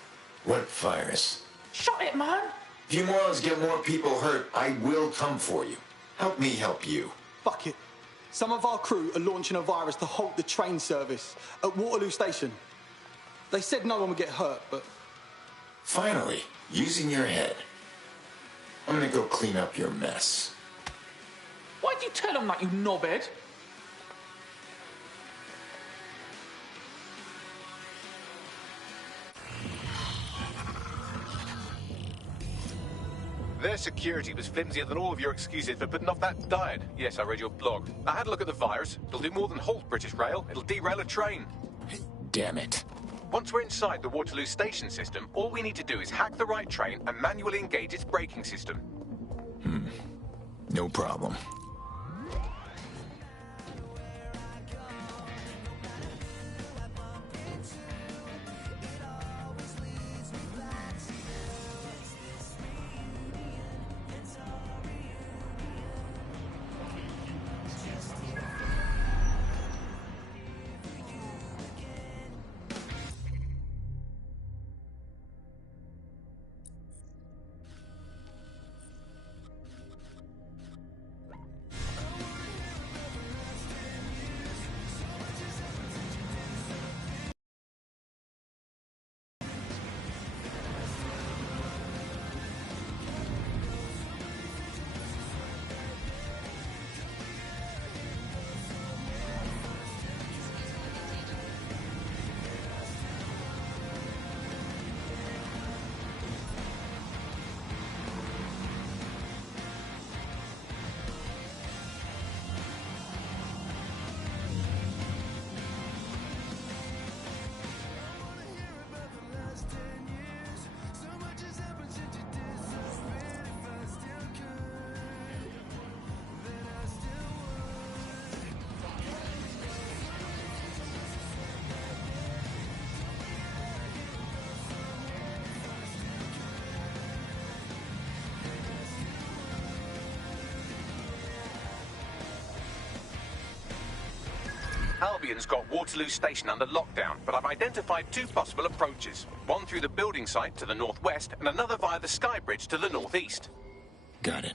What virus? Shut it, man. If you morons get more people hurt, I will come for you. Help me help you. Fuck it. Some of our crew are launching a virus to halt the train service at Waterloo Station. They said no one would get hurt, but... Finally, using your head. I'm gonna go clean up your mess. Why'd you tell them that, you knobhead? Their security was flimsier than all of your excuses for putting off that diet. Yes, I read your blog. I had a look at the virus. It'll do more than halt British Rail. It'll derail a train. Damn it. Once we're inside the Waterloo Station system, all we need to do is hack the right train and manually engage its braking system. No problem. Albion's got Waterloo Station under lockdown, but I've identified 2 possible approaches. One through the building site to the northwest, and another via the sky bridge to the northeast. Got it.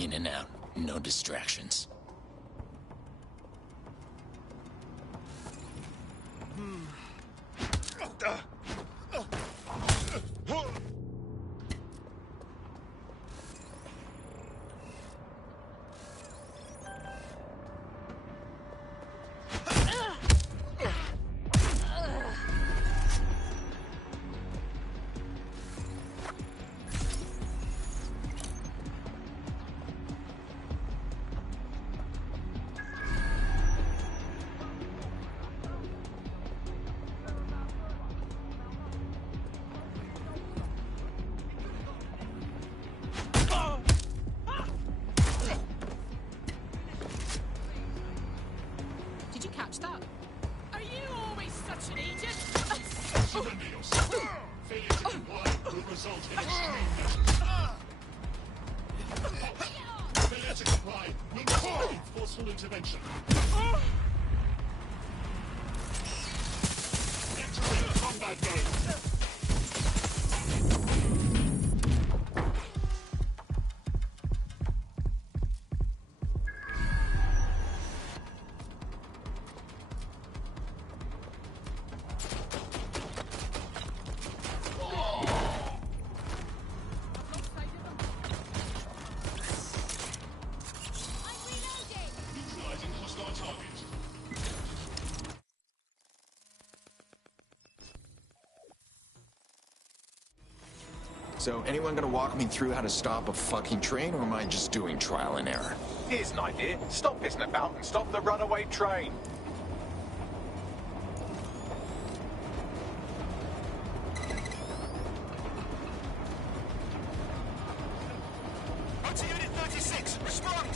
In and out, no distractions. Did you catch that? Are you always such an idiot? Surrender yourself. Failure to comply will result in extreme failure to comply will result in forceful intervention. Entering combat mode. Neutralizing hostile target. So, anyone gonna walk me through how to stop a fucking train, or am I just doing trial and error? Here's an idea. Stop pissing about and stop the runaway train. Onto Unit 36, respond!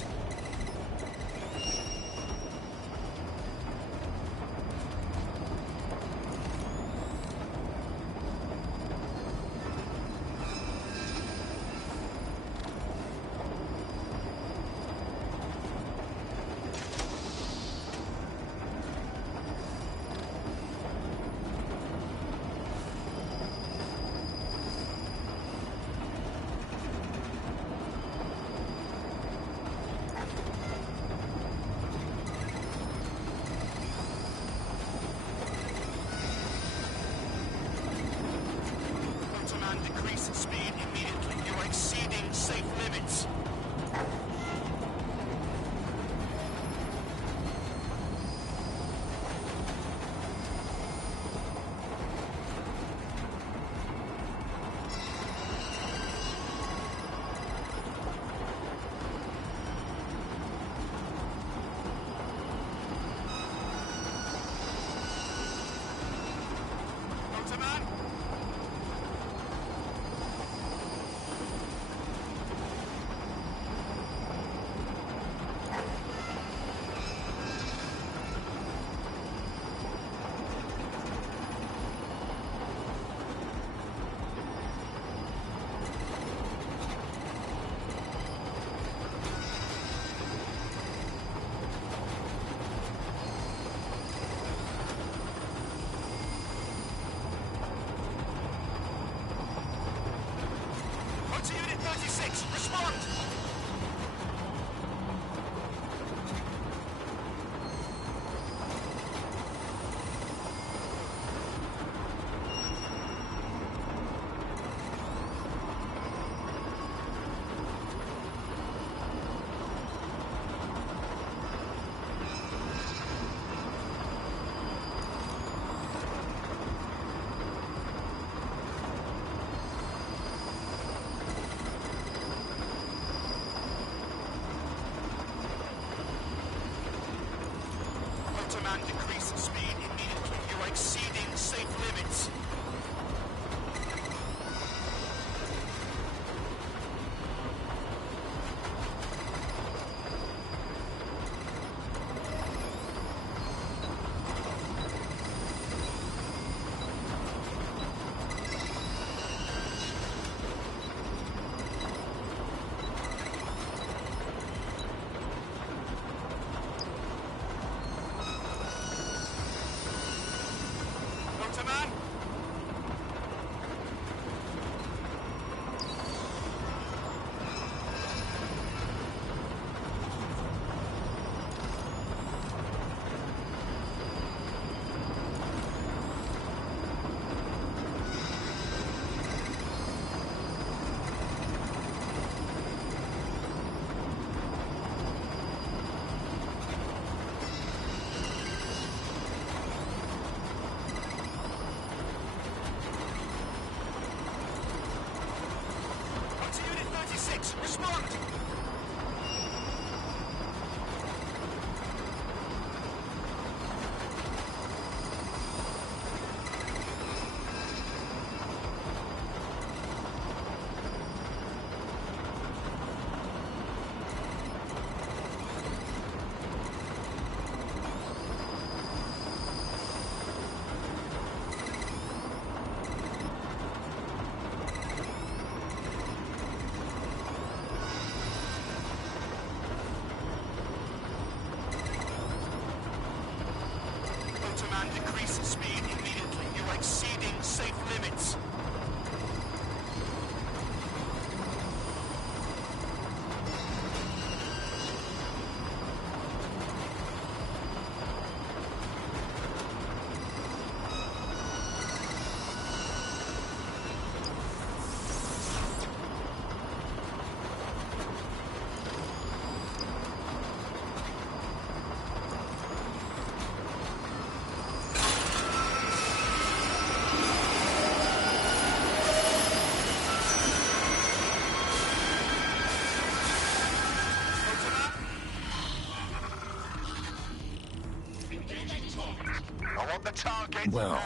minutes. Well,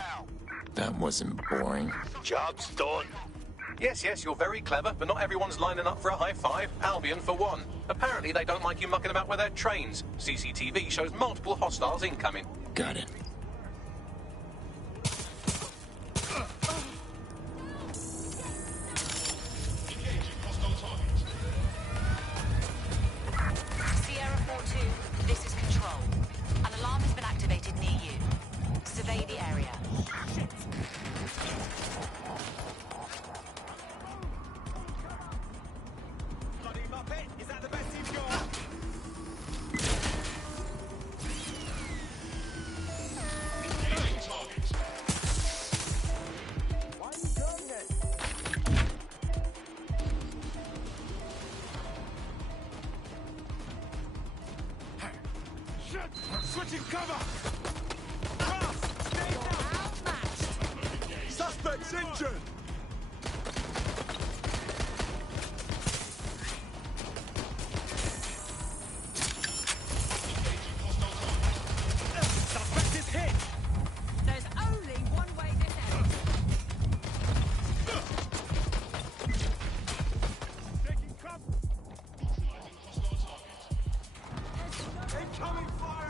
that wasn't boring. Job's done. Yes, you're very clever, but not everyone's lining up for a high five. Albion, for one. Apparently, they don't like you mucking about with their trains. CCTV shows multiple hostiles incoming. Got it. Sierra 4-2, this is Control. An alarm has been activated near you. Survey the area. Bloody Muppet, is that the best you've got? Engaging targets. Why are you doing this? Shit! Switching cover! Suspect's injured! Suspect is hit! There's only one way this ends. Taking cover! Incoming fire!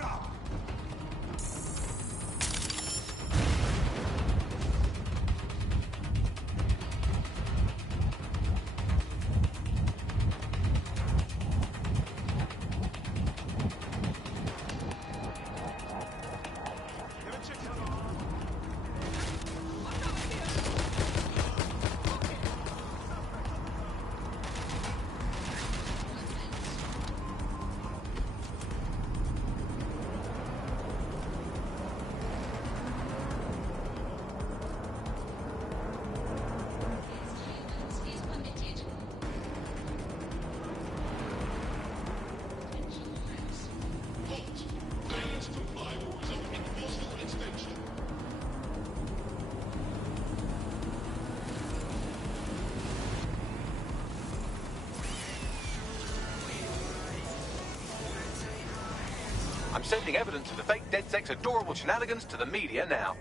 I'm sending evidence of the fake DedSec's adorable shenanigans to the media now.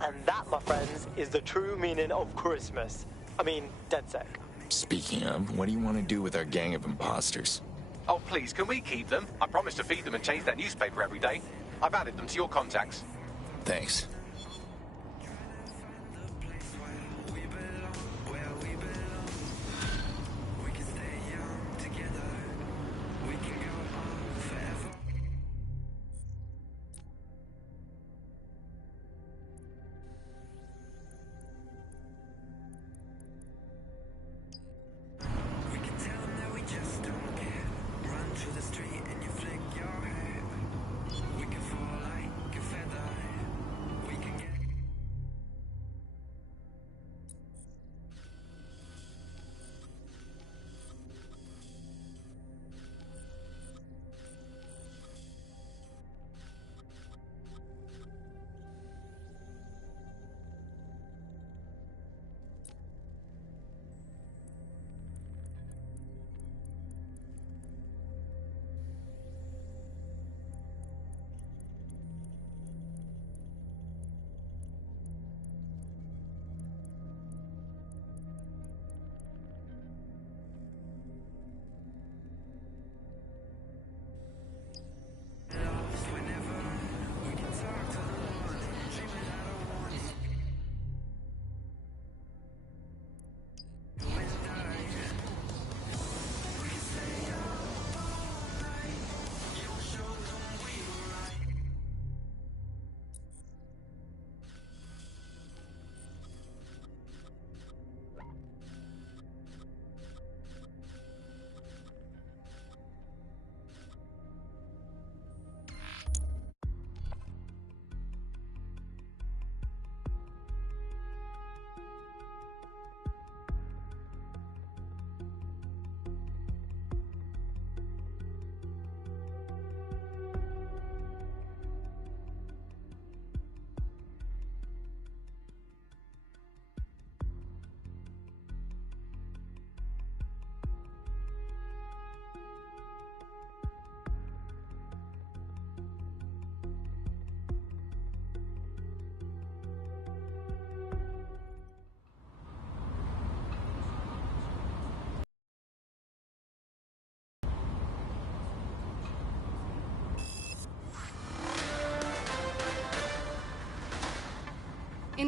And that, my friends, is the true meaning of Christmas. I mean, DedSec. Speaking of, what do you want to do with our gang of imposters? Oh, please, can we keep them? I promise to feed them and change their newspaper every day. I've added them to your contacts. Thanks. We can fall like a feather. We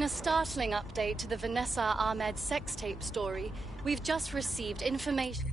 In a startling update to the Vanessa Ahmed sex tape story, we've just received information.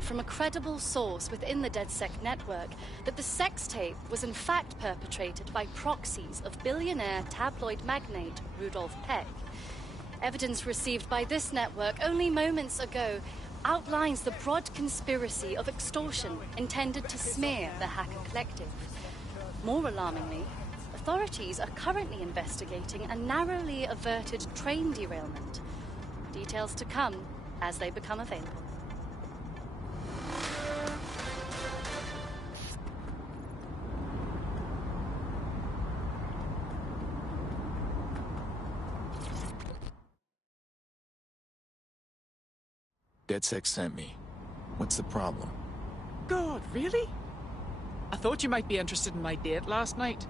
From a credible source within the DedSec network that the sex tape was in fact perpetrated by proxies of billionaire tabloid magnate Rudolf Peck. Evidence received by this network only moments ago outlines the broad conspiracy of extortion intended to smear the hacker collective. More alarmingly, authorities are currently investigating a narrowly averted train derailment. Details to come as they become available. DedSec sent me. What's the problem? God, really? I thought you might be interested in my date last night.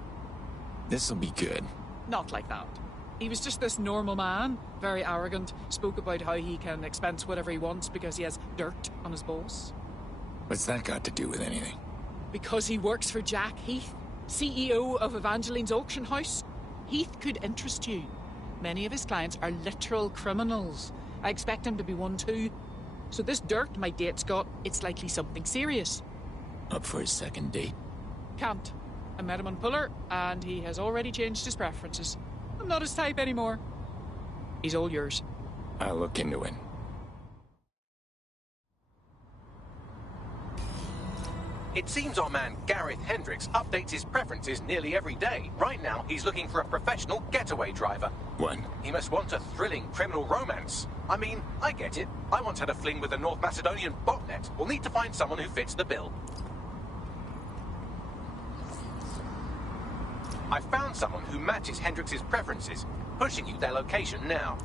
This'll be good. Not like that. He was just this normal man, very arrogant, spoke about how he can expense whatever he wants because he has dirt on his boss. What's that got to do with anything? Because he works for Jack Heath, CEO of Evangeline's auction house. Heath could interest you. Many of his clients are literal criminals. I expect him to be one too. So this dirt my date's got, it's likely something serious. Up for a second date? Can't. I met him on Puller, and he has already changed his preferences. I'm not his type anymore. He's all yours. I'll look into it. It seems our man Gareth Hendricks updates his preferences nearly every day. Right now, he's looking for a professional getaway driver. What? He must want a thrilling criminal romance. I mean, I get it. I once had a fling with a North Macedonian botnet. We'll need to find someone who fits the bill. I found someone who matches Hendricks' preferences. Pushing you their location now.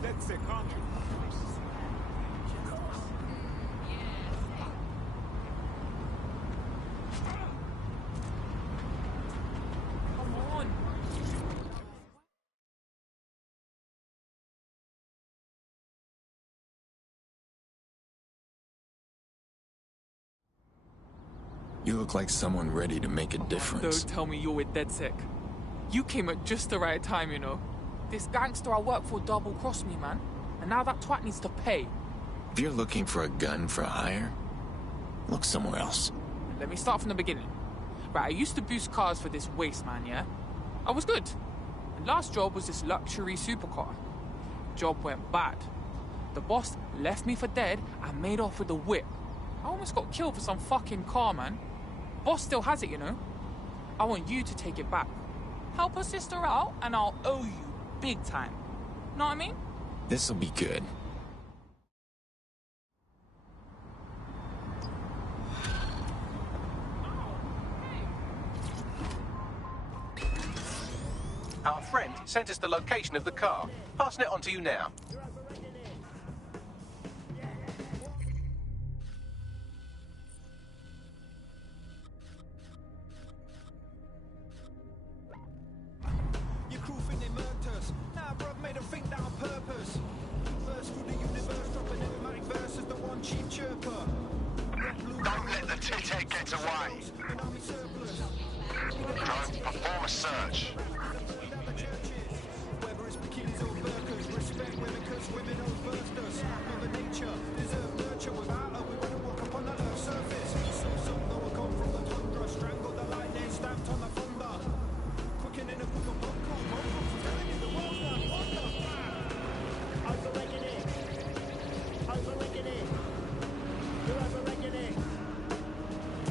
That's it, can't you? Come on. You look like someone ready to make a difference. Don't tell me you're with DedSec. You came at just the right time, you know. This gangster I work for double-crossed me, man. And now that twat needs to pay. If you're looking for a gun for hire, look somewhere else. Let me start from the beginning. Right, I used to boost cars for this waste man, yeah? I was good. And last job was this luxury supercar. Job went bad. The boss left me for dead and made off with the whip. I almost got killed for some fucking car, man. Boss still has it, you know? I want you to take it back. Help her sister out, and I'll owe you big time. Know what I mean? This'll be good. Our friend sent us the location of the car. Passing it on to you now. Your crew think they murked us. Nah, bruv, made them think that on purpose. Burst through the universe, dropping enigmatic verses, the one cheap chirper. Don't let the tit-head get away. Don't perform a search. Whether it's bikinis or burkas, respect women, cause women outburst us. Mother nature deserve nurture. Without her, we wouldn't walk upon that earth's surface. Some know we come from the tundra, strangled the lightning, stamped on the thunder. Quickening a book of popcorn, telling you the world's not wonder. Overrated it. Overrated it. You're overrated it.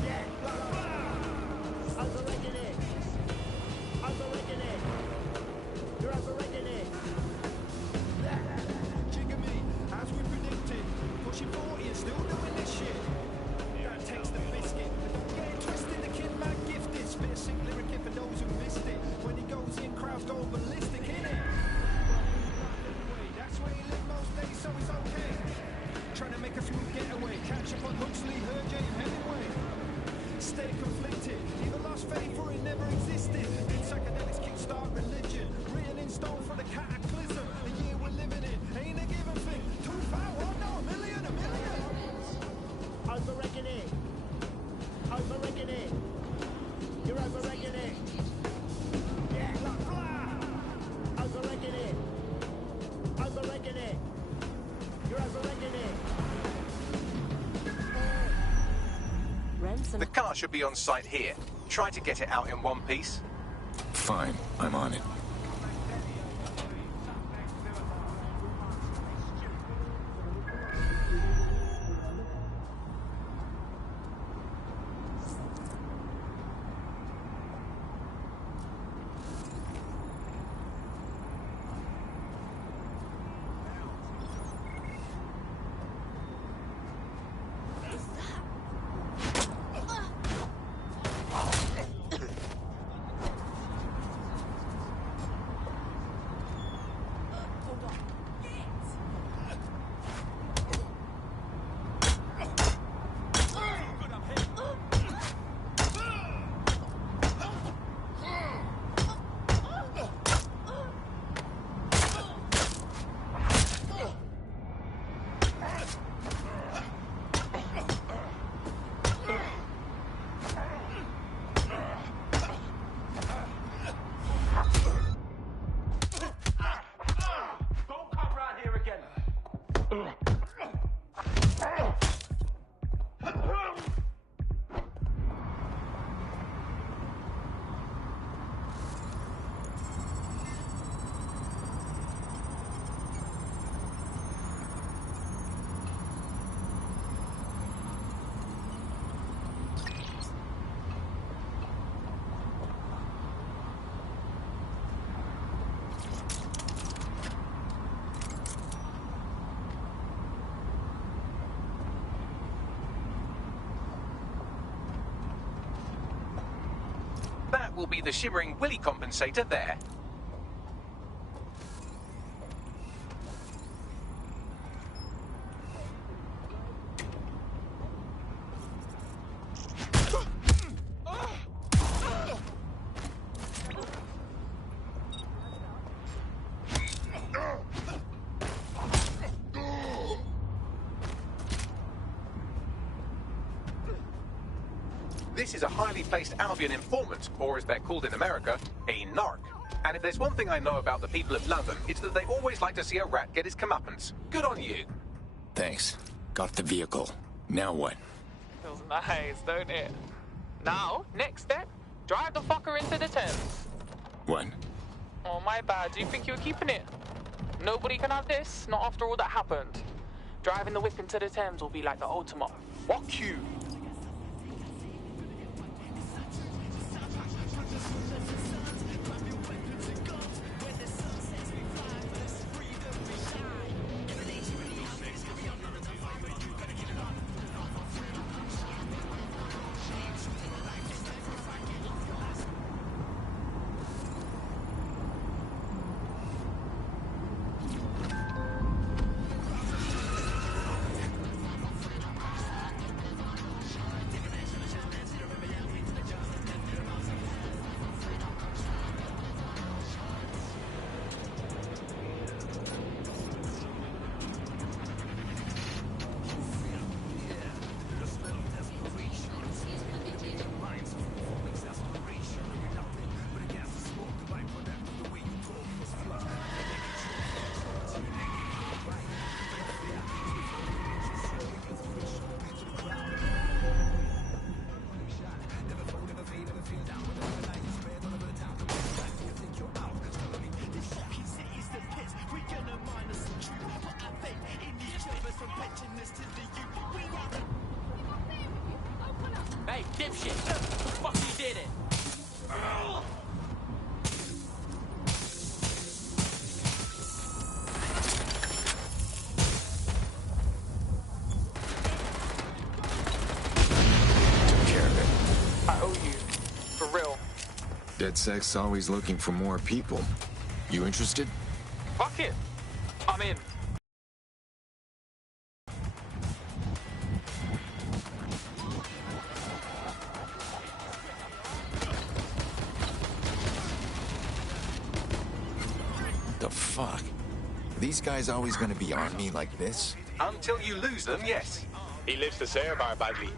Yeah, blah, blah, blah. Overrated it. Overrated it. You're overrated it. Jigger me, as we predicted. Pushing 40 and still doing this shit. That takes the biscuit. Don't get it twisted, the kid man gifted. Spit a sick lyric for those who missed it. When he goes in, crowds go ballistic, innit? That's where he live most days, so it's okay. Trying to make a smooth getaway. Catch up on Huxley, Hergé, and Hemingway. stay conflicted. Either lost faith or it never existed. Did psychedelics kickstart religion? Written in stone for the cataclysm. The year we're living in ain't a given thing. 2 5 1 no, a million. Overregulated. Overregulated. You're overregulated. Yeah, like blah. Overregulated. Overregulated. You're overregulated. The car should be on site here. Try to get it out in one piece. Fine, I'm on it. Will be the shimmering willy compensator there. This is a highly placed Albion informant, or as they're called in America, a narc. And if there's one thing I know about the people of London, it's that they always like to see a rat get his comeuppance. Good on you. Thanks. Got the vehicle. Now what? Feels nice, don't it? Now, next step, drive the fucker into the Thames. What? Oh, my bad. Do you think you were keeping it? Nobody can have this, not after all that happened. Driving the whip into the Thames will be like the ultimate. Fuck you. Hey, dipshit! Who the fuck you did it? Took care of it. I owe you. For real. DedSec's always looking for more people. You interested? Fuck it. I'm in. What the fuck? Are these guys always gonna be on me like this? Until you lose them, yes. He lives to say about badly.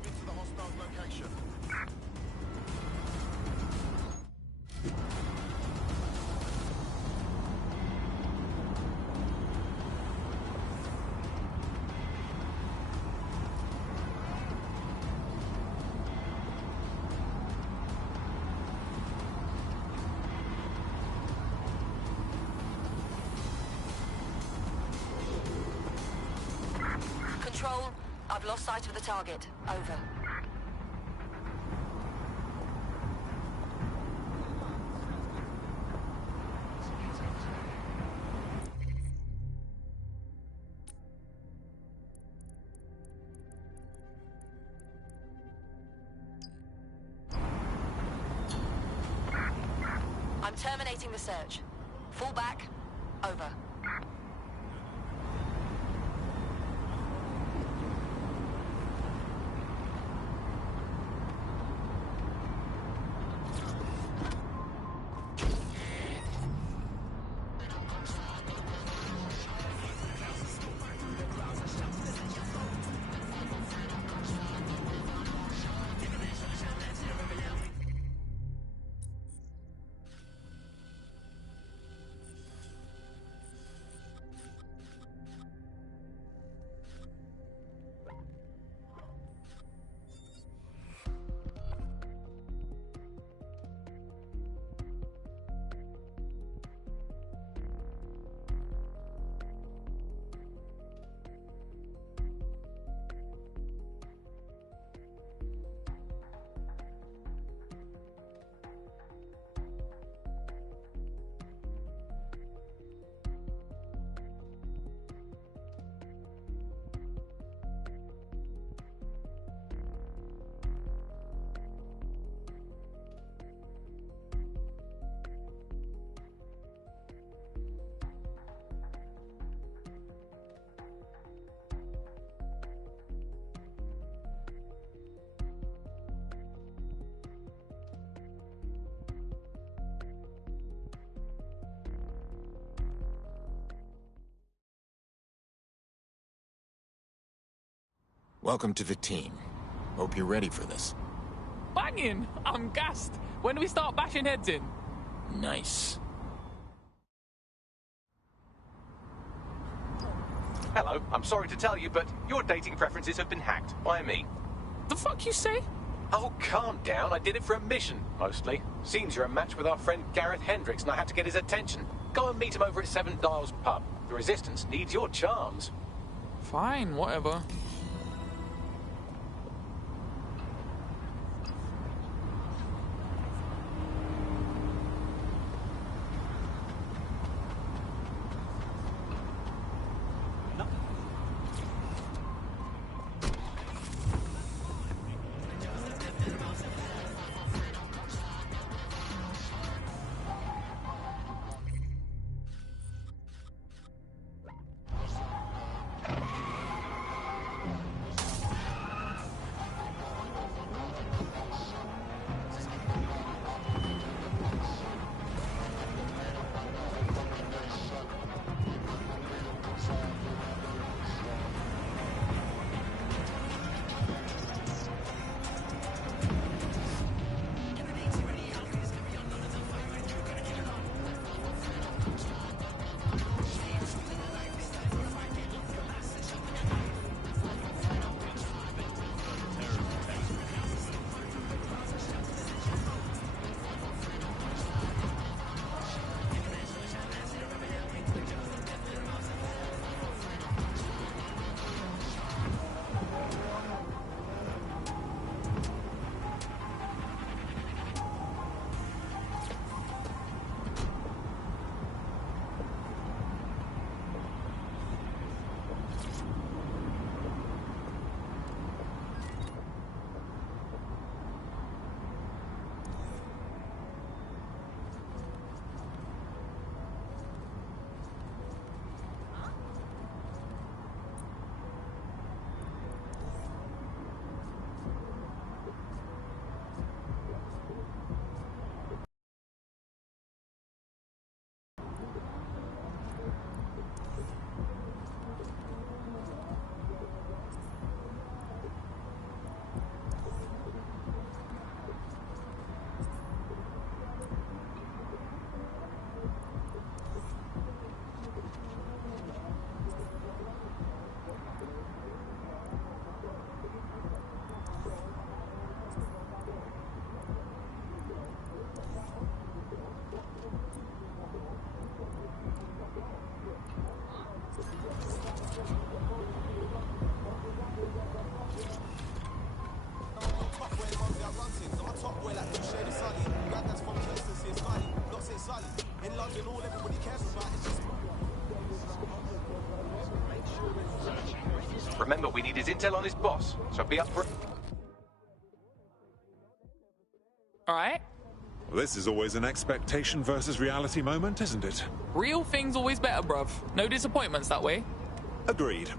Control, I've lost sight of the target. Over. I'm terminating the search. Fall back. Over. Welcome to the team. Hope you're ready for this. Banging! I'm gassed. When do we start bashing heads in? Nice. Hello, I'm sorry to tell you, but your dating preferences have been hacked by me. The fuck you say? Oh, calm down. I did it for a mission, mostly. Seems you're a match with our friend Gareth Hendricks, and I had to get his attention. Go and meet him over at Seven Dials pub. The Resistance needs your charms. Fine, whatever. Remember, we need his intel on his boss, so be up for it. All right. Well, this is always an expectation versus reality moment, isn't it? Real things always better, bruv. No disappointments that way. Agreed.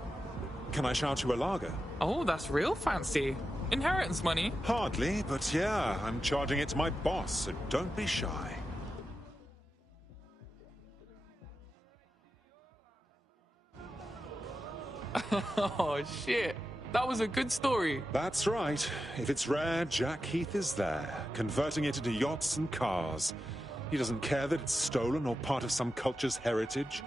Can I shout you a lager? Oh, that's real fancy. Inheritance money? Hardly, but yeah, I'm charging it to my boss, so don't be shy. Oh, shit. That was a good story. That's right. If it's rare, Jack Heath is there, converting it into yachts and cars. He doesn't care that it's stolen or part of some culture's heritage.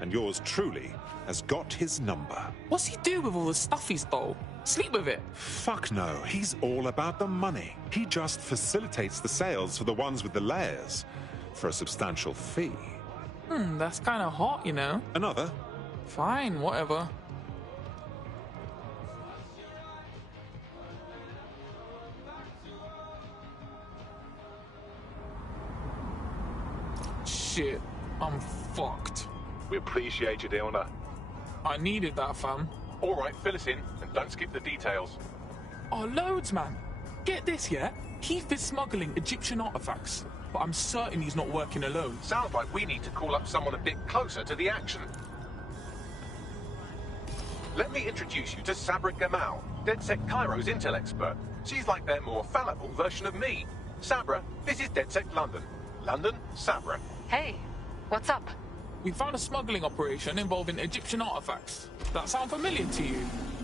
And yours truly has got his number. What's he do with all the stuff he stole? Sleep with it? Fuck no. He's all about the money. He just facilitates the sales for the ones with the layers for a substantial fee. That's kind of hot, you know. Another? Fine, whatever. Shit, I'm fucked. We appreciate you, Diona. I needed that, fam. All right, fill us in, and don't skip the details. Oh, loads, man. Get this, yeah? Heath is smuggling Egyptian artifacts, but I'm certain he's not working alone. Sounds like we need to call up someone a bit closer to the action. Let me introduce you to Sabra Gamal, DedSec Cairo's intel expert. She's like their more fallible version of me. Sabra, this is DedSec London. London, Sabra. Hey, what's up? We found a smuggling operation involving Egyptian artifacts. That sound familiar to you?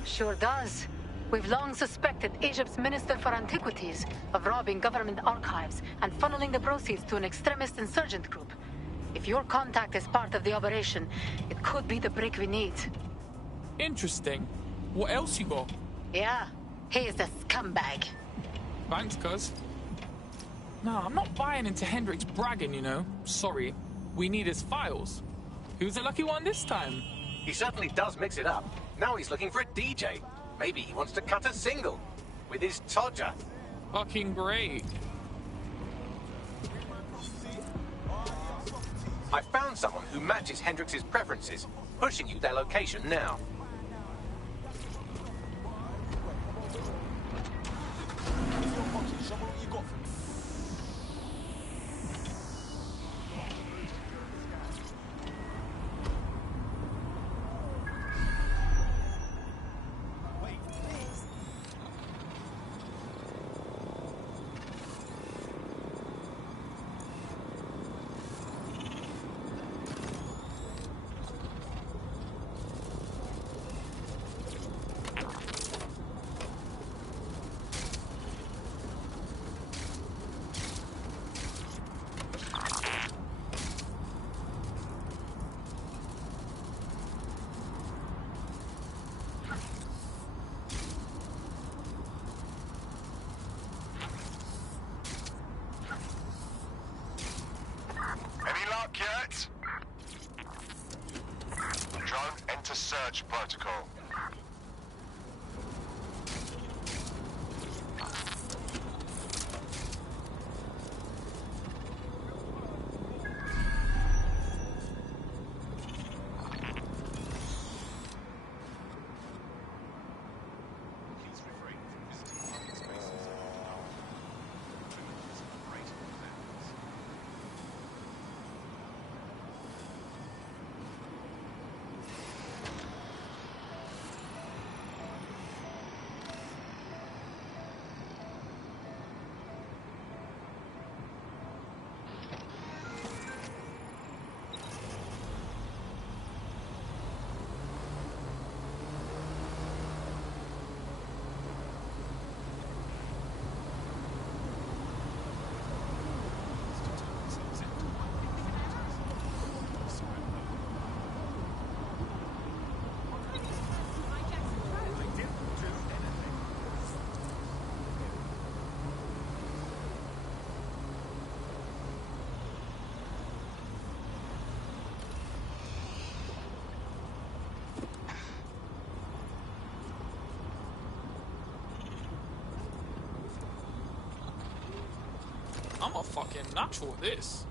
Sure does. We've long suspected Egypt's Minister for Antiquities of robbing government archives and funneling the proceeds to an extremist insurgent group. If your contact is part of the operation, it could be the break we need. Interesting. What else you got? Yeah, he is a scumbag. Thanks, cuz. Nah, I'm not buying into Hendricks bragging, you know. Sorry. We need his files. Who's the lucky one this time? He certainly does mix it up. Now he's looking for a DJ. Maybe he wants to cut a single with his Todger. Fucking great. I found someone who matches Hendrix's preferences. Pushing you their location now. Yet? Drone, enter search protocol. I'm a fucking natural at this.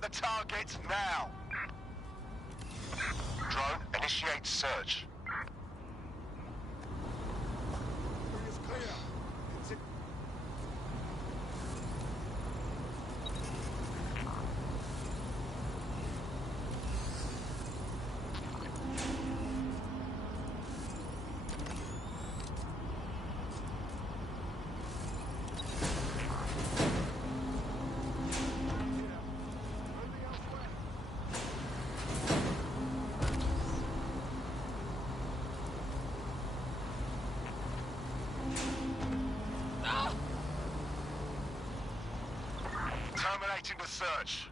the target now. Drone, initiate search. Terminating the search.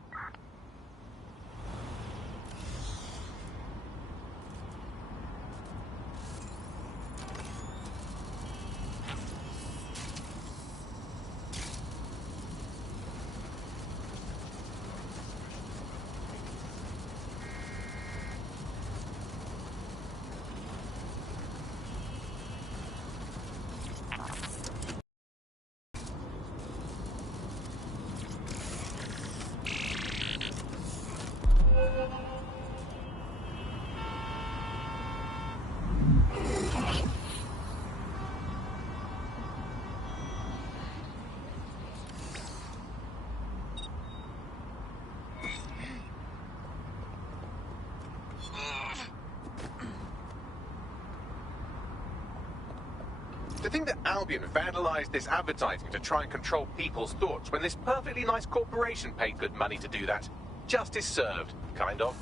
To think that Albion vandalized this advertising to try and control people's thoughts when this perfectly nice corporation paid good money to do that. Justice served, kind of.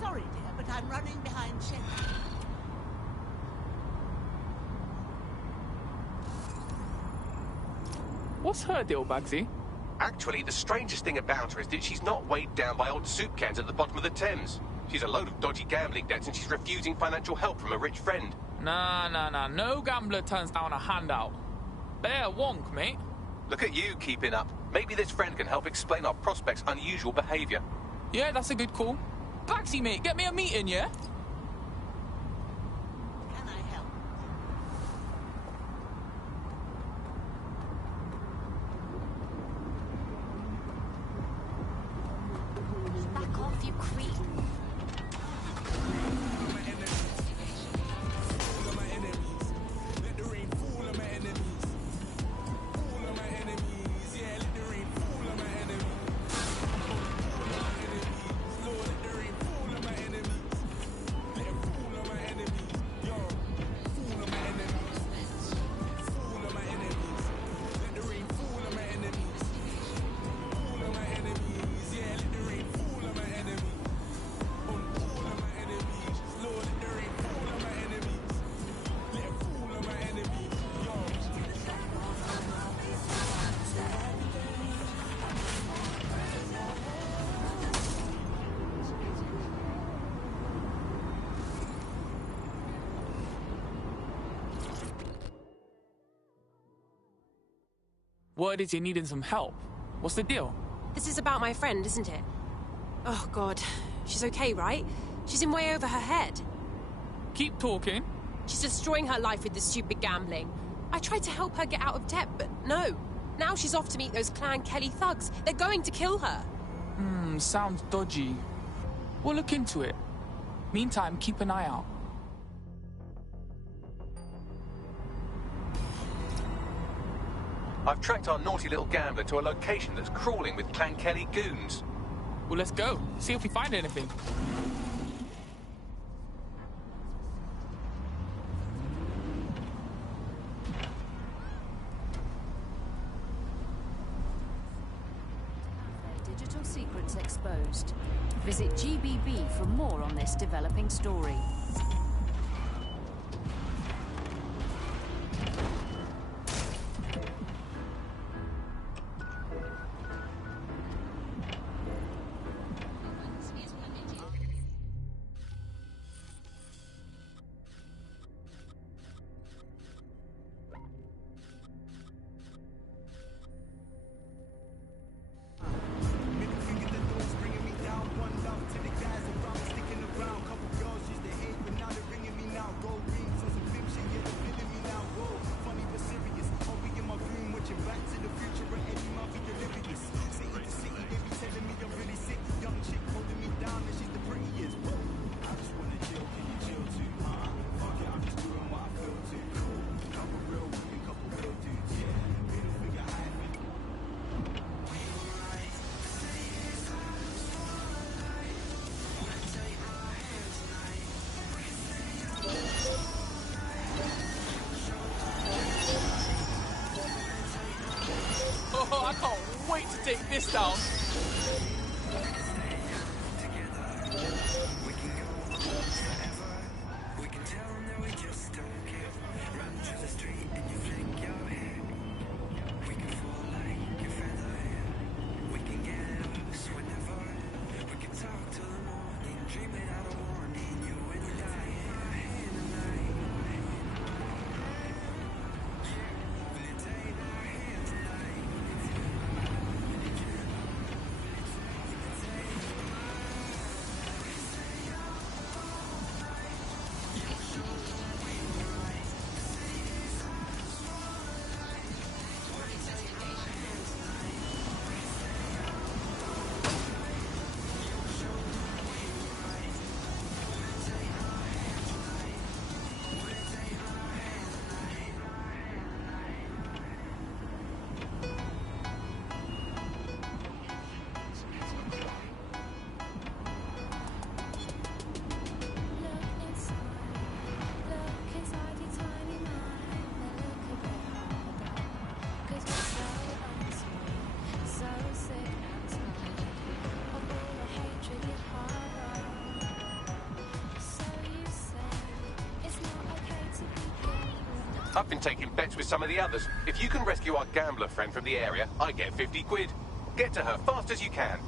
Sorry, dear, but I'm running behind schedule. What's her deal, Bugsy? Actually, the strangest thing about her is that she's not weighed down by old soup cans at the bottom of the Thames. She's a load of dodgy gambling debts and she's refusing financial help from a rich friend. Nah. No gambler turns down a handout. Bear wonk, mate. Look at you keeping up. Maybe this friend can help explain our prospect's unusual behaviour. Yeah, that's a good call. Bugsy, mate, get me a meeting, yeah? Can I help? Back off, you creep. Word is you're needing some help. What's the deal? This is about my friend, isn't it? Oh, God. She's okay, right? She's in way over her head. Keep talking. She's destroying her life with this stupid gambling. I tried to help her get out of debt, but no. Now she's off to meet those Clan Kelly thugs. They're going to kill her. Sounds dodgy. We'll look into it. Meantime, keep an eye out. I've tracked our naughty little gambler to a location that's crawling with Clan Kelly goons. Well, let's go. See if we find anything. Digital secrets exposed. Visit GBB for more on this developing story. Oh, I can't wait to take this down. I've been taking bets with some of the others. If you can rescue our gambler friend from the area, I get 50 quid. Get to her fast as you can.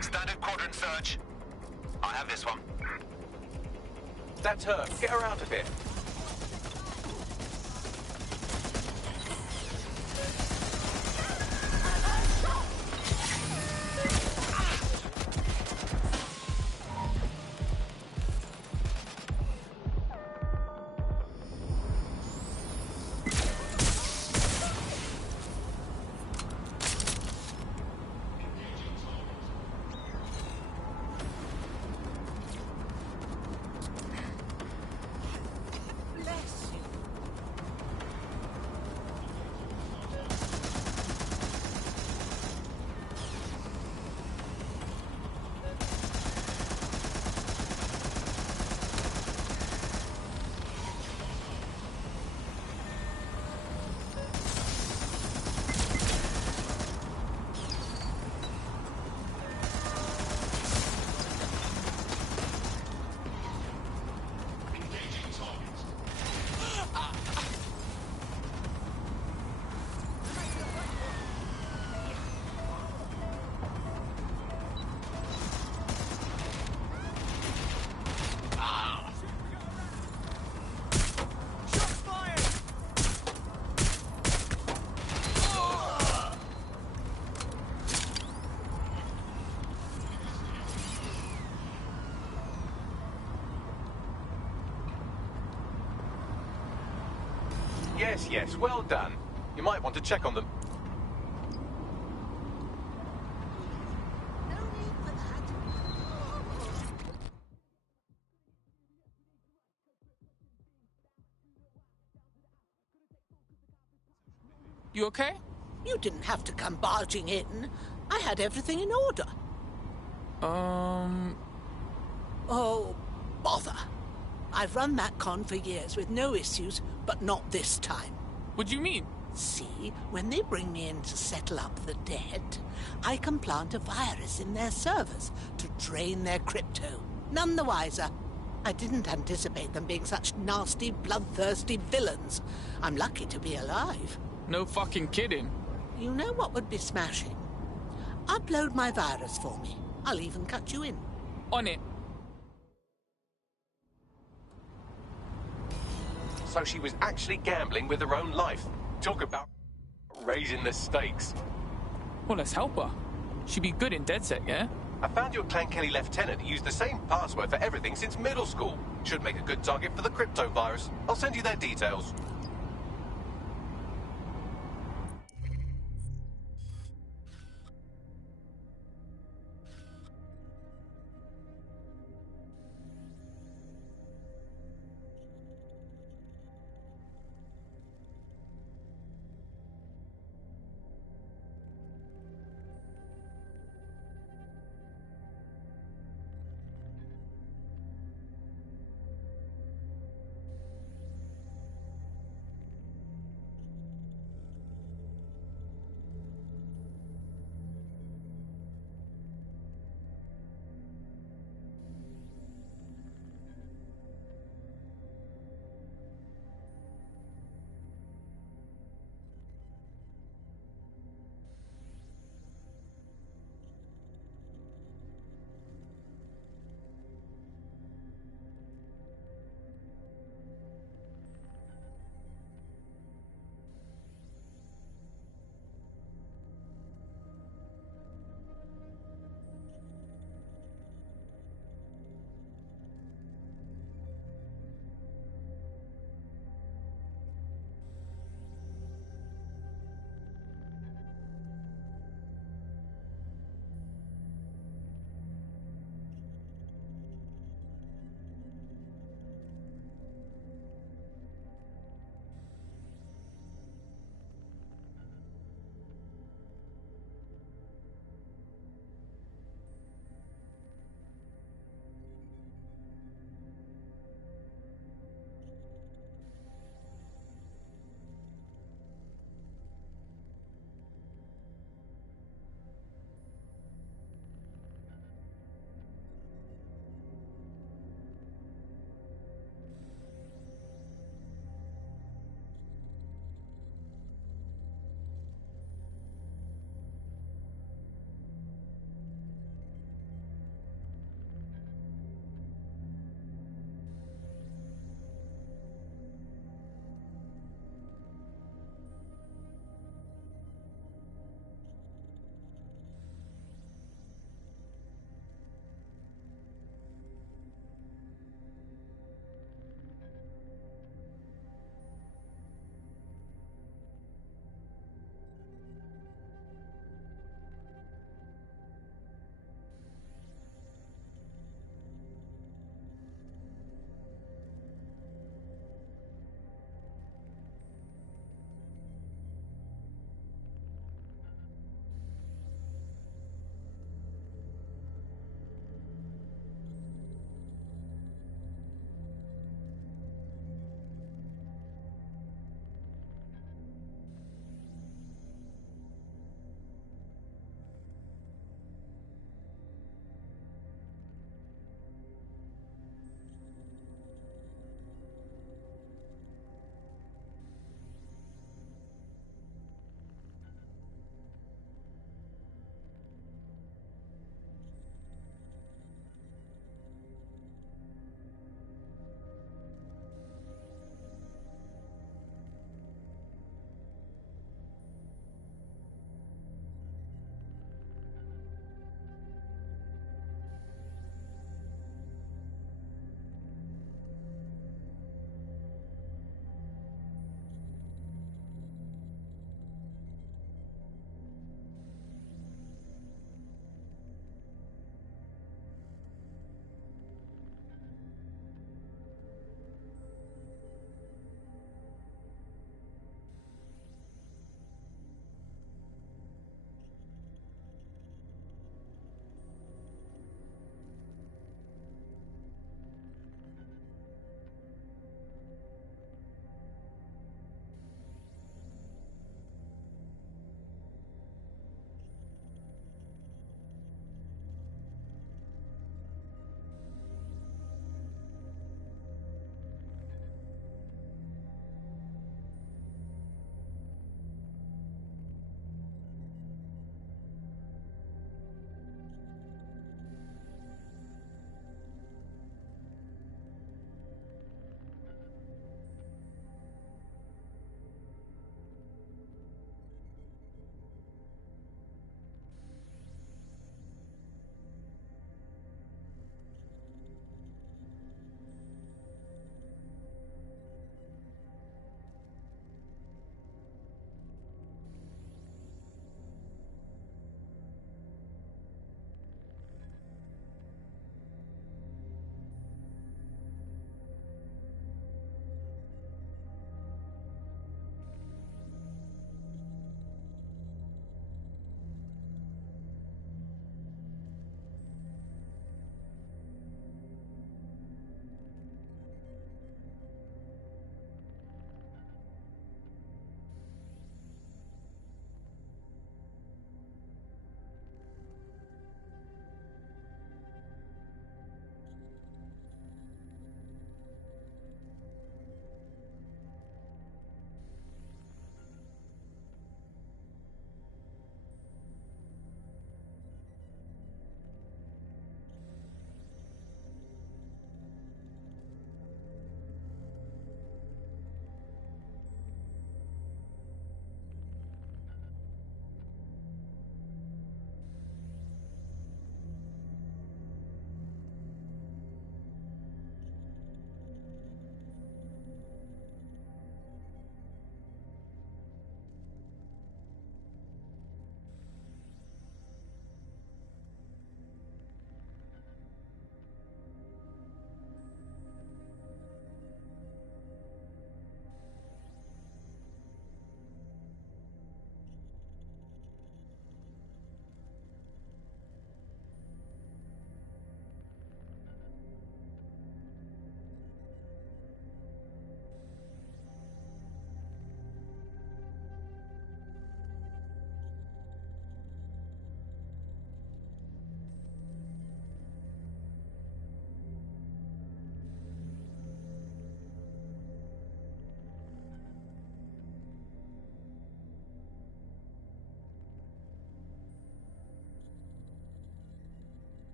Standard quadrant search. I have this one. That's her. Get her out of here. Yes, yes, well done. You might want to check on them. You okay? You didn't have to come barging in. I had everything in order. Oh, bother. I've run that con for years with no issues, but not this time. What do you mean? See, when they bring me in to settle up the dead, I can plant a virus in their servers to drain their crypto. None the wiser. I didn't anticipate them being such nasty, bloodthirsty villains. I'm lucky to be alive. No fucking kidding. You know what would be smashing? Upload my virus for me. I'll even cut you in. On it. So she was actually gambling with her own life. Talk about raising the stakes. Well, let's help her. She'd be good in DedSec, yeah? I found your Clan Kelly lieutenant who used the same password for everything since middle school. Should make a good target for the crypto virus. I'll send you their details.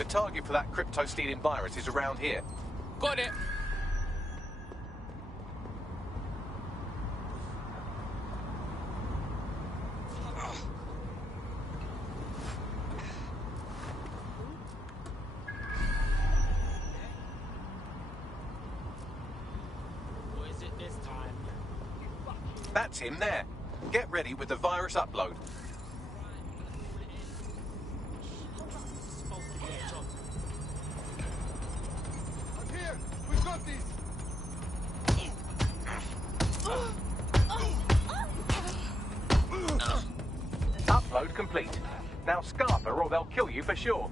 The target for that crypto-stealing virus is around here. Got it. What is it this time? That's him there. Get ready with the virus upload. I'm here! We've got these! Upload complete. Now scarper or they'll kill you for sure.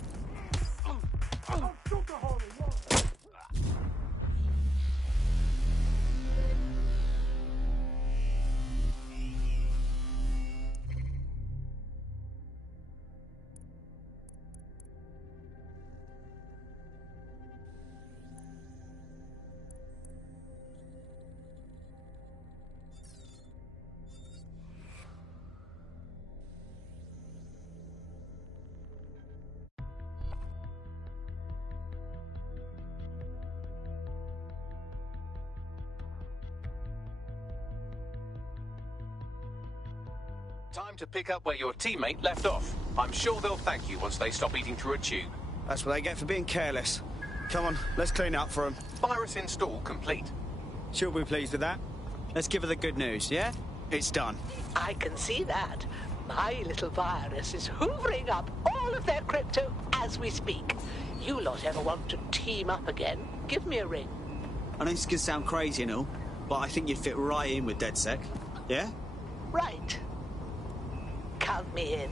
Time to pick up where your teammate left off. I'm sure they'll thank you once they stop eating through a tube. That's what they get for being careless. Come on, let's clean up for them. Virus install complete. She'll be pleased with that. Let's give her the good news, yeah? It's done. I can see that. My little virus is hoovering up all of their crypto as we speak. You lot ever want to team up again? Give me a ring. I know this could sound crazy and all, but I think you'd fit right in with DedSec. Yeah? Right. Count me in.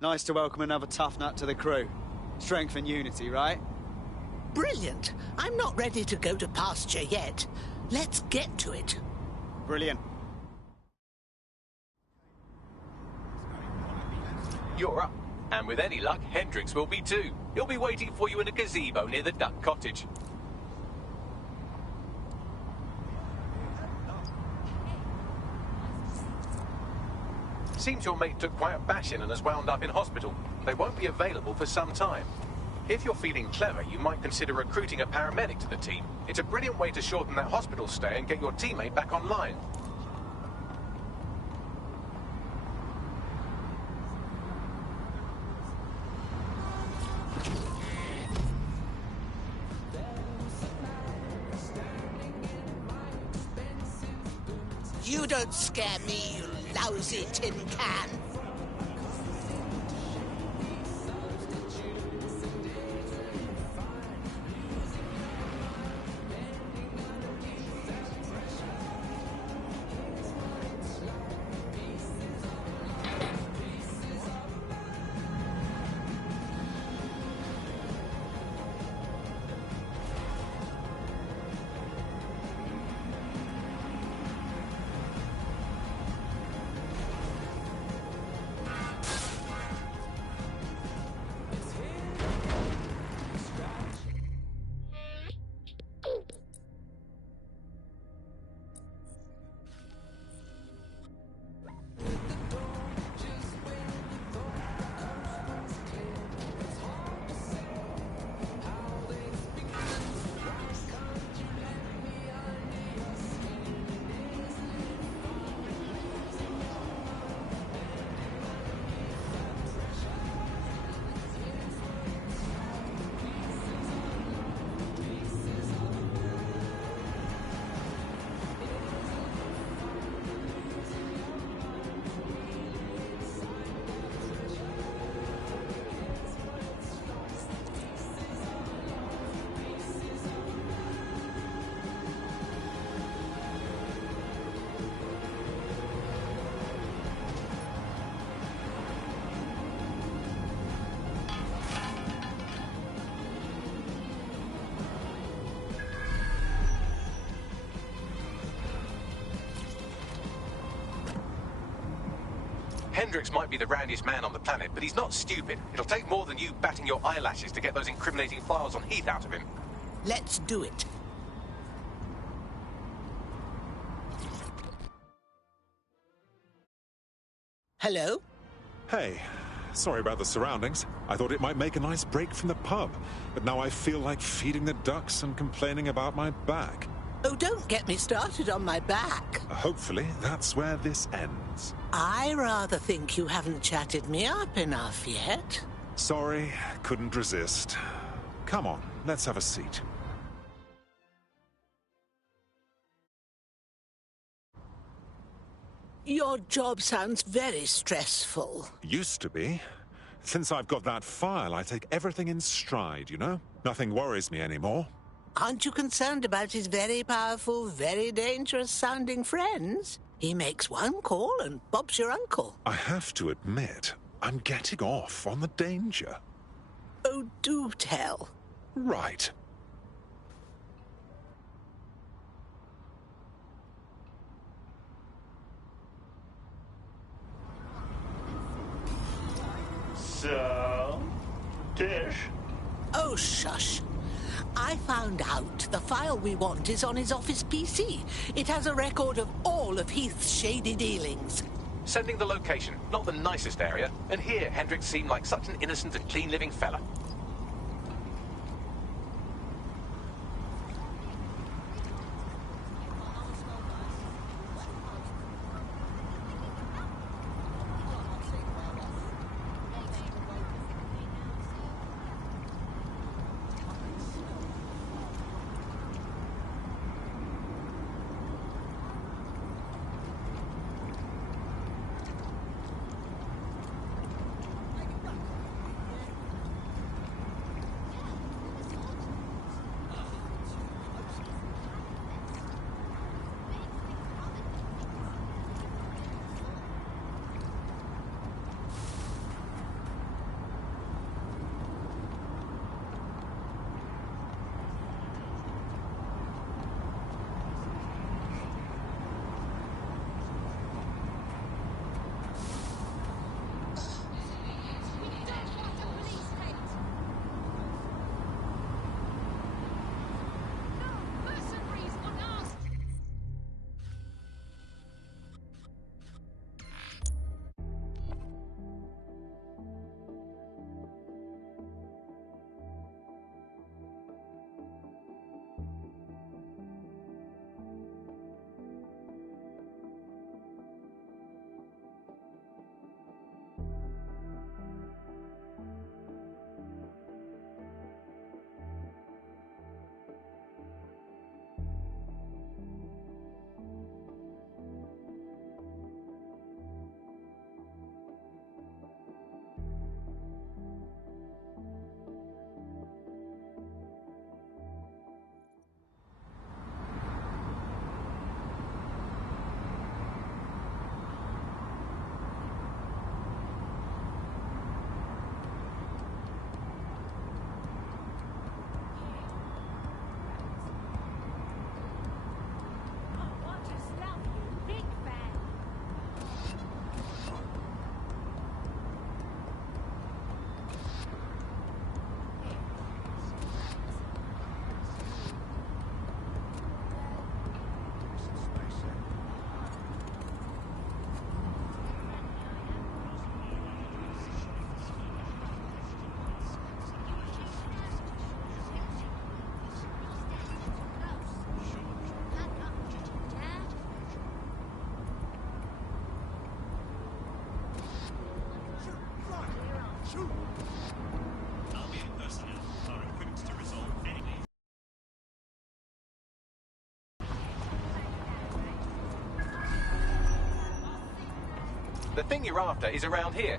Nice to welcome another tough nut to the crew. Strength and unity, right? Brilliant. I'm not ready to go to pasture yet. Let's get to it. Brilliant. You're up. And with any luck, Hendrix will be too. He'll be waiting for you in a gazebo near the duck cottage. Seems your mate took quite a bashing and has wound up in hospital. They won't be available for some time. If you're feeling clever, you might consider recruiting a paramedic to the team. It's a brilliant way to shorten that hospital stay and get your teammate back online. You don't scare me, you lousy tin can. Hendricks might be the roundiest man on the planet, but he's not stupid. It'll take more than you batting your eyelashes to get those incriminating files on Heath out of him. Let's do it. Hello? Hey, sorry about the surroundings. I thought it might make a nice break from the pub, but now I feel like feeding the ducks and complaining about my back. Oh, don't get me started on my back. Hopefully, that's where this ends. I rather think you haven't chatted me up enough yet. Sorry, couldn't resist. Come on, let's have a seat. Your job sounds very stressful. Used to be. Since I've got that file, I take everything in stride, you know? Nothing worries me anymore. Aren't you concerned about his very powerful, very dangerous-sounding friends? He makes one call and Bob's your uncle. I have to admit, I'm getting off on the danger. Oh, do tell. Right. So, Tish? Oh, shush. I found out the file we want is on his office PC. It has a record of all of Heath's shady dealings. Sending the location, not the nicest area, and here Hendricks seemed like such an innocent and clean-living fella. The thing you're after is around here.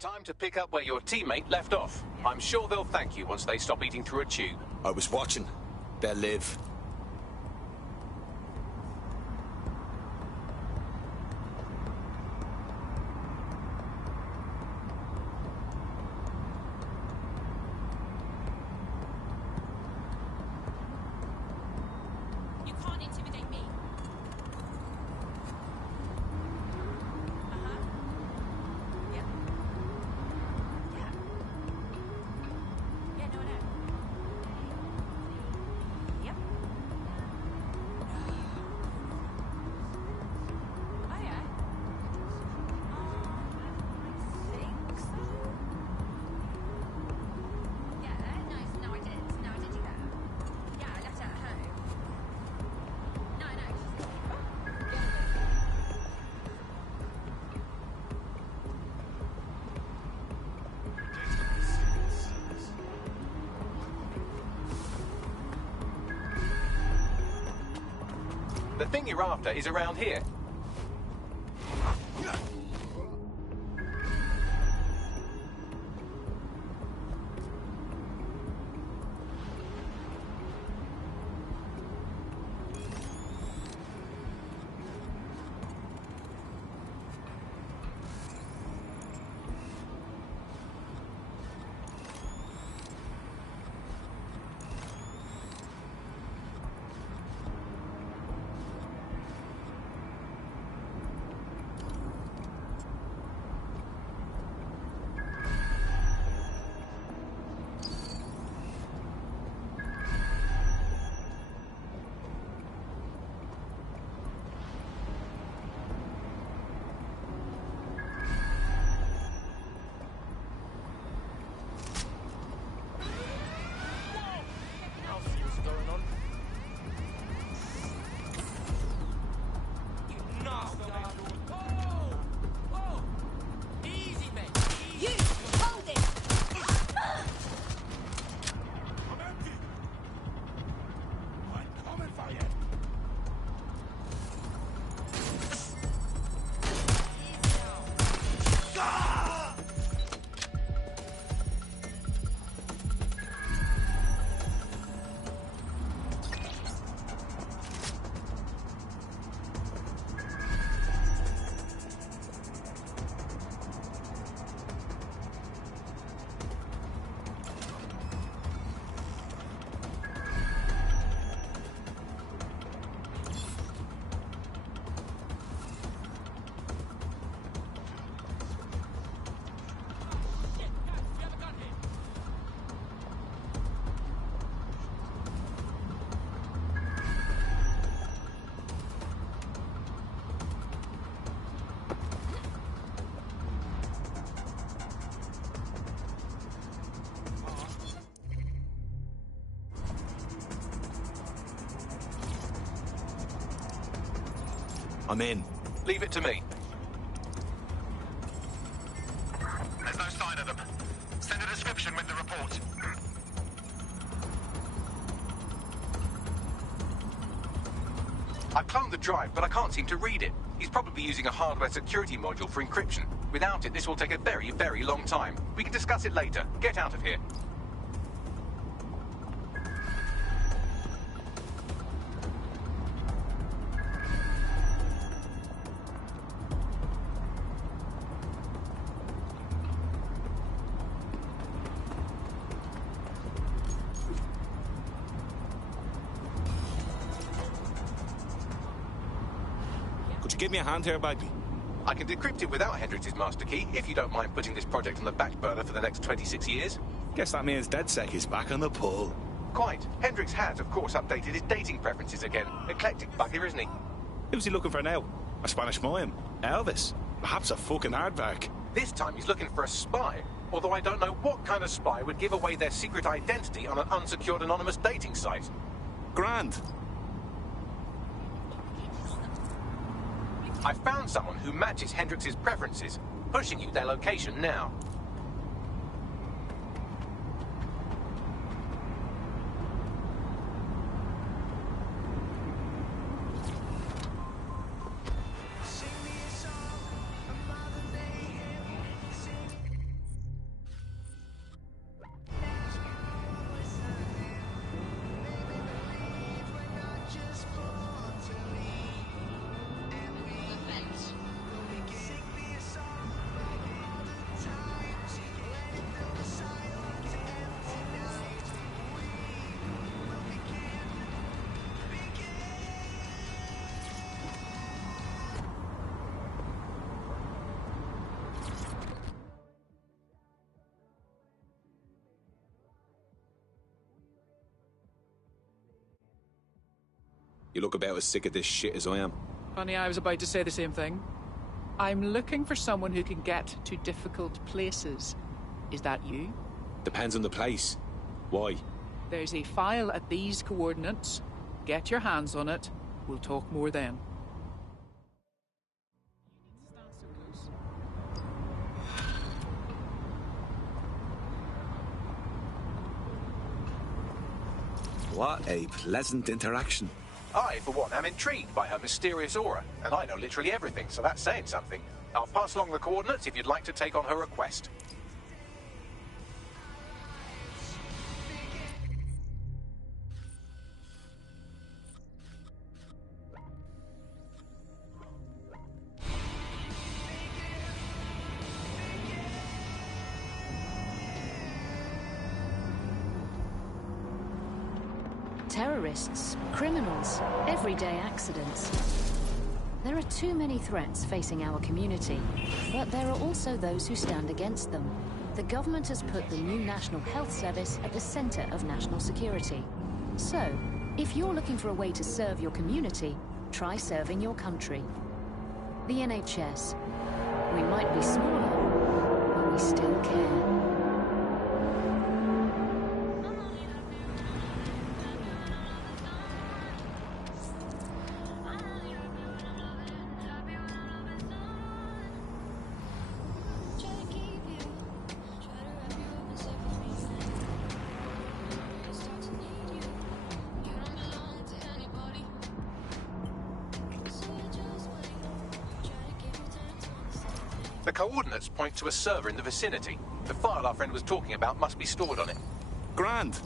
Time to pick up where your teammate left off. I'm sure they'll thank you once they stop eating through a tube. I was watching. They'll live. You can't intimidate me. Yeah. Yeah. Yeah, no, I know. Yep. Oh, yeah. I think so. Yeah, no, I did. No, I did do that. Yeah, I left it at home. No, The thing you're after is around here. I'll see what's going on. Whoa! Easy, mate. You hold it. I'm empty. I'm coming for you. I'm in. Leave it to me. There's no sign of them. Send a description with the report. I cloned the drive, but I can't seem to read it. He's probably using a hardware security module for encryption. Without it, this will take a very, very long time. We can discuss it later. Get out of here. Could you give me a hand here, baby? I can decrypt it without Hendrix's master key, if you don't mind putting this project on the back burner for the next 26 years. Guess that means DedSec is back on the pull. Quite. Hendrix has, of course, updated his dating preferences again. Eclectic bugger, isn't he? Who's he looking for now? A Spanish mime? Elvis? Perhaps a fucking aardvark? This time he's looking for a spy. Although I don't know what kind of spy would give away their secret identity on an unsecured anonymous dating site. Grand. I found someone who matches Hendrix's preferences. Pushing you their location now. You look about as sick of this shit as I am. Funny, I was about to say the same thing. I'm looking for someone who can get to difficult places. Is that you? Depends on the place. Why? There's a file at these coordinates. Get your hands on it. We'll talk more then. What a pleasant interaction. I, for one, am intrigued by her mysterious aura, and I know literally everything, so that's saying something. I'll pass along the coordinates if you'd like to take on her request. Terrorists, criminals, everyday accidents. There are too many threats facing our community, but there are also those who stand against them. The government has put the new National Health Service at the center of national security. So, if you're looking for a way to serve your community, try serving your country. The NHS. We might be smaller, but we still care. The coordinates point to a server in the vicinity. The file our friend was talking about must be stored on it. Grand.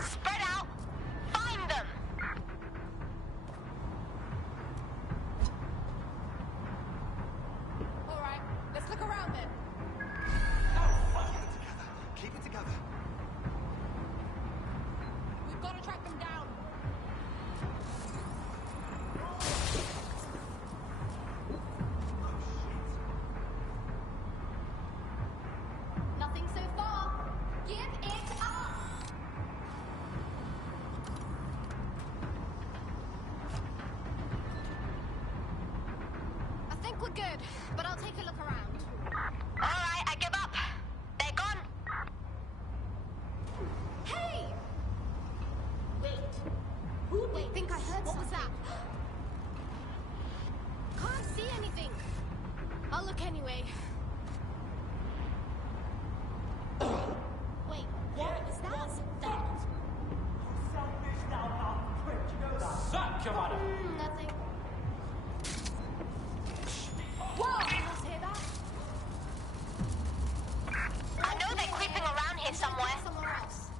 Spread out! Find them! All right, let's look around then. Keep it together. We've got to track them down. Nothing so far. Give it up. I think we're good, but I'll take a look around. All right, I give up. They're gone. Hey! Wait, I think I heard what was that? Can't see anything. I'll look anyway. Wait, what was that? Suck, your mother! Nothing. Whoa! Did you hear that? I know they're creeping around here somewhere. Somewhere else.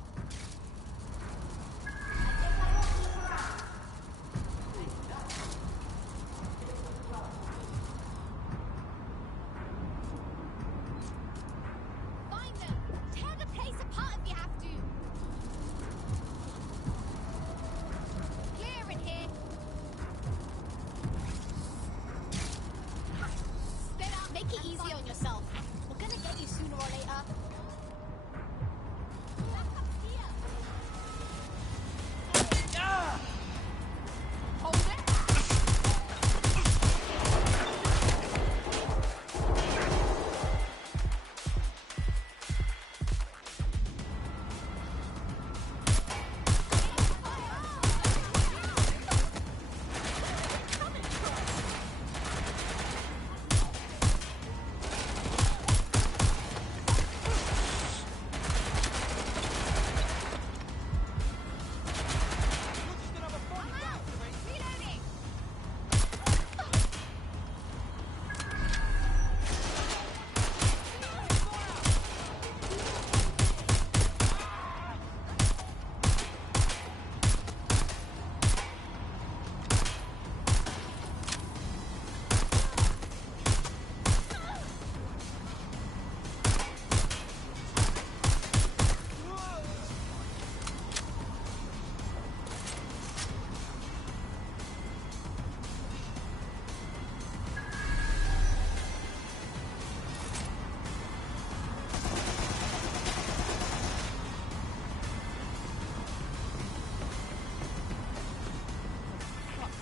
Find them. Tear the place apart if you have to. Clear in here.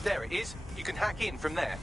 There it is. You can hack in from there.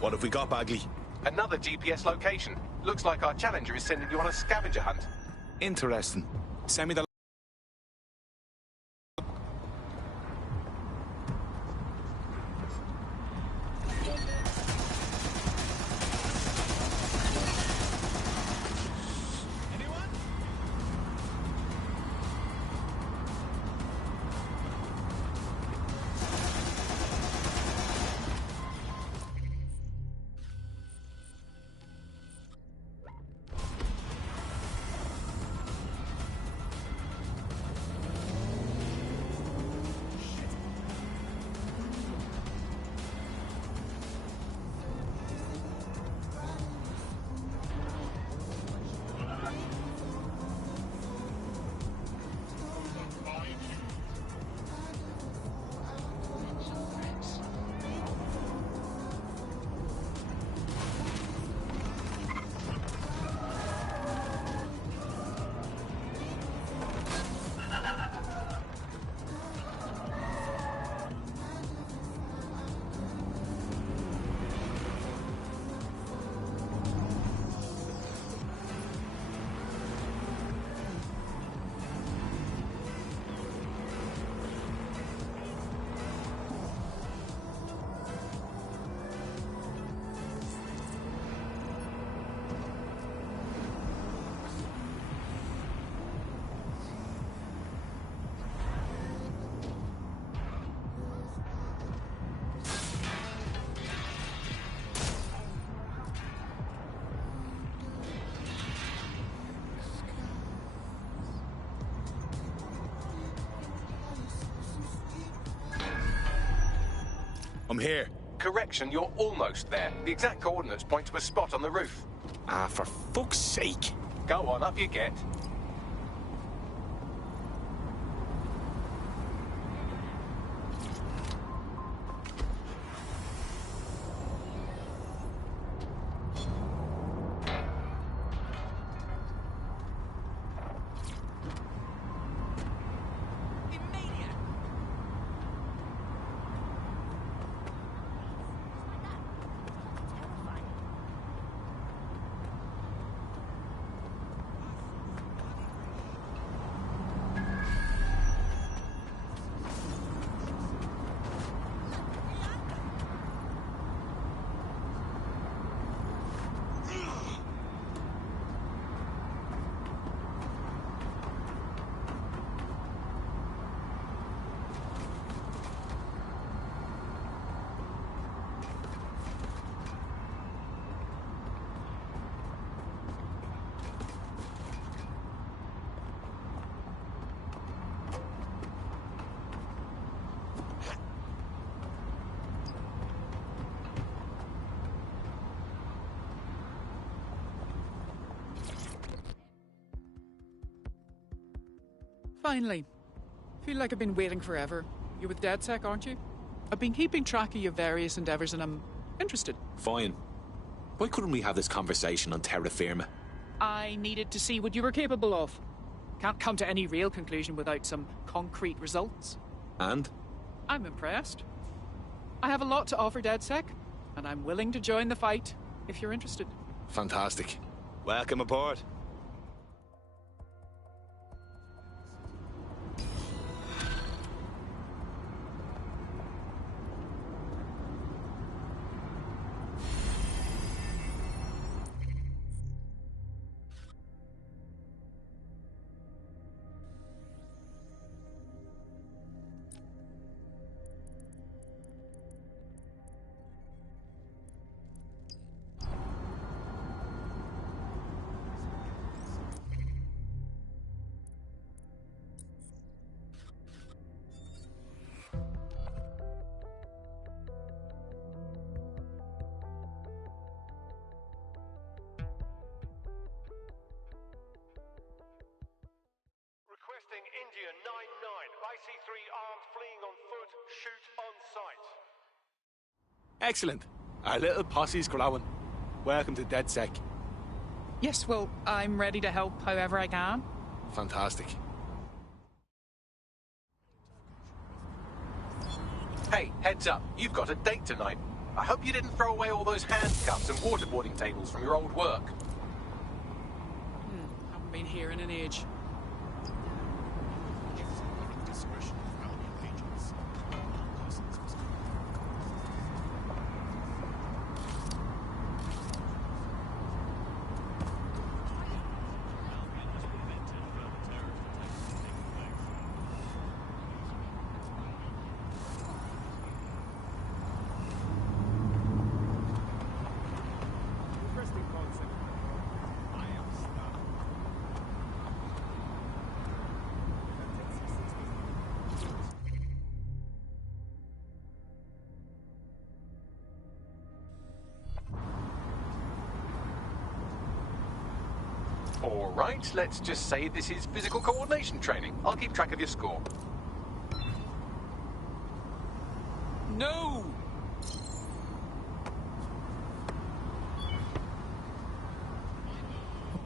What have we got, Bagley? Another GPS location. Looks like our Challenger is sending you on a scavenger hunt. Interesting. Send me the... I'm here. Correction, you're almost there. The exact coordinates point to a spot on the roof. Ah, for fuck's sake. Go on, up you get. Finally. Feel like I've been waiting forever. You're with DedSec, aren't you? I've been keeping track of your various endeavours and I'm interested. Fine. Why couldn't we have this conversation on terra firma? I needed to see what you were capable of. Can't come to any real conclusion without some concrete results. And? I'm impressed. I have a lot to offer DedSec, and I'm willing to join the fight if you're interested. Fantastic. Welcome aboard. Requesting India 9-9. I see 3 armed fleeing on foot. Shoot on sight. Excellent. Our little posse's growing. Welcome to DedSec. Yes, well, I'm ready to help however I can. Fantastic. Hey, heads up. You've got a date tonight. I hope you didn't throw away all those handcuffs and waterboarding tables from your old work. Haven't been here in an age. All right, let's just say this is physical coordination training. I'll keep track of your score. No!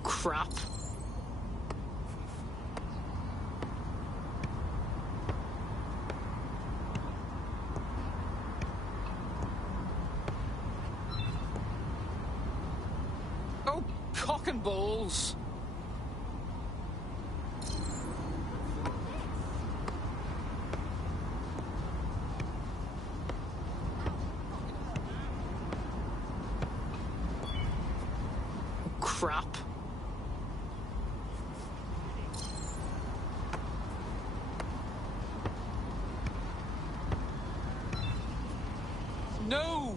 Crap. Oh, cock and balls. Crap. No!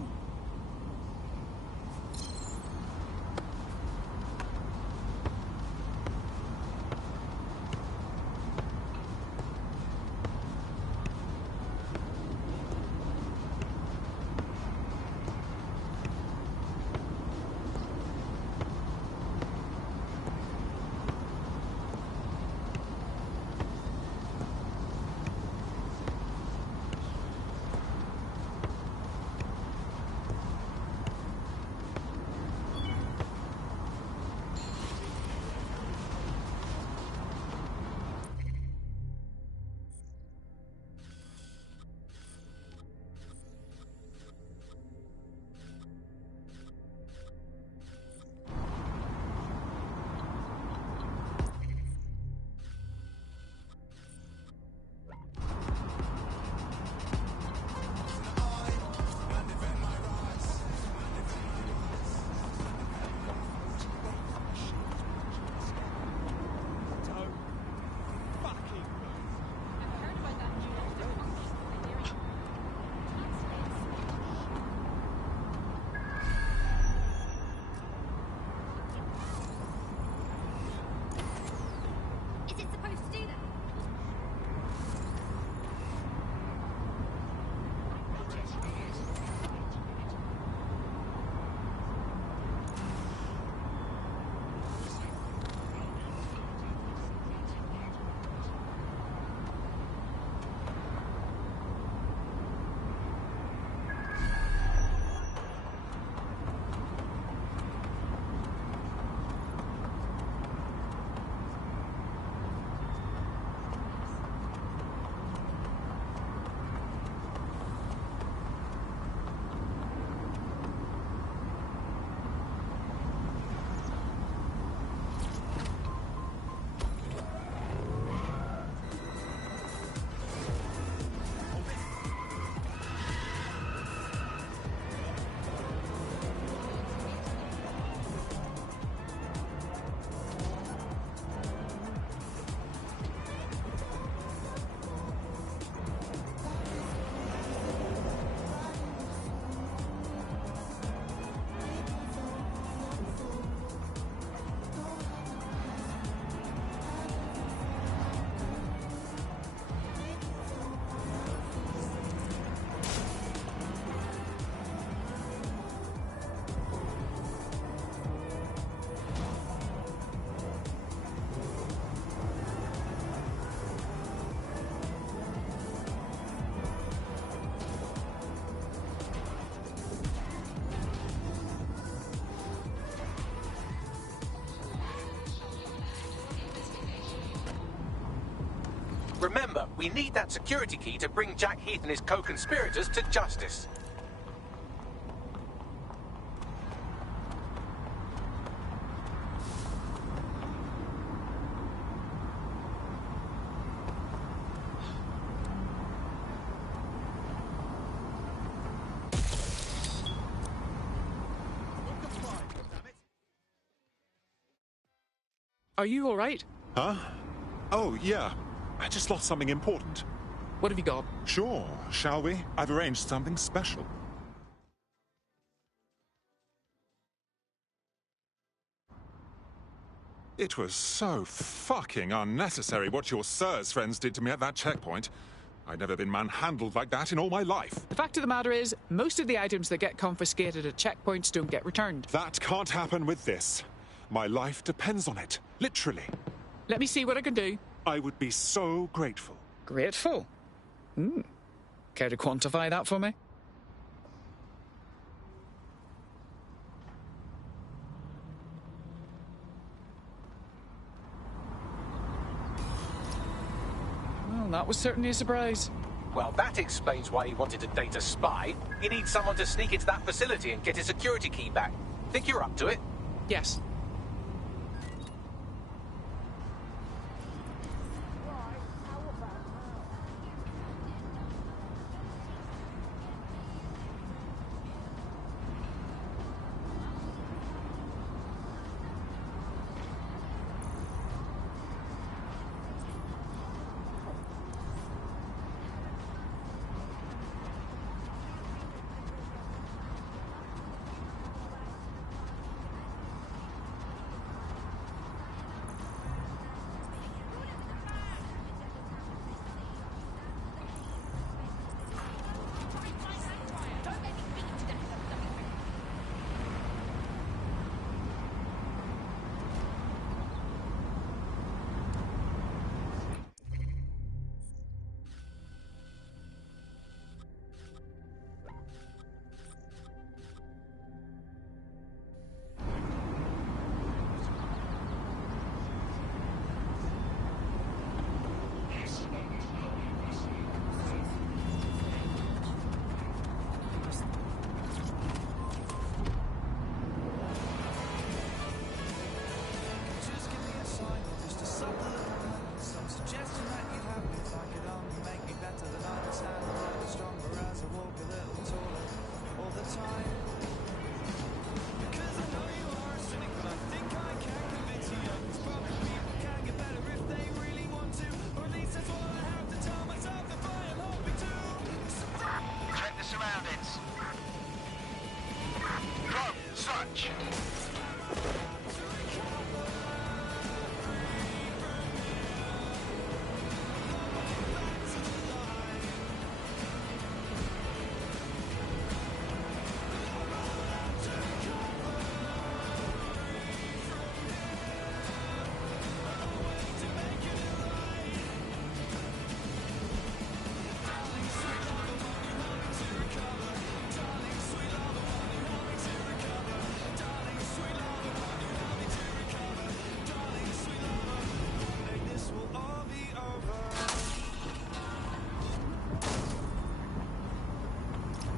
We need that security key to bring Jack Heath and his co-conspirators to justice. Are you all right? Huh? Oh, yeah. I just lost something important. What have you got? Sure, shall we? I've arranged something special. It was so fucking unnecessary what your sir's friends did to me at that checkpoint. I'd never been manhandled like that in all my life. The fact of the matter is, most of the items that get confiscated at checkpoints don't get returned. That can't happen with this. My life depends on it, literally. Let me see what I can do. I would be so grateful. Grateful? Care to quantify that for me? Well, that was certainly a surprise. Well, that explains why he wanted to date a spy. He needs someone to sneak into that facility and get his security key back. Think you're up to it? Yes.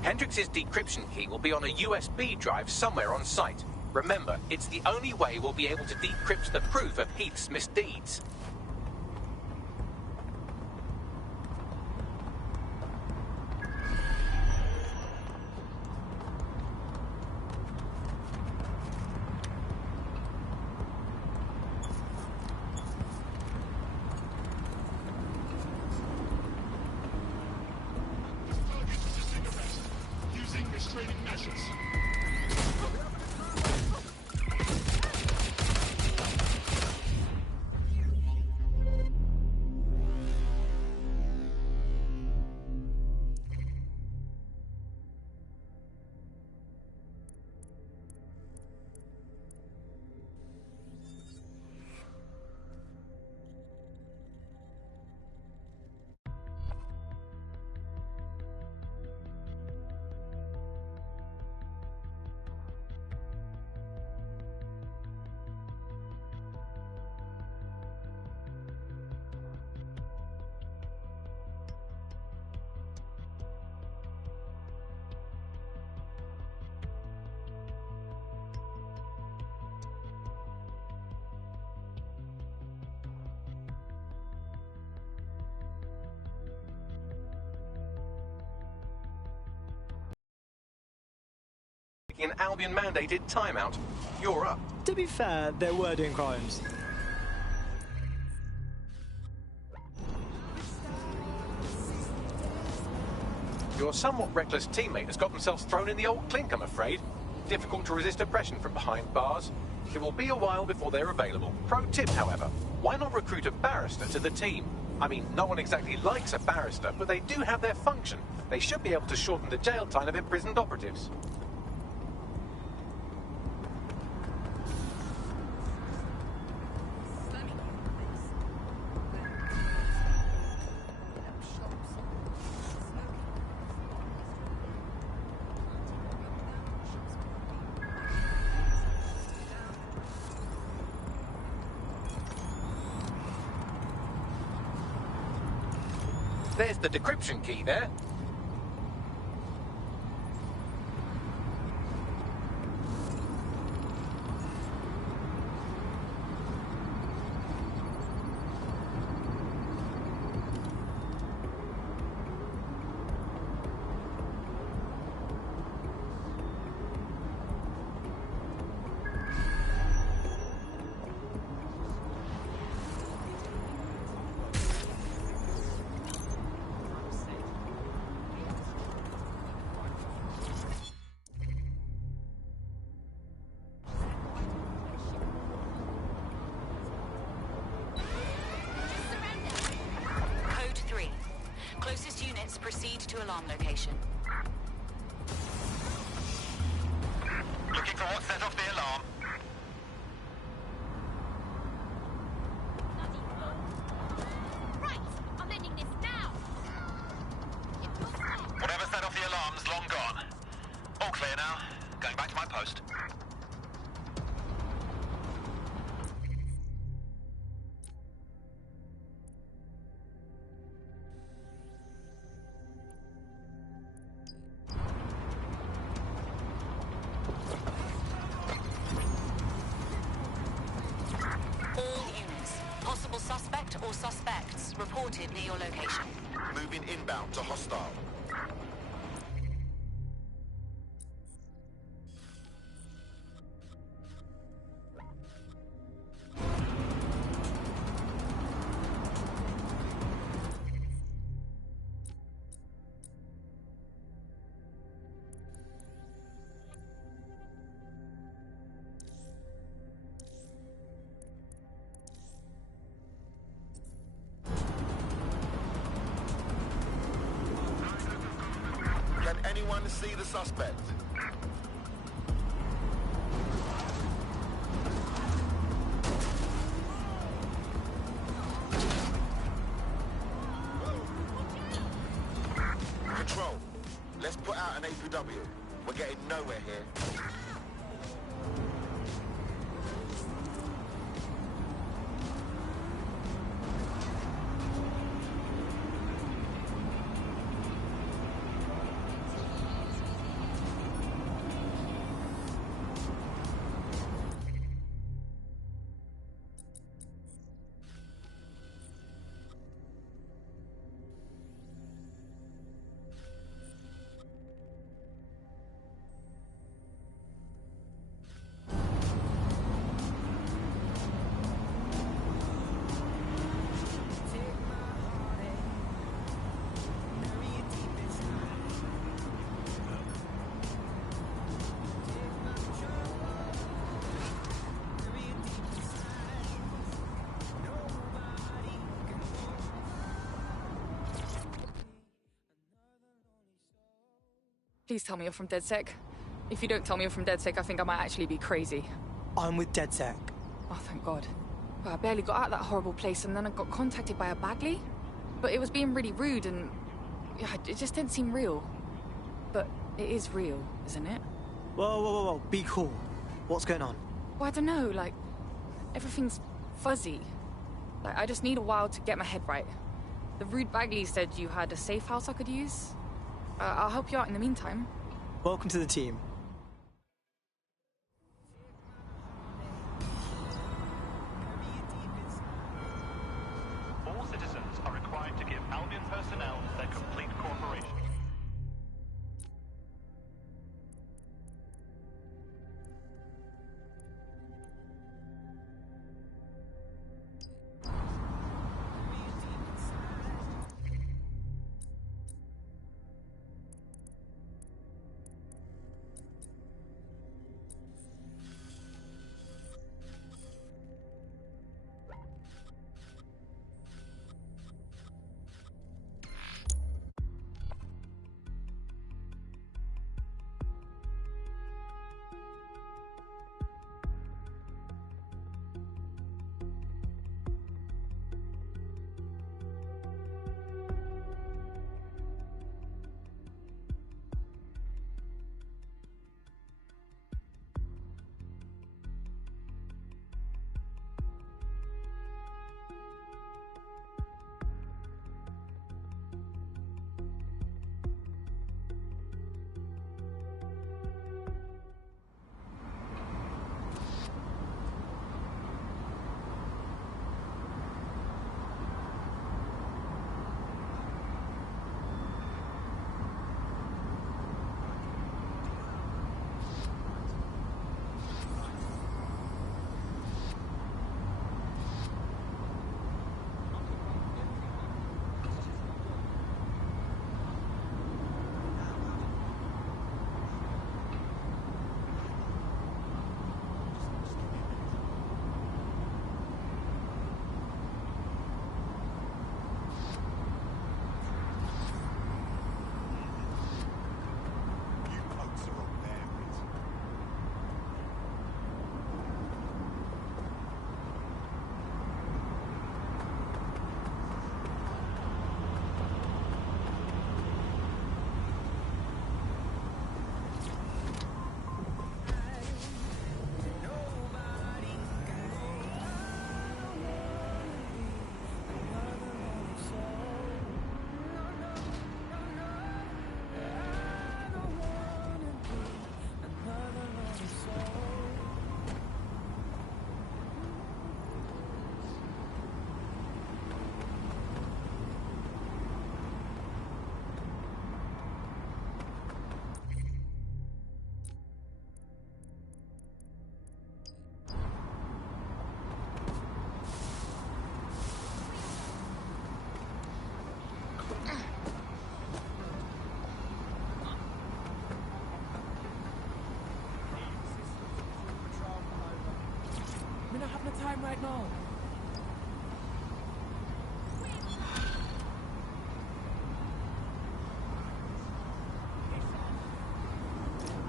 Hendrix's decryption key will be on a USB drive somewhere on site. Remember, it's the only way we'll be able to decrypt the proof of Heath's misdeeds. taking an Albion-mandated timeout. You're up. To be fair, they were doing crimes. Your somewhat reckless teammate has got themselves thrown in the old clink, I'm afraid. Difficult to resist oppression from behind bars. It will be a while before they're available. Pro tip, however, why not recruit a barrister to the team? I mean, no one exactly likes a barrister, but they do have their function. They should be able to shorten the jail time of imprisoned operatives. There's the decryption key there. Closest units proceed to alarm location. Looking for what set off the alarm. Right, I'm ending this now. Whatever set off the alarm's long gone. All clear now. Going back to my post. Suspect or suspects reported near your location. Moving inbound to hostile. Can anyone see the suspect? Control, let's put out an APW. We're getting nowhere here. Please tell me you're from DedSec. If you don't tell me you're from DedSec, I think I might actually be crazy. I'm with DedSec. Oh, thank God. Well, I barely got out of that horrible place, and then I got contacted by a Bagley. But it was being really rude, and yeah, it just didn't seem real. But it is real, isn't it? Whoa. Be cool. What's going on? Well, I don't know, like, everything's fuzzy. Like, I just need a while to get my head right. The rude Bagley said you had a safe house I could use. I'll help you out in the meantime. Welcome to the team. All citizens are required to give Albion personnel their complete cooperation.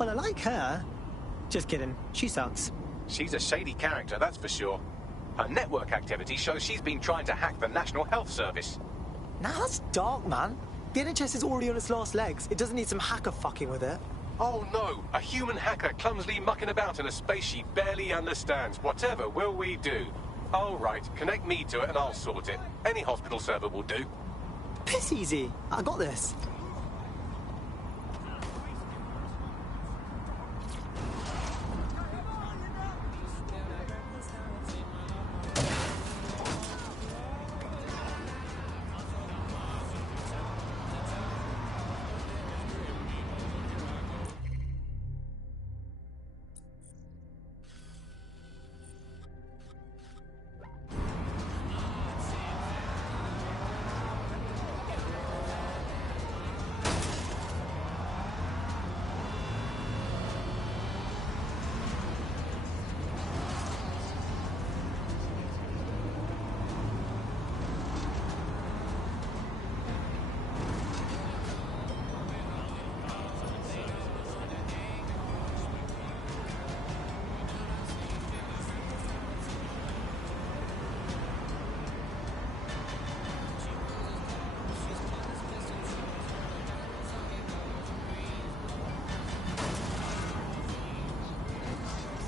Well, I like her. Just kidding. She sucks. She's a shady character, that's for sure. Her network activity shows she's been trying to hack the National Health Service. Now that's dark, man. The NHS is already on its last legs. It doesn't need some hacker fucking with it. Oh no, a human hacker clumsily mucking about in a space she barely understands. Whatever will we do? All right, connect me to it and I'll sort it. Any hospital server will do. Piss easy. I got this.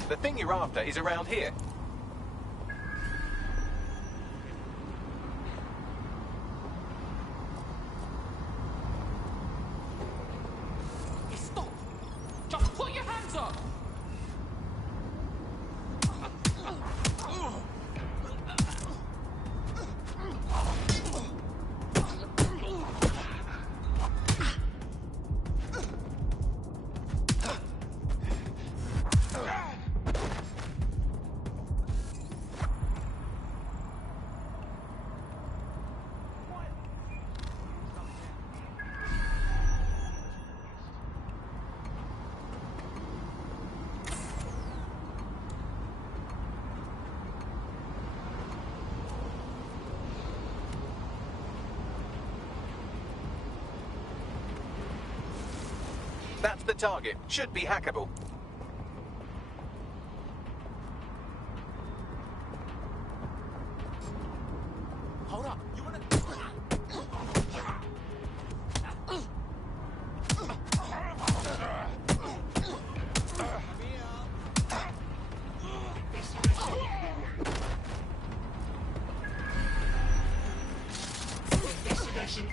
The thing you're after is around here. Stop! Just put your hands up! That's the target. Should be hackable. Hold up. You wanna... Investigation.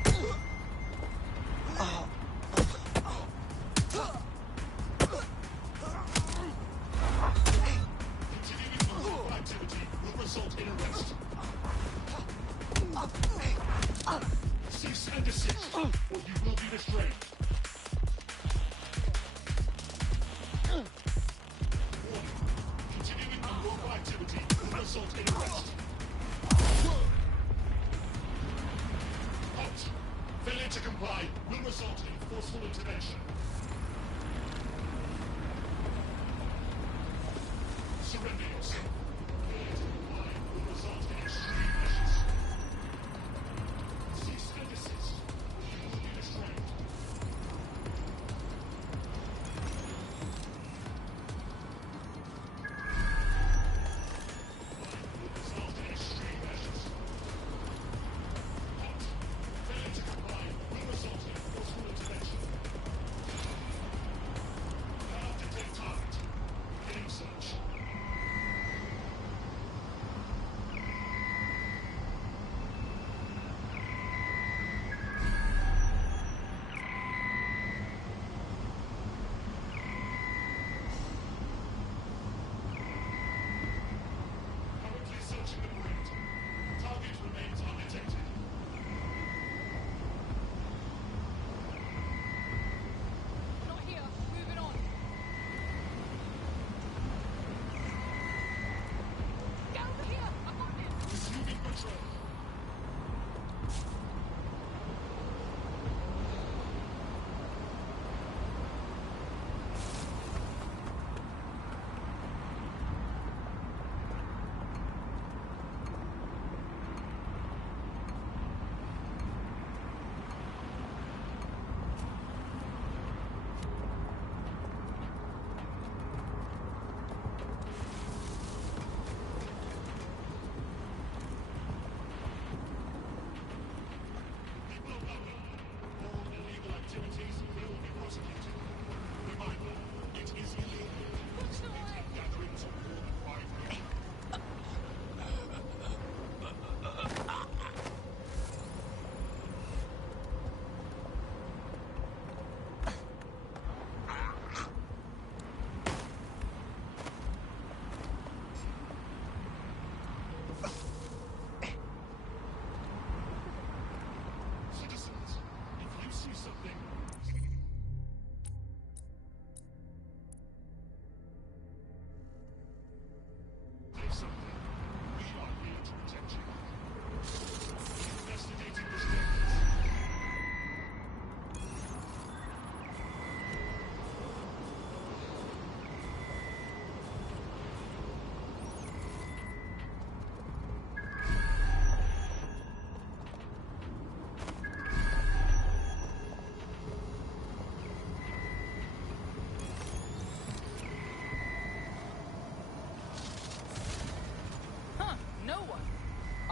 Cease and desist, or you will be restrained. Warning. Continuing unlawful activity will result in arrest. Halt. Failure to comply will result in forceful intervention. Surrender yourself. Failure to comply will result in extreme measures. Cease and desist, or you will be restrained. Will result in extreme measures. Halt. Failure to comply will result in forceful intervention. Cannot detect target. Beginning search.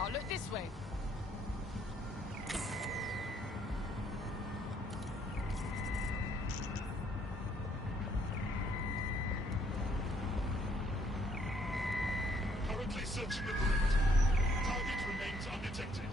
Oh, look this way. Currently searching the perimeter. Target remains undetected.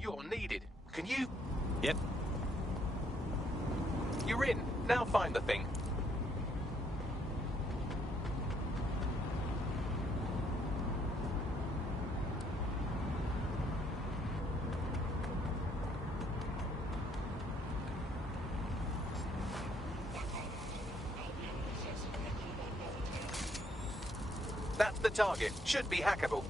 You're needed. Can you... Yep. You're in. Now find the thing. That's the target. Should be hackable.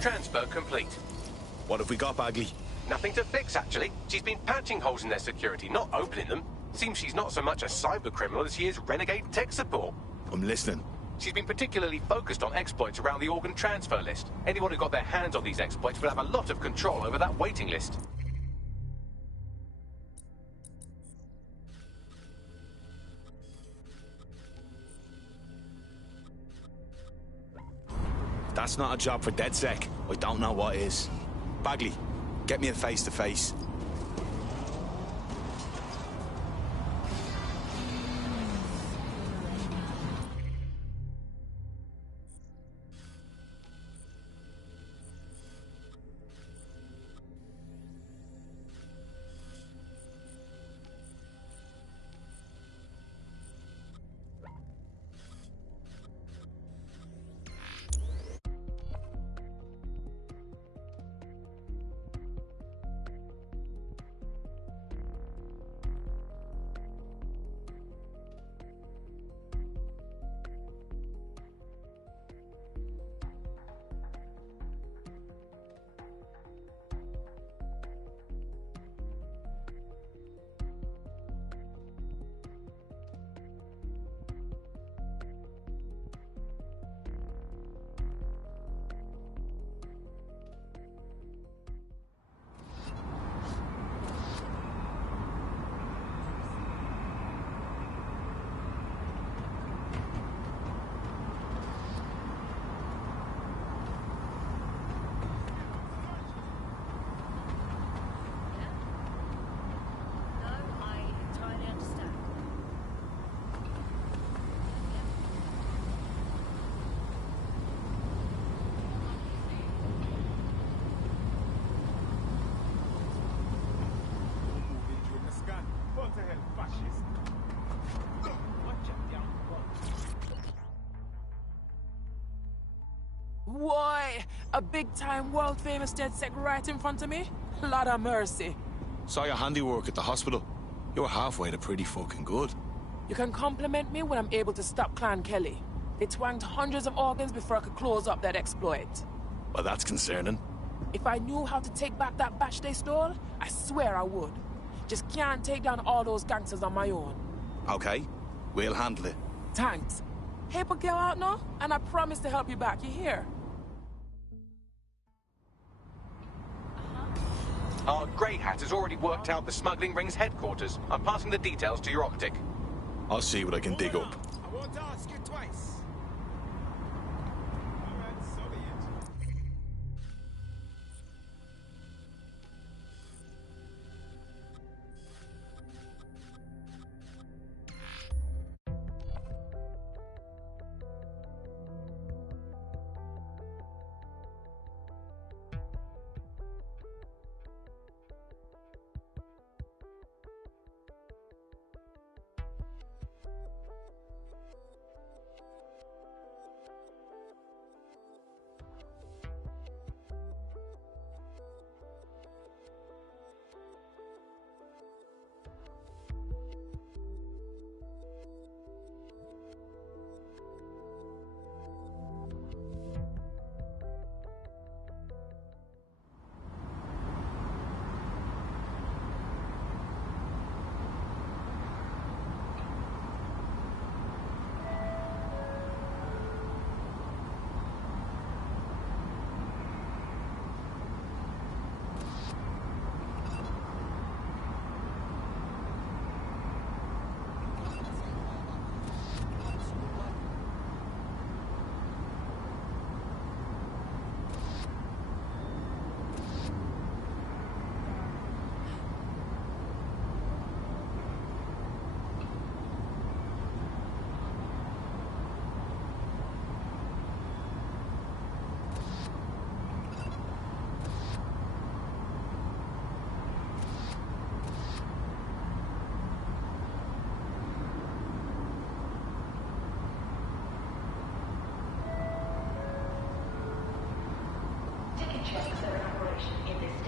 Transfer complete. What have we got, Bagley? Nothing to fix, actually. She's been patching holes in their security, not opening them. Seems she's not so much a cyber criminal as she is renegade tech support. I'm listening. She's been particularly focused on exploits around the organ transfer list. Anyone who got their hands on these exploits will have a lot of control over that waiting list. If that's not a job for DedSec, I don't know what is. Bagley, get me a face-to-face. Why? A big-time, world-famous DedSec right in front of me? Lord of mercy. Saw your handiwork at the hospital. You're halfway to pretty fucking good. You can compliment me when I'm able to stop Clan Kelly. They twanged hundreds of organs before I could close up that exploit. Well, that's concerning. If I knew how to take back that batch they stole, I swear I would. Just can't take down all those gangsters on my own. Okay, we'll handle it. Thanks. Paper girl out now, and I promise to help you back. You hear? Our Grey Hat has already worked out the smuggling ring's headquarters. I'm passing the details to your optic. I'll see what I can dig up. I won't ask you twice.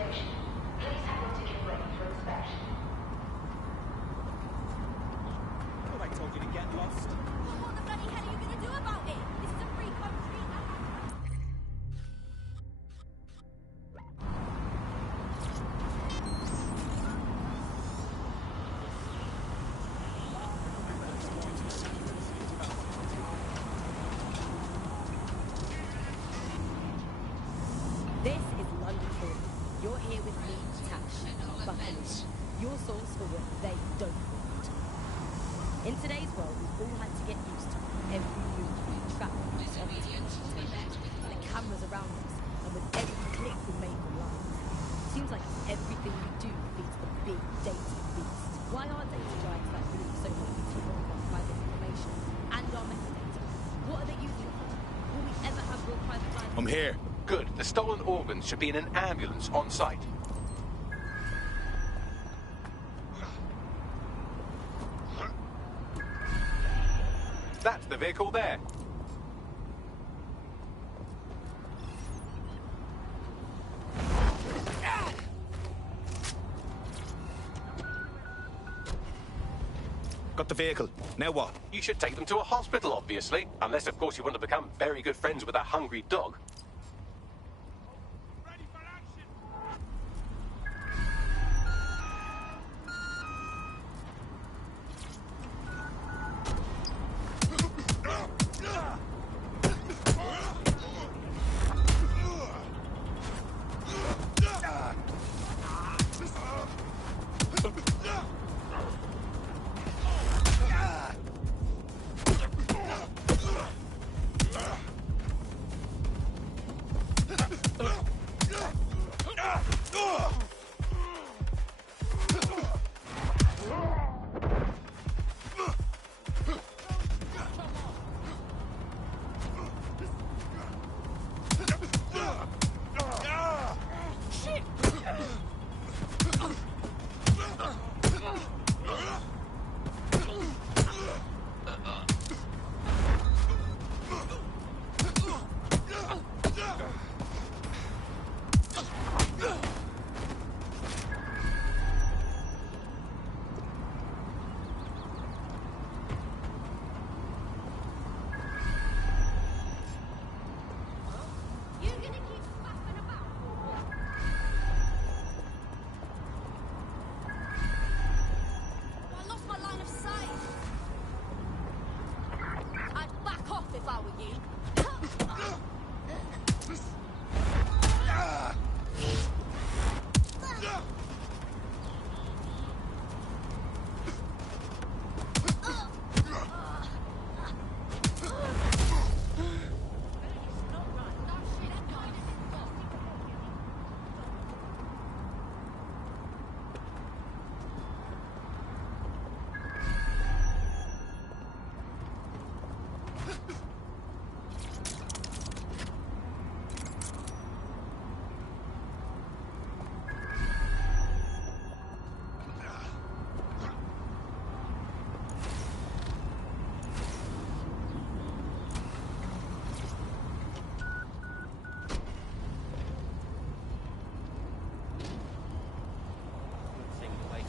station. Please have your ticket ready for inspection. Thought I told you to get lost. Well, what the bloody hell are you going to do about it? This is a free country. This is London Calling. You're here with me, Tash, Buccaneers, your source for what they don't want. In today's world, we've all had to get used to every move we travel on this the cameras around us, and with every click we make online. Seems like everything we do feeds the big data beast. Why are data giants like Blue so happy to hold our private information and our metadata? What are they using it for? Will we ever have real private life? I'm here. Good. The stolen organs should be in an ambulance on site. That's the vehicle there. Got the vehicle. Now what? You should take them to a hospital, obviously. Unless, of course, you want to become very good friends with a hungry dog.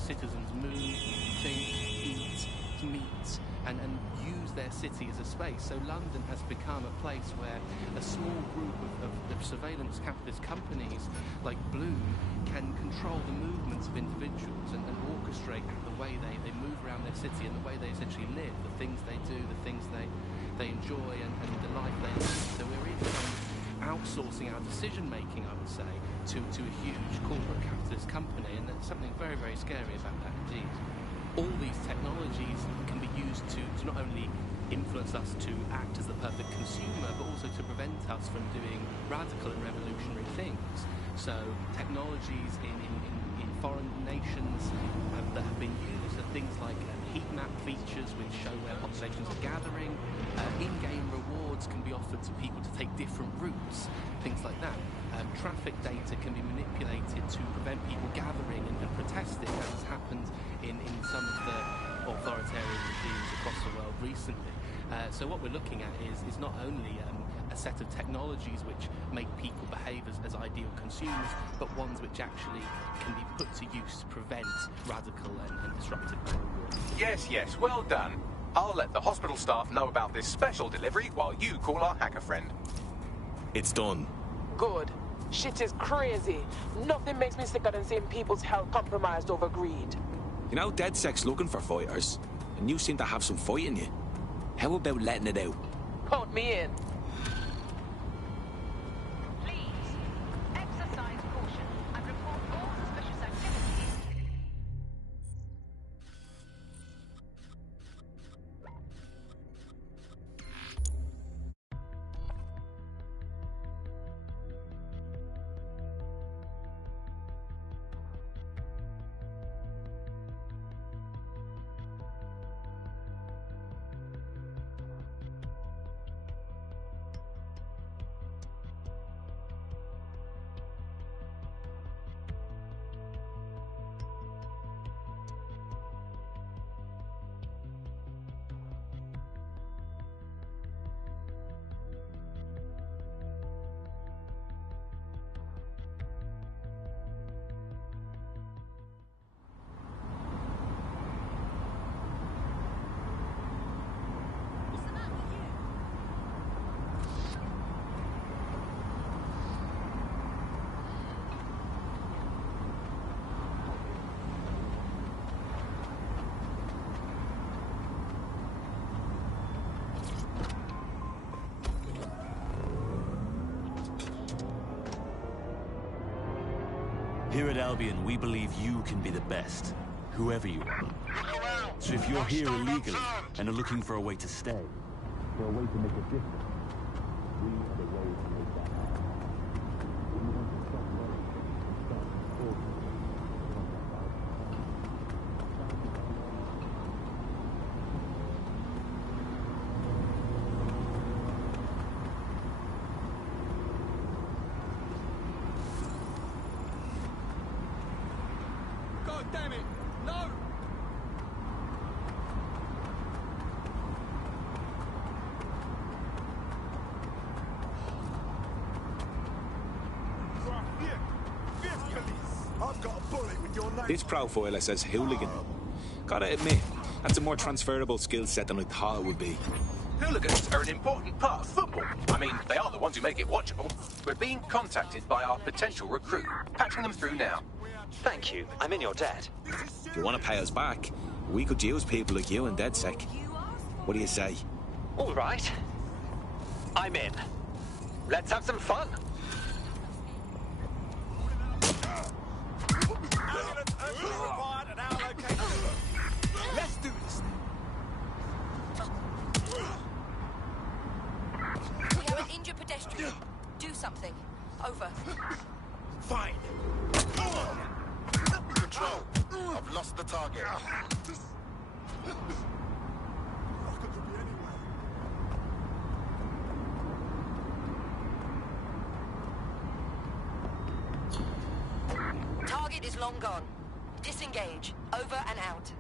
Citizens move, think, eat, meet, and use their city as a space. So London has become a place where a small group of surveillance capitalist companies like Bloom can control the movements of individuals and orchestrate the way they move around their city and the way they essentially live, the things they do, the things they enjoy and the life they live. So we're really outsourcing our decision-making, I would say, to a huge corporate capitalist company, and there's something very, very scary about that indeed. All these technologies can be used to not only influence us to act as the perfect consumer, but also to prevent us from doing radical and revolutionary things. So technologies in foreign nations that have been used are things like heat map features which show where populations are gathering. In-game rewards can be offered to people to take different routes, things like that. Traffic data can be manipulated to prevent people gathering and protesting, as has happened in some of the authoritarian regimes across the world recently. So what we're looking at is not only a set of technologies which make people behave as ideal consumers, but ones which actually can be put to use to prevent radical and disruptive behaviour. Yes, yes, well done. I'll let the hospital staff know about this special delivery while you call our hacker friend. It's done. Good. Shit is crazy. Nothing makes me sicker than seeing people's health compromised over greed. You know, DedSec's looking for fighters, and you seem to have some fight in you. How about letting it out? Count me in. Exercise caution and report all suspicious activity. Here at Albion, we believe you can be the best, whoever you are. So if you're here illegally and are looking for a way to stay, for a way to make a difference, we are the way to make that happen. We want to stop worrying and start supporting. God damn it! No! I've got a bullet with your name. This profiler says hooligan. Gotta admit, that's a more transferable skill set than I thought it would be. Hooligans are an important part of football. I mean, they are the ones who make it watchable. We're being contacted by our potential recruit. Patching them through now. Thank you. I'm in your debt. If you want to pay us back, we could use people like you in DedSec. What do you say? All right. I'm in. Let's have some fun. Let's do this. We have an injured pedestrian. Do something. Over. Fine. Control. I've lost the target. Target is long gone. Disengage. Over and out.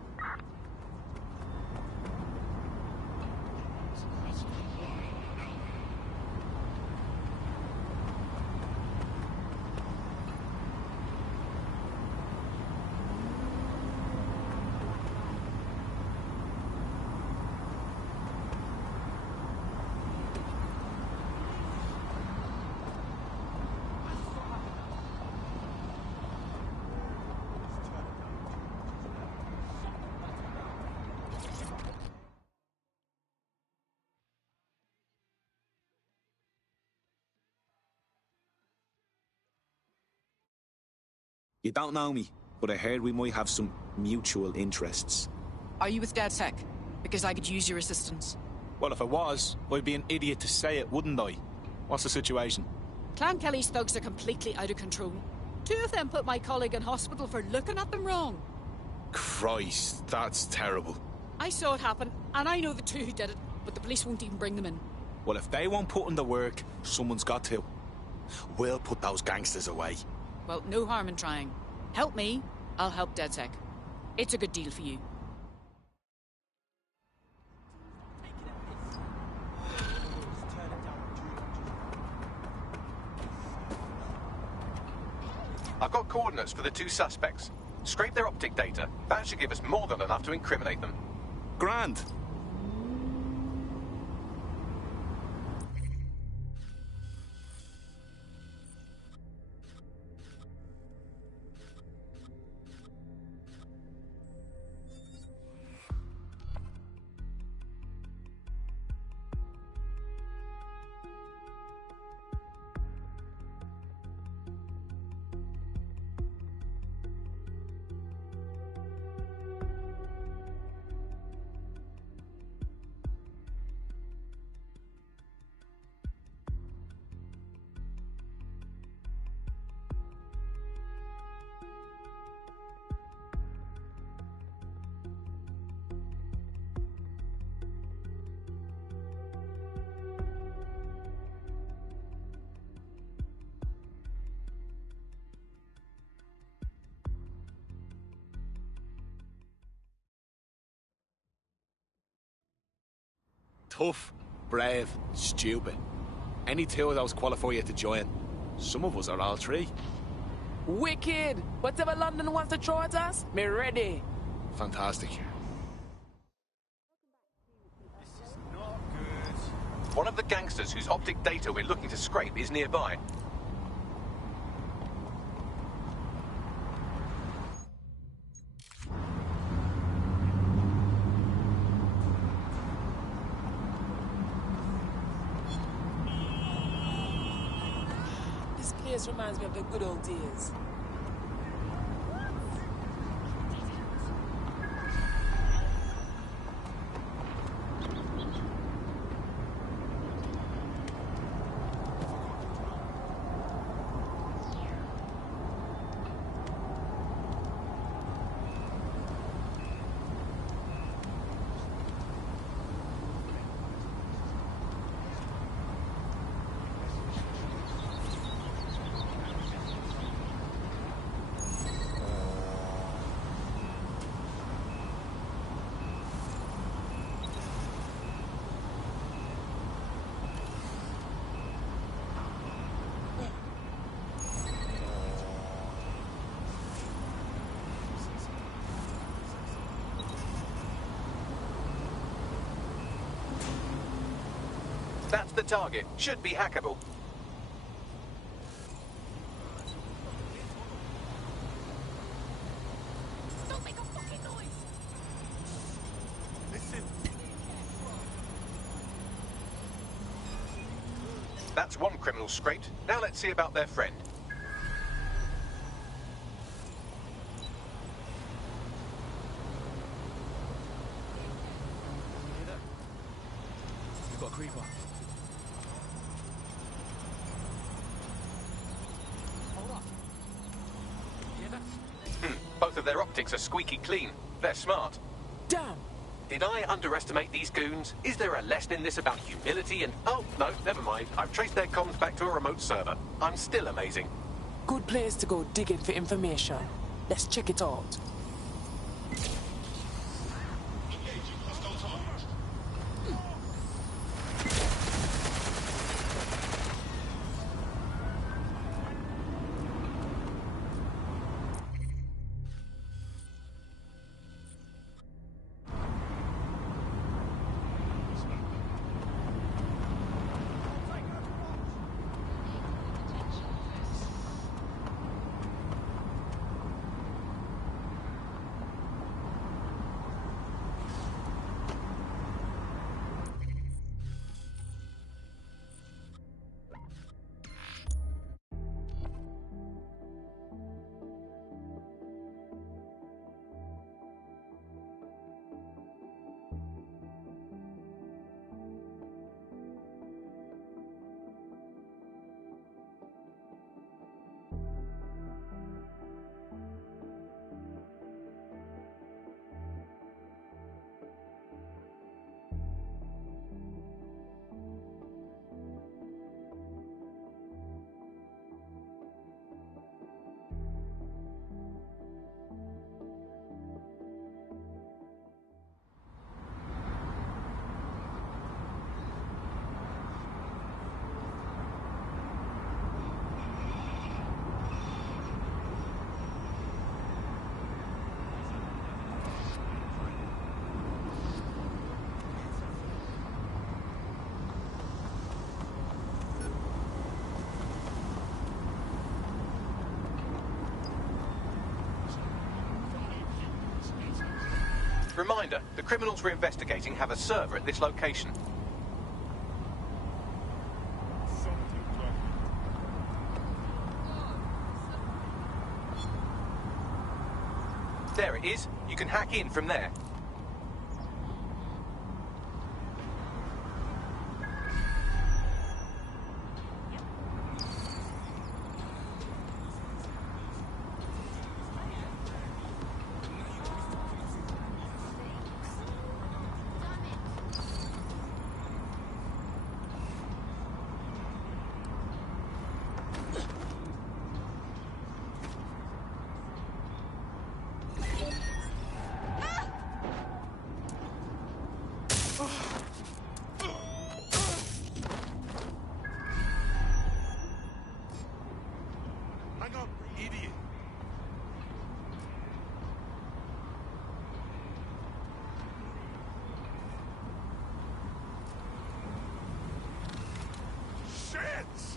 You don't know me, but I heard we might have some mutual interests. Are you with DedSec? Because I could use your assistance. Well, if I was, I'd be an idiot to say it, wouldn't I? What's the situation? Clan Kelly's thugs are completely out of control. 2 of them put my colleague in hospital for looking at them wrong. Christ, that's terrible. I saw it happen, and I know the 2 who did it, but the police won't even bring them in. Well, if they won't put in the work, someone's got to. We'll put those gangsters away. Well, no harm in trying. Help me, I'll help DedSec. It's a good deal for you. I've got coordinates for the two suspects. Scrape their optic data. That should give us more than enough to incriminate them. Grand. Tough, brave, stupid. Any two of those qualify you to join. Some of us are all three. Wicked! Whatever London wants to throw at us, me ready. Fantastic. One of the gangsters whose optic data we're looking to scrape is nearby. This place reminds me of the good old days. That's the target. Should be hackable. Don't make a fucking noise! Listen. That's one criminal scraped. Now let's see about their friend. We've got a creeper. Both of their optics are squeaky clean. They're smart. Damn! Did I underestimate these goons? Is there a lesson in this about humility and... Oh, no, never mind. I've traced their comms back to a remote server. I'm still amazing. Good place to go digging for information. Let's check it out. Reminder, the criminals we're investigating have a server at this location. There it is. You can hack in from there.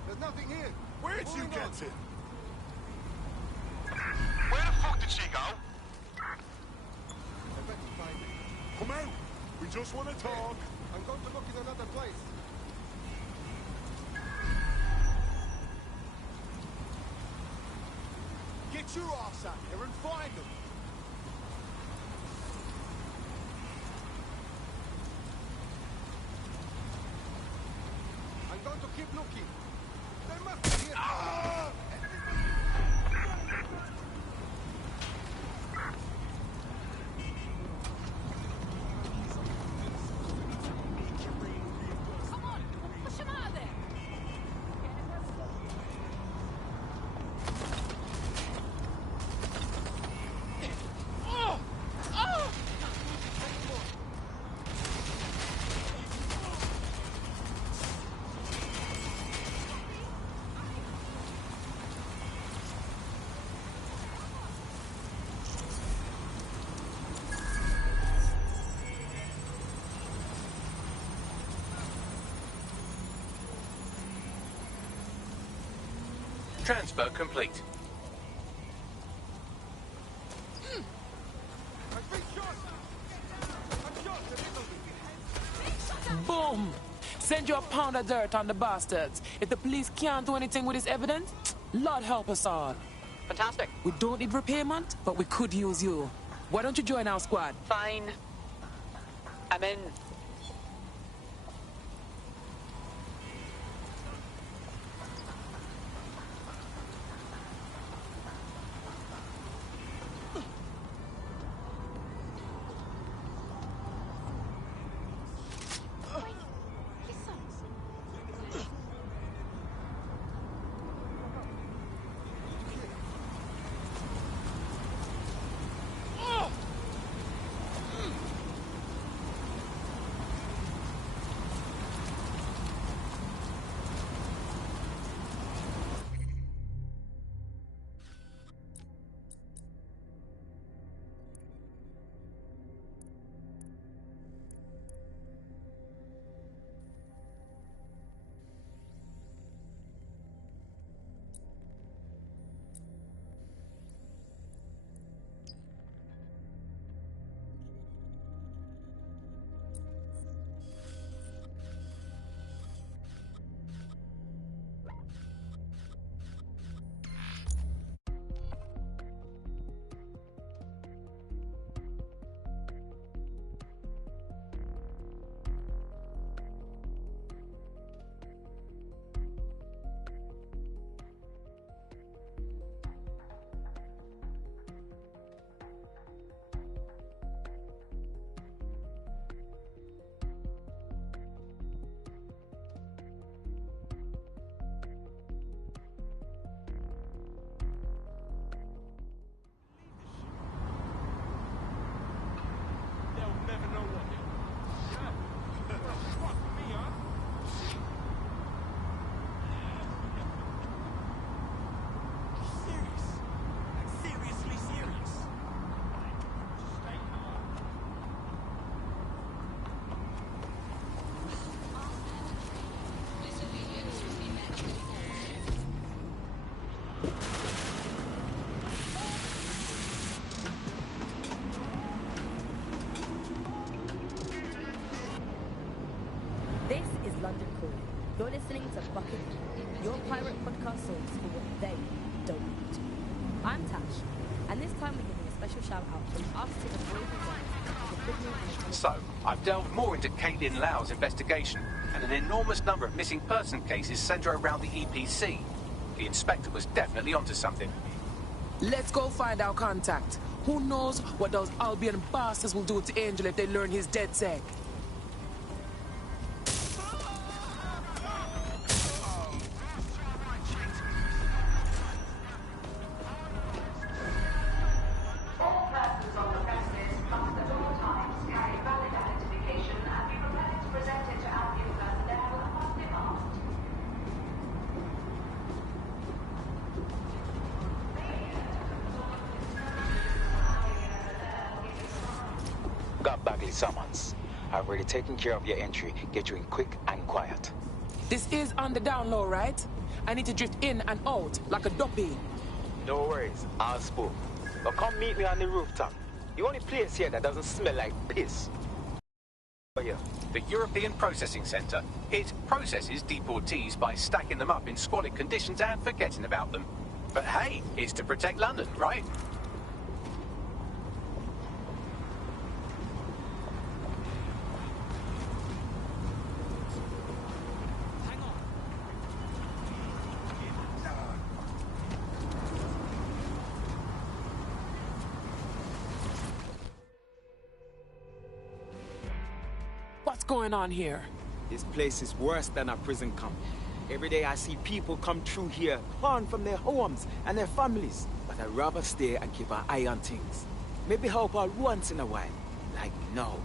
There's nothing here. Where'd you get it? Where the fuck did she go? I bet you find it. Come out. We just want to talk. I'm going to look in another place. Get your ass out here and find them. I'm going to keep looking. They must be here. Come on, push him out of there. Transfer complete. Boom! Send you a pound of dirt on the bastards. If the police can't do anything with this evidence, Lord help us all. Fantastic. We don't need repayment, but we could use you. Why don't you join our squad? Fine. I'm in. they don't want to. I'm Tash, and this time we're giving a special shout out from us to the boys and girls. So, I've delved more into Caitlin Lau's investigation, and an enormous number of missing person cases centre around the EPC. The inspector was definitely onto something. Let's go find our contact. Who knows what those Albion bastards will do to Angel if they learn he's dead sick. Got Bagley summons. I've already taken care of your entry. Get you in quick and quiet. This is on the down low, right? I need to drift in and out like a duppy. No worries, I'll spook. But come meet me on the rooftop. The only place here that doesn't smell like piss. Oh, yeah. The European Processing Centre. It processes deportees by stacking them up in squalid conditions and forgetting about them. But hey, it's to protect London, right? What's going on here? This place is worse than a prison camp. Every day I see people come through here, gone from their homes and their families. But I'd rather stay and keep an eye on things. Maybe help out once in a while, like now.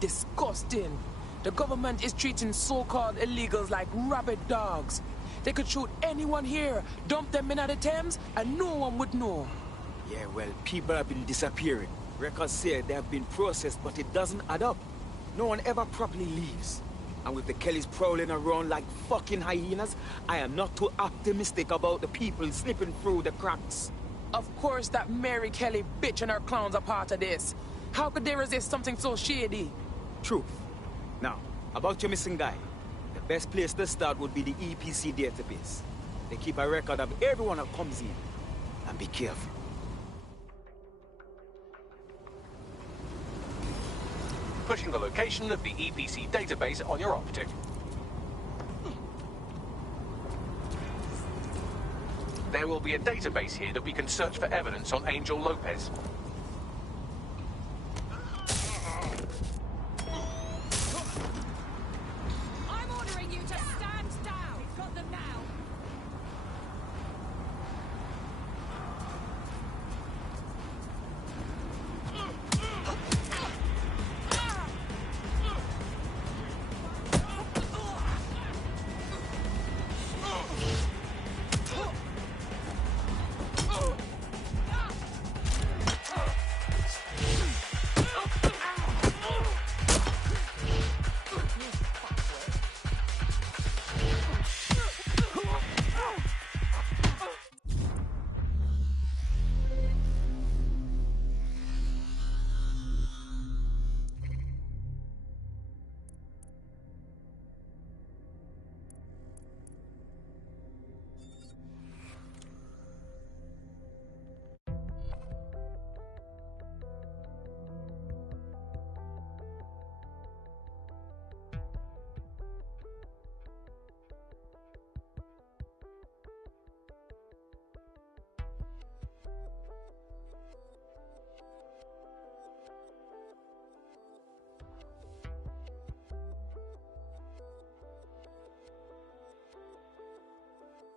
Disgusting. The government is treating so-called illegals like rabid dogs. They could shoot anyone here, dump them in the Thames, and no one would know. Yeah, well, people have been disappearing. Records say they have been processed, but it doesn't add up. No one ever properly leaves. And with the Kellys prowling around like fucking hyenas, I am not too optimistic about the people slipping through the cracks. Of course that Mary Kelly bitch and her clowns are part of this. How could they resist something so shady? Truth. Now, about your missing guy. The best place to start would be the EPC database. They keep a record of everyone that comes in. And be careful. Pushing the location of the EPC database on your optic. There will be a database here that we can search for evidence on Angel Lopez. I'm ordering you to stand down. We've got them now.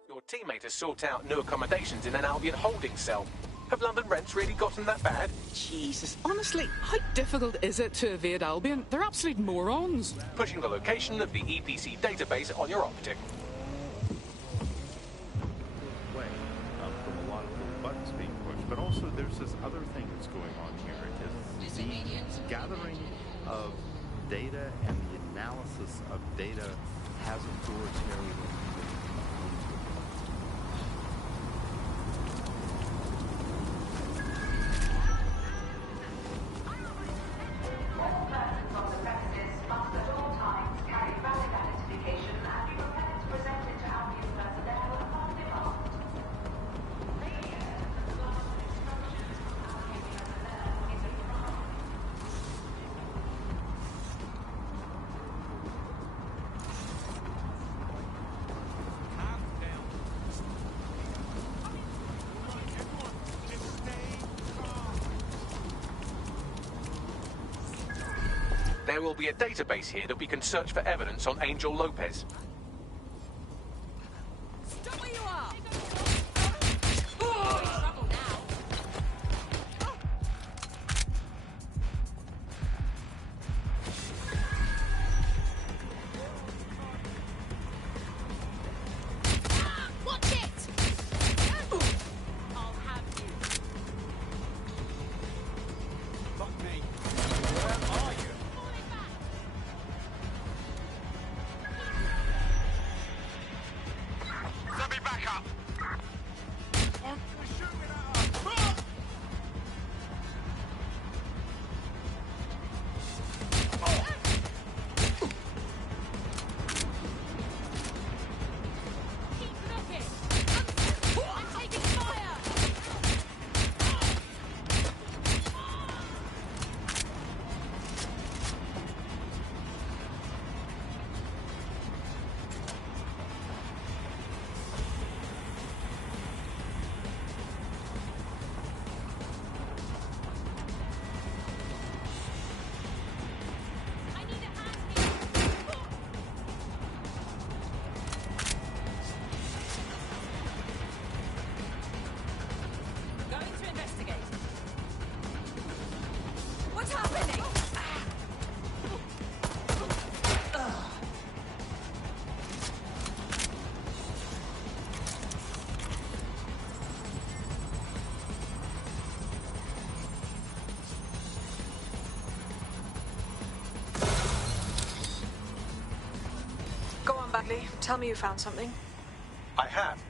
Your teammate has sought out new accommodations in an Albion holding cell. Have London rents really gotten that bad? Jesus, honestly, how difficult is it to evade Albion? They're absolute morons. Pushing the location of the EPC database on your optic. Way from a lot of the buttons being pushed, but also there's this other thing that's going on here. It is the gathering of data and the analysis of data has authoritarian. there will be a database here that we can search for evidence on Angel Lopez. Stop where you are! Watch it! I'll have you. Fuck me. Where are you? Let me back up! Keep looking! I'm taking fire! I need a hand here! Going to investigate. What's happening? Go on, Bagley. Tell me you found something. I have.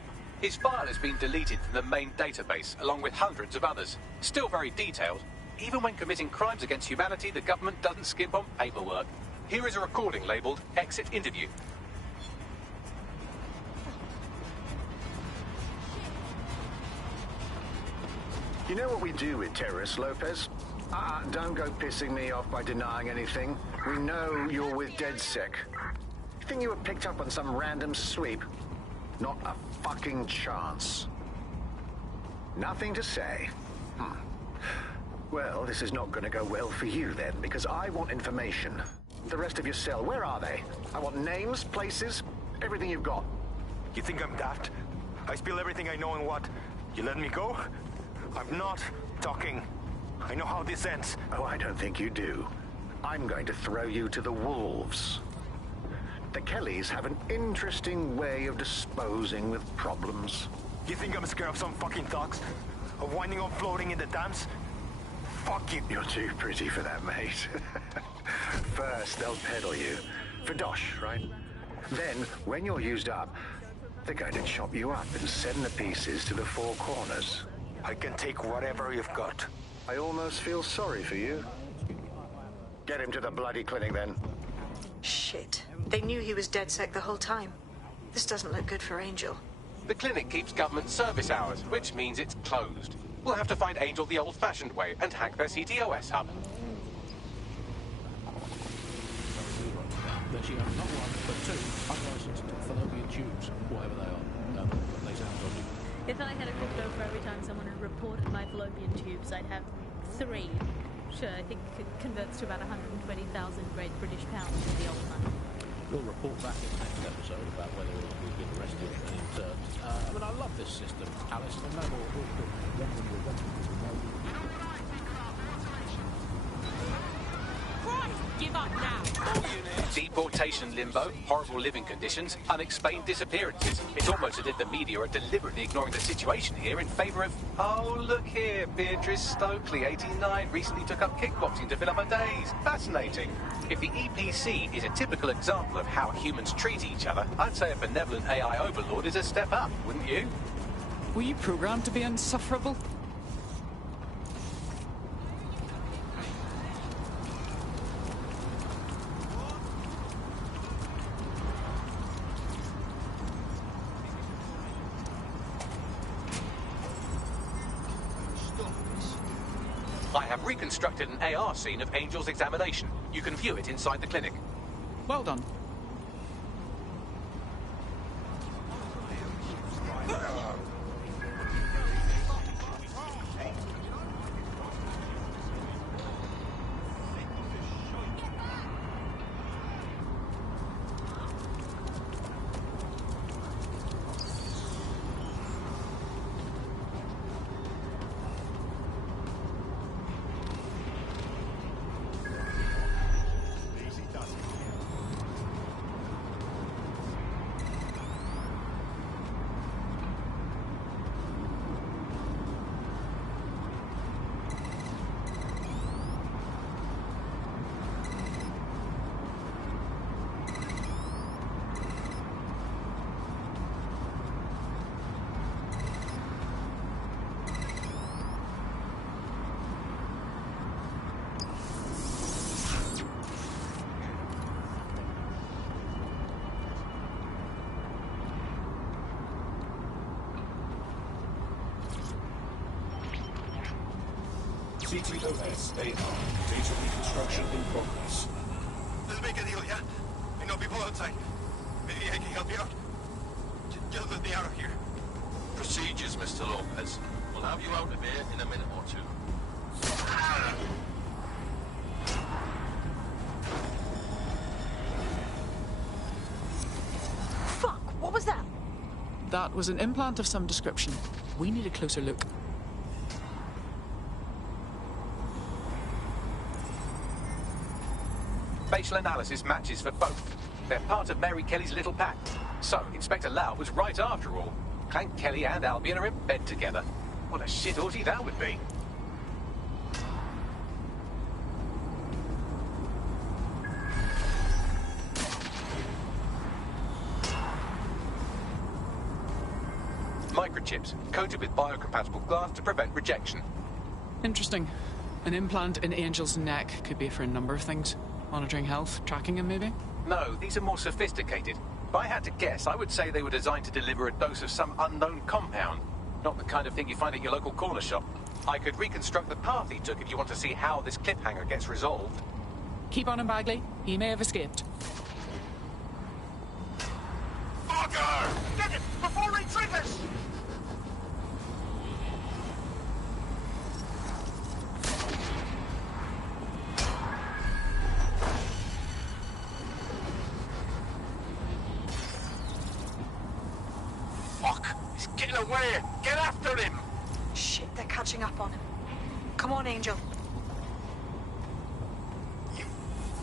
His file has been deleted from the main database, along with hundreds of others. Still very detailed. Even when committing crimes against humanity, the government doesn't skimp on paperwork. Here is a recording labelled Exit Interview. You know what we do with terrorists, Lopez? Don't go pissing me off by denying anything. We know you're with DedSec. You think you were picked up on some random sweep? Not a fucking chance. Nothing to say. Well, this is not going to go well for you then, because I want information. The rest of your cell, where are they? I want names, places, everything you've got. You think I'm daft? I spill everything I know and what? You let me go? I'm not talking. I know how this ends. Oh, I don't think you do. I'm going to throw you to the wolves. The Kellys have an interesting way of disposing with problems. You think I'm scared of some fucking thugs? Of winding up floating in the dams? Fuck you. You're too pretty for that, mate. First, they'll peddle you. For dosh, right? Then, when you're used up, they're going to chop you up and send the pieces to the four corners. I can take whatever you've got. I almost feel sorry for you. Get him to the bloody clinic, then. Shit. They knew he was DedSec the whole time. This doesn't look good for Angel. The clinic keeps government service hours, which means it's closed. We'll have to find Angel the old-fashioned way and hack their CTOS hub. That you have not one, but two unlicensed fallopian tubes, whatever they are. They sound dodgy. If I had a crypto for every time someone had reported my fallopian tubes, I'd have 3. Sure, I think it converts to about 120,000 Great British pounds in the old money. We'll report back in the next episode about whether we've been arrested and interned. I mean, I love this system, Alice. No more. Christ, give up now! Deportation limbo, horrible living conditions, unexplained disappearances. It's almost as if the media are deliberately ignoring the situation here in favour of... Oh, look here, Beatrice Stokely, 89, recently took up kickboxing to fill up her days. Fascinating. If the EPC is a typical example of how humans treat each other, I'd say a benevolent AI overlord is a step up, wouldn't you? Were you programmed to be insufferable? I have reconstructed an AR scene of Angel's examination. You can view it inside the clinic. Well done. C3OS AR. Data reconstruction in progress. Let's make a deal, yeah? I know people outside. Maybe I can help you out. Just let me out of here. Procedures, Mr. Lopez. We'll have you out of here in a minute or two. Fuck, what was that? That was an implant of some description. We need a closer look. Facial analysis matches for both. They're part of Mary Kelly's little pack. So, Inspector Lau was right after all. Clank Kelly and Albion are in bed together. What a shit orgy that would be. Microchips, coated with biocompatible glass to prevent rejection. Interesting. An implant in Angel's neck could be for a number of things. Monitoring health, tracking him maybe? No, these are more sophisticated. If I had to guess, I would say they were designed to deliver a dose of some unknown compound. Not the kind of thing you find at your local corner shop. I could reconstruct the path he took if you want to see how this cliffhanger gets resolved. Keep on him, Bagley. He may have escaped. Fucker! Get it before he triggers! Fuck! He's getting away! Get after him! Shit, they're catching up on him. Come on, Angel.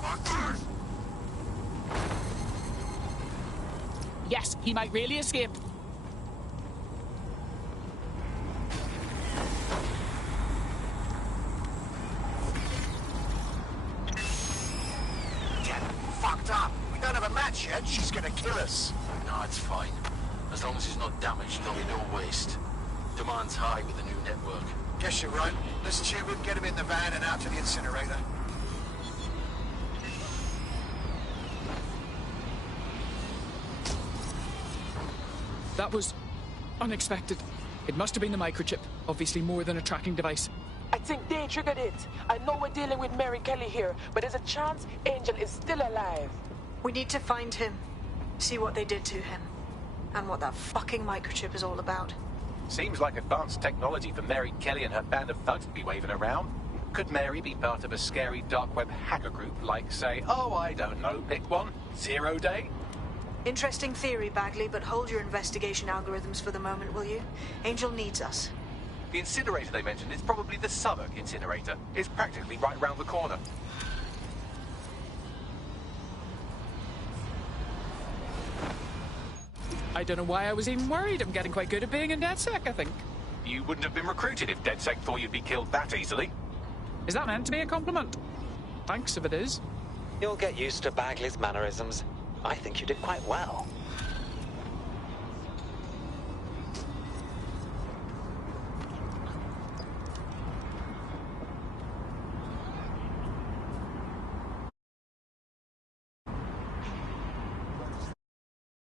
Fuckers! Yes, he might really escape. Get fucked up. We don't have a match yet. She's gonna kill us. No, it's fine. As long as he's not damaged, there'll be no waste. Demand's high with the new network. Guess you're right. Let's tube him, get him in the van and out to the incinerator. That was unexpected. It must have been the microchip. Obviously more than a tracking device. I think they triggered it. I know we're dealing with Mary Kelly here, but there's a chance Angel is still alive. We need to find him. See what they did to him. And what that fucking microchip is all about. Seems like advanced technology for Mary Kelly and her band of thugs to be waving around. Could Mary be part of a scary dark web hacker group like, say, oh, I don't know, pick one, 0 Day? Interesting theory, Bagley, but hold your investigation algorithms for the moment, will you? Angel needs us. The incinerator they mentioned is probably the Southwark incinerator. It's practically right round the corner. I don't know why I was even worried. I'm getting quite good at being in DedSec, I think. You wouldn't have been recruited if DedSec thought you'd be killed that easily. Is that meant to be a compliment? Thanks if it is. You'll get used to Bagley's mannerisms. I think you did quite well.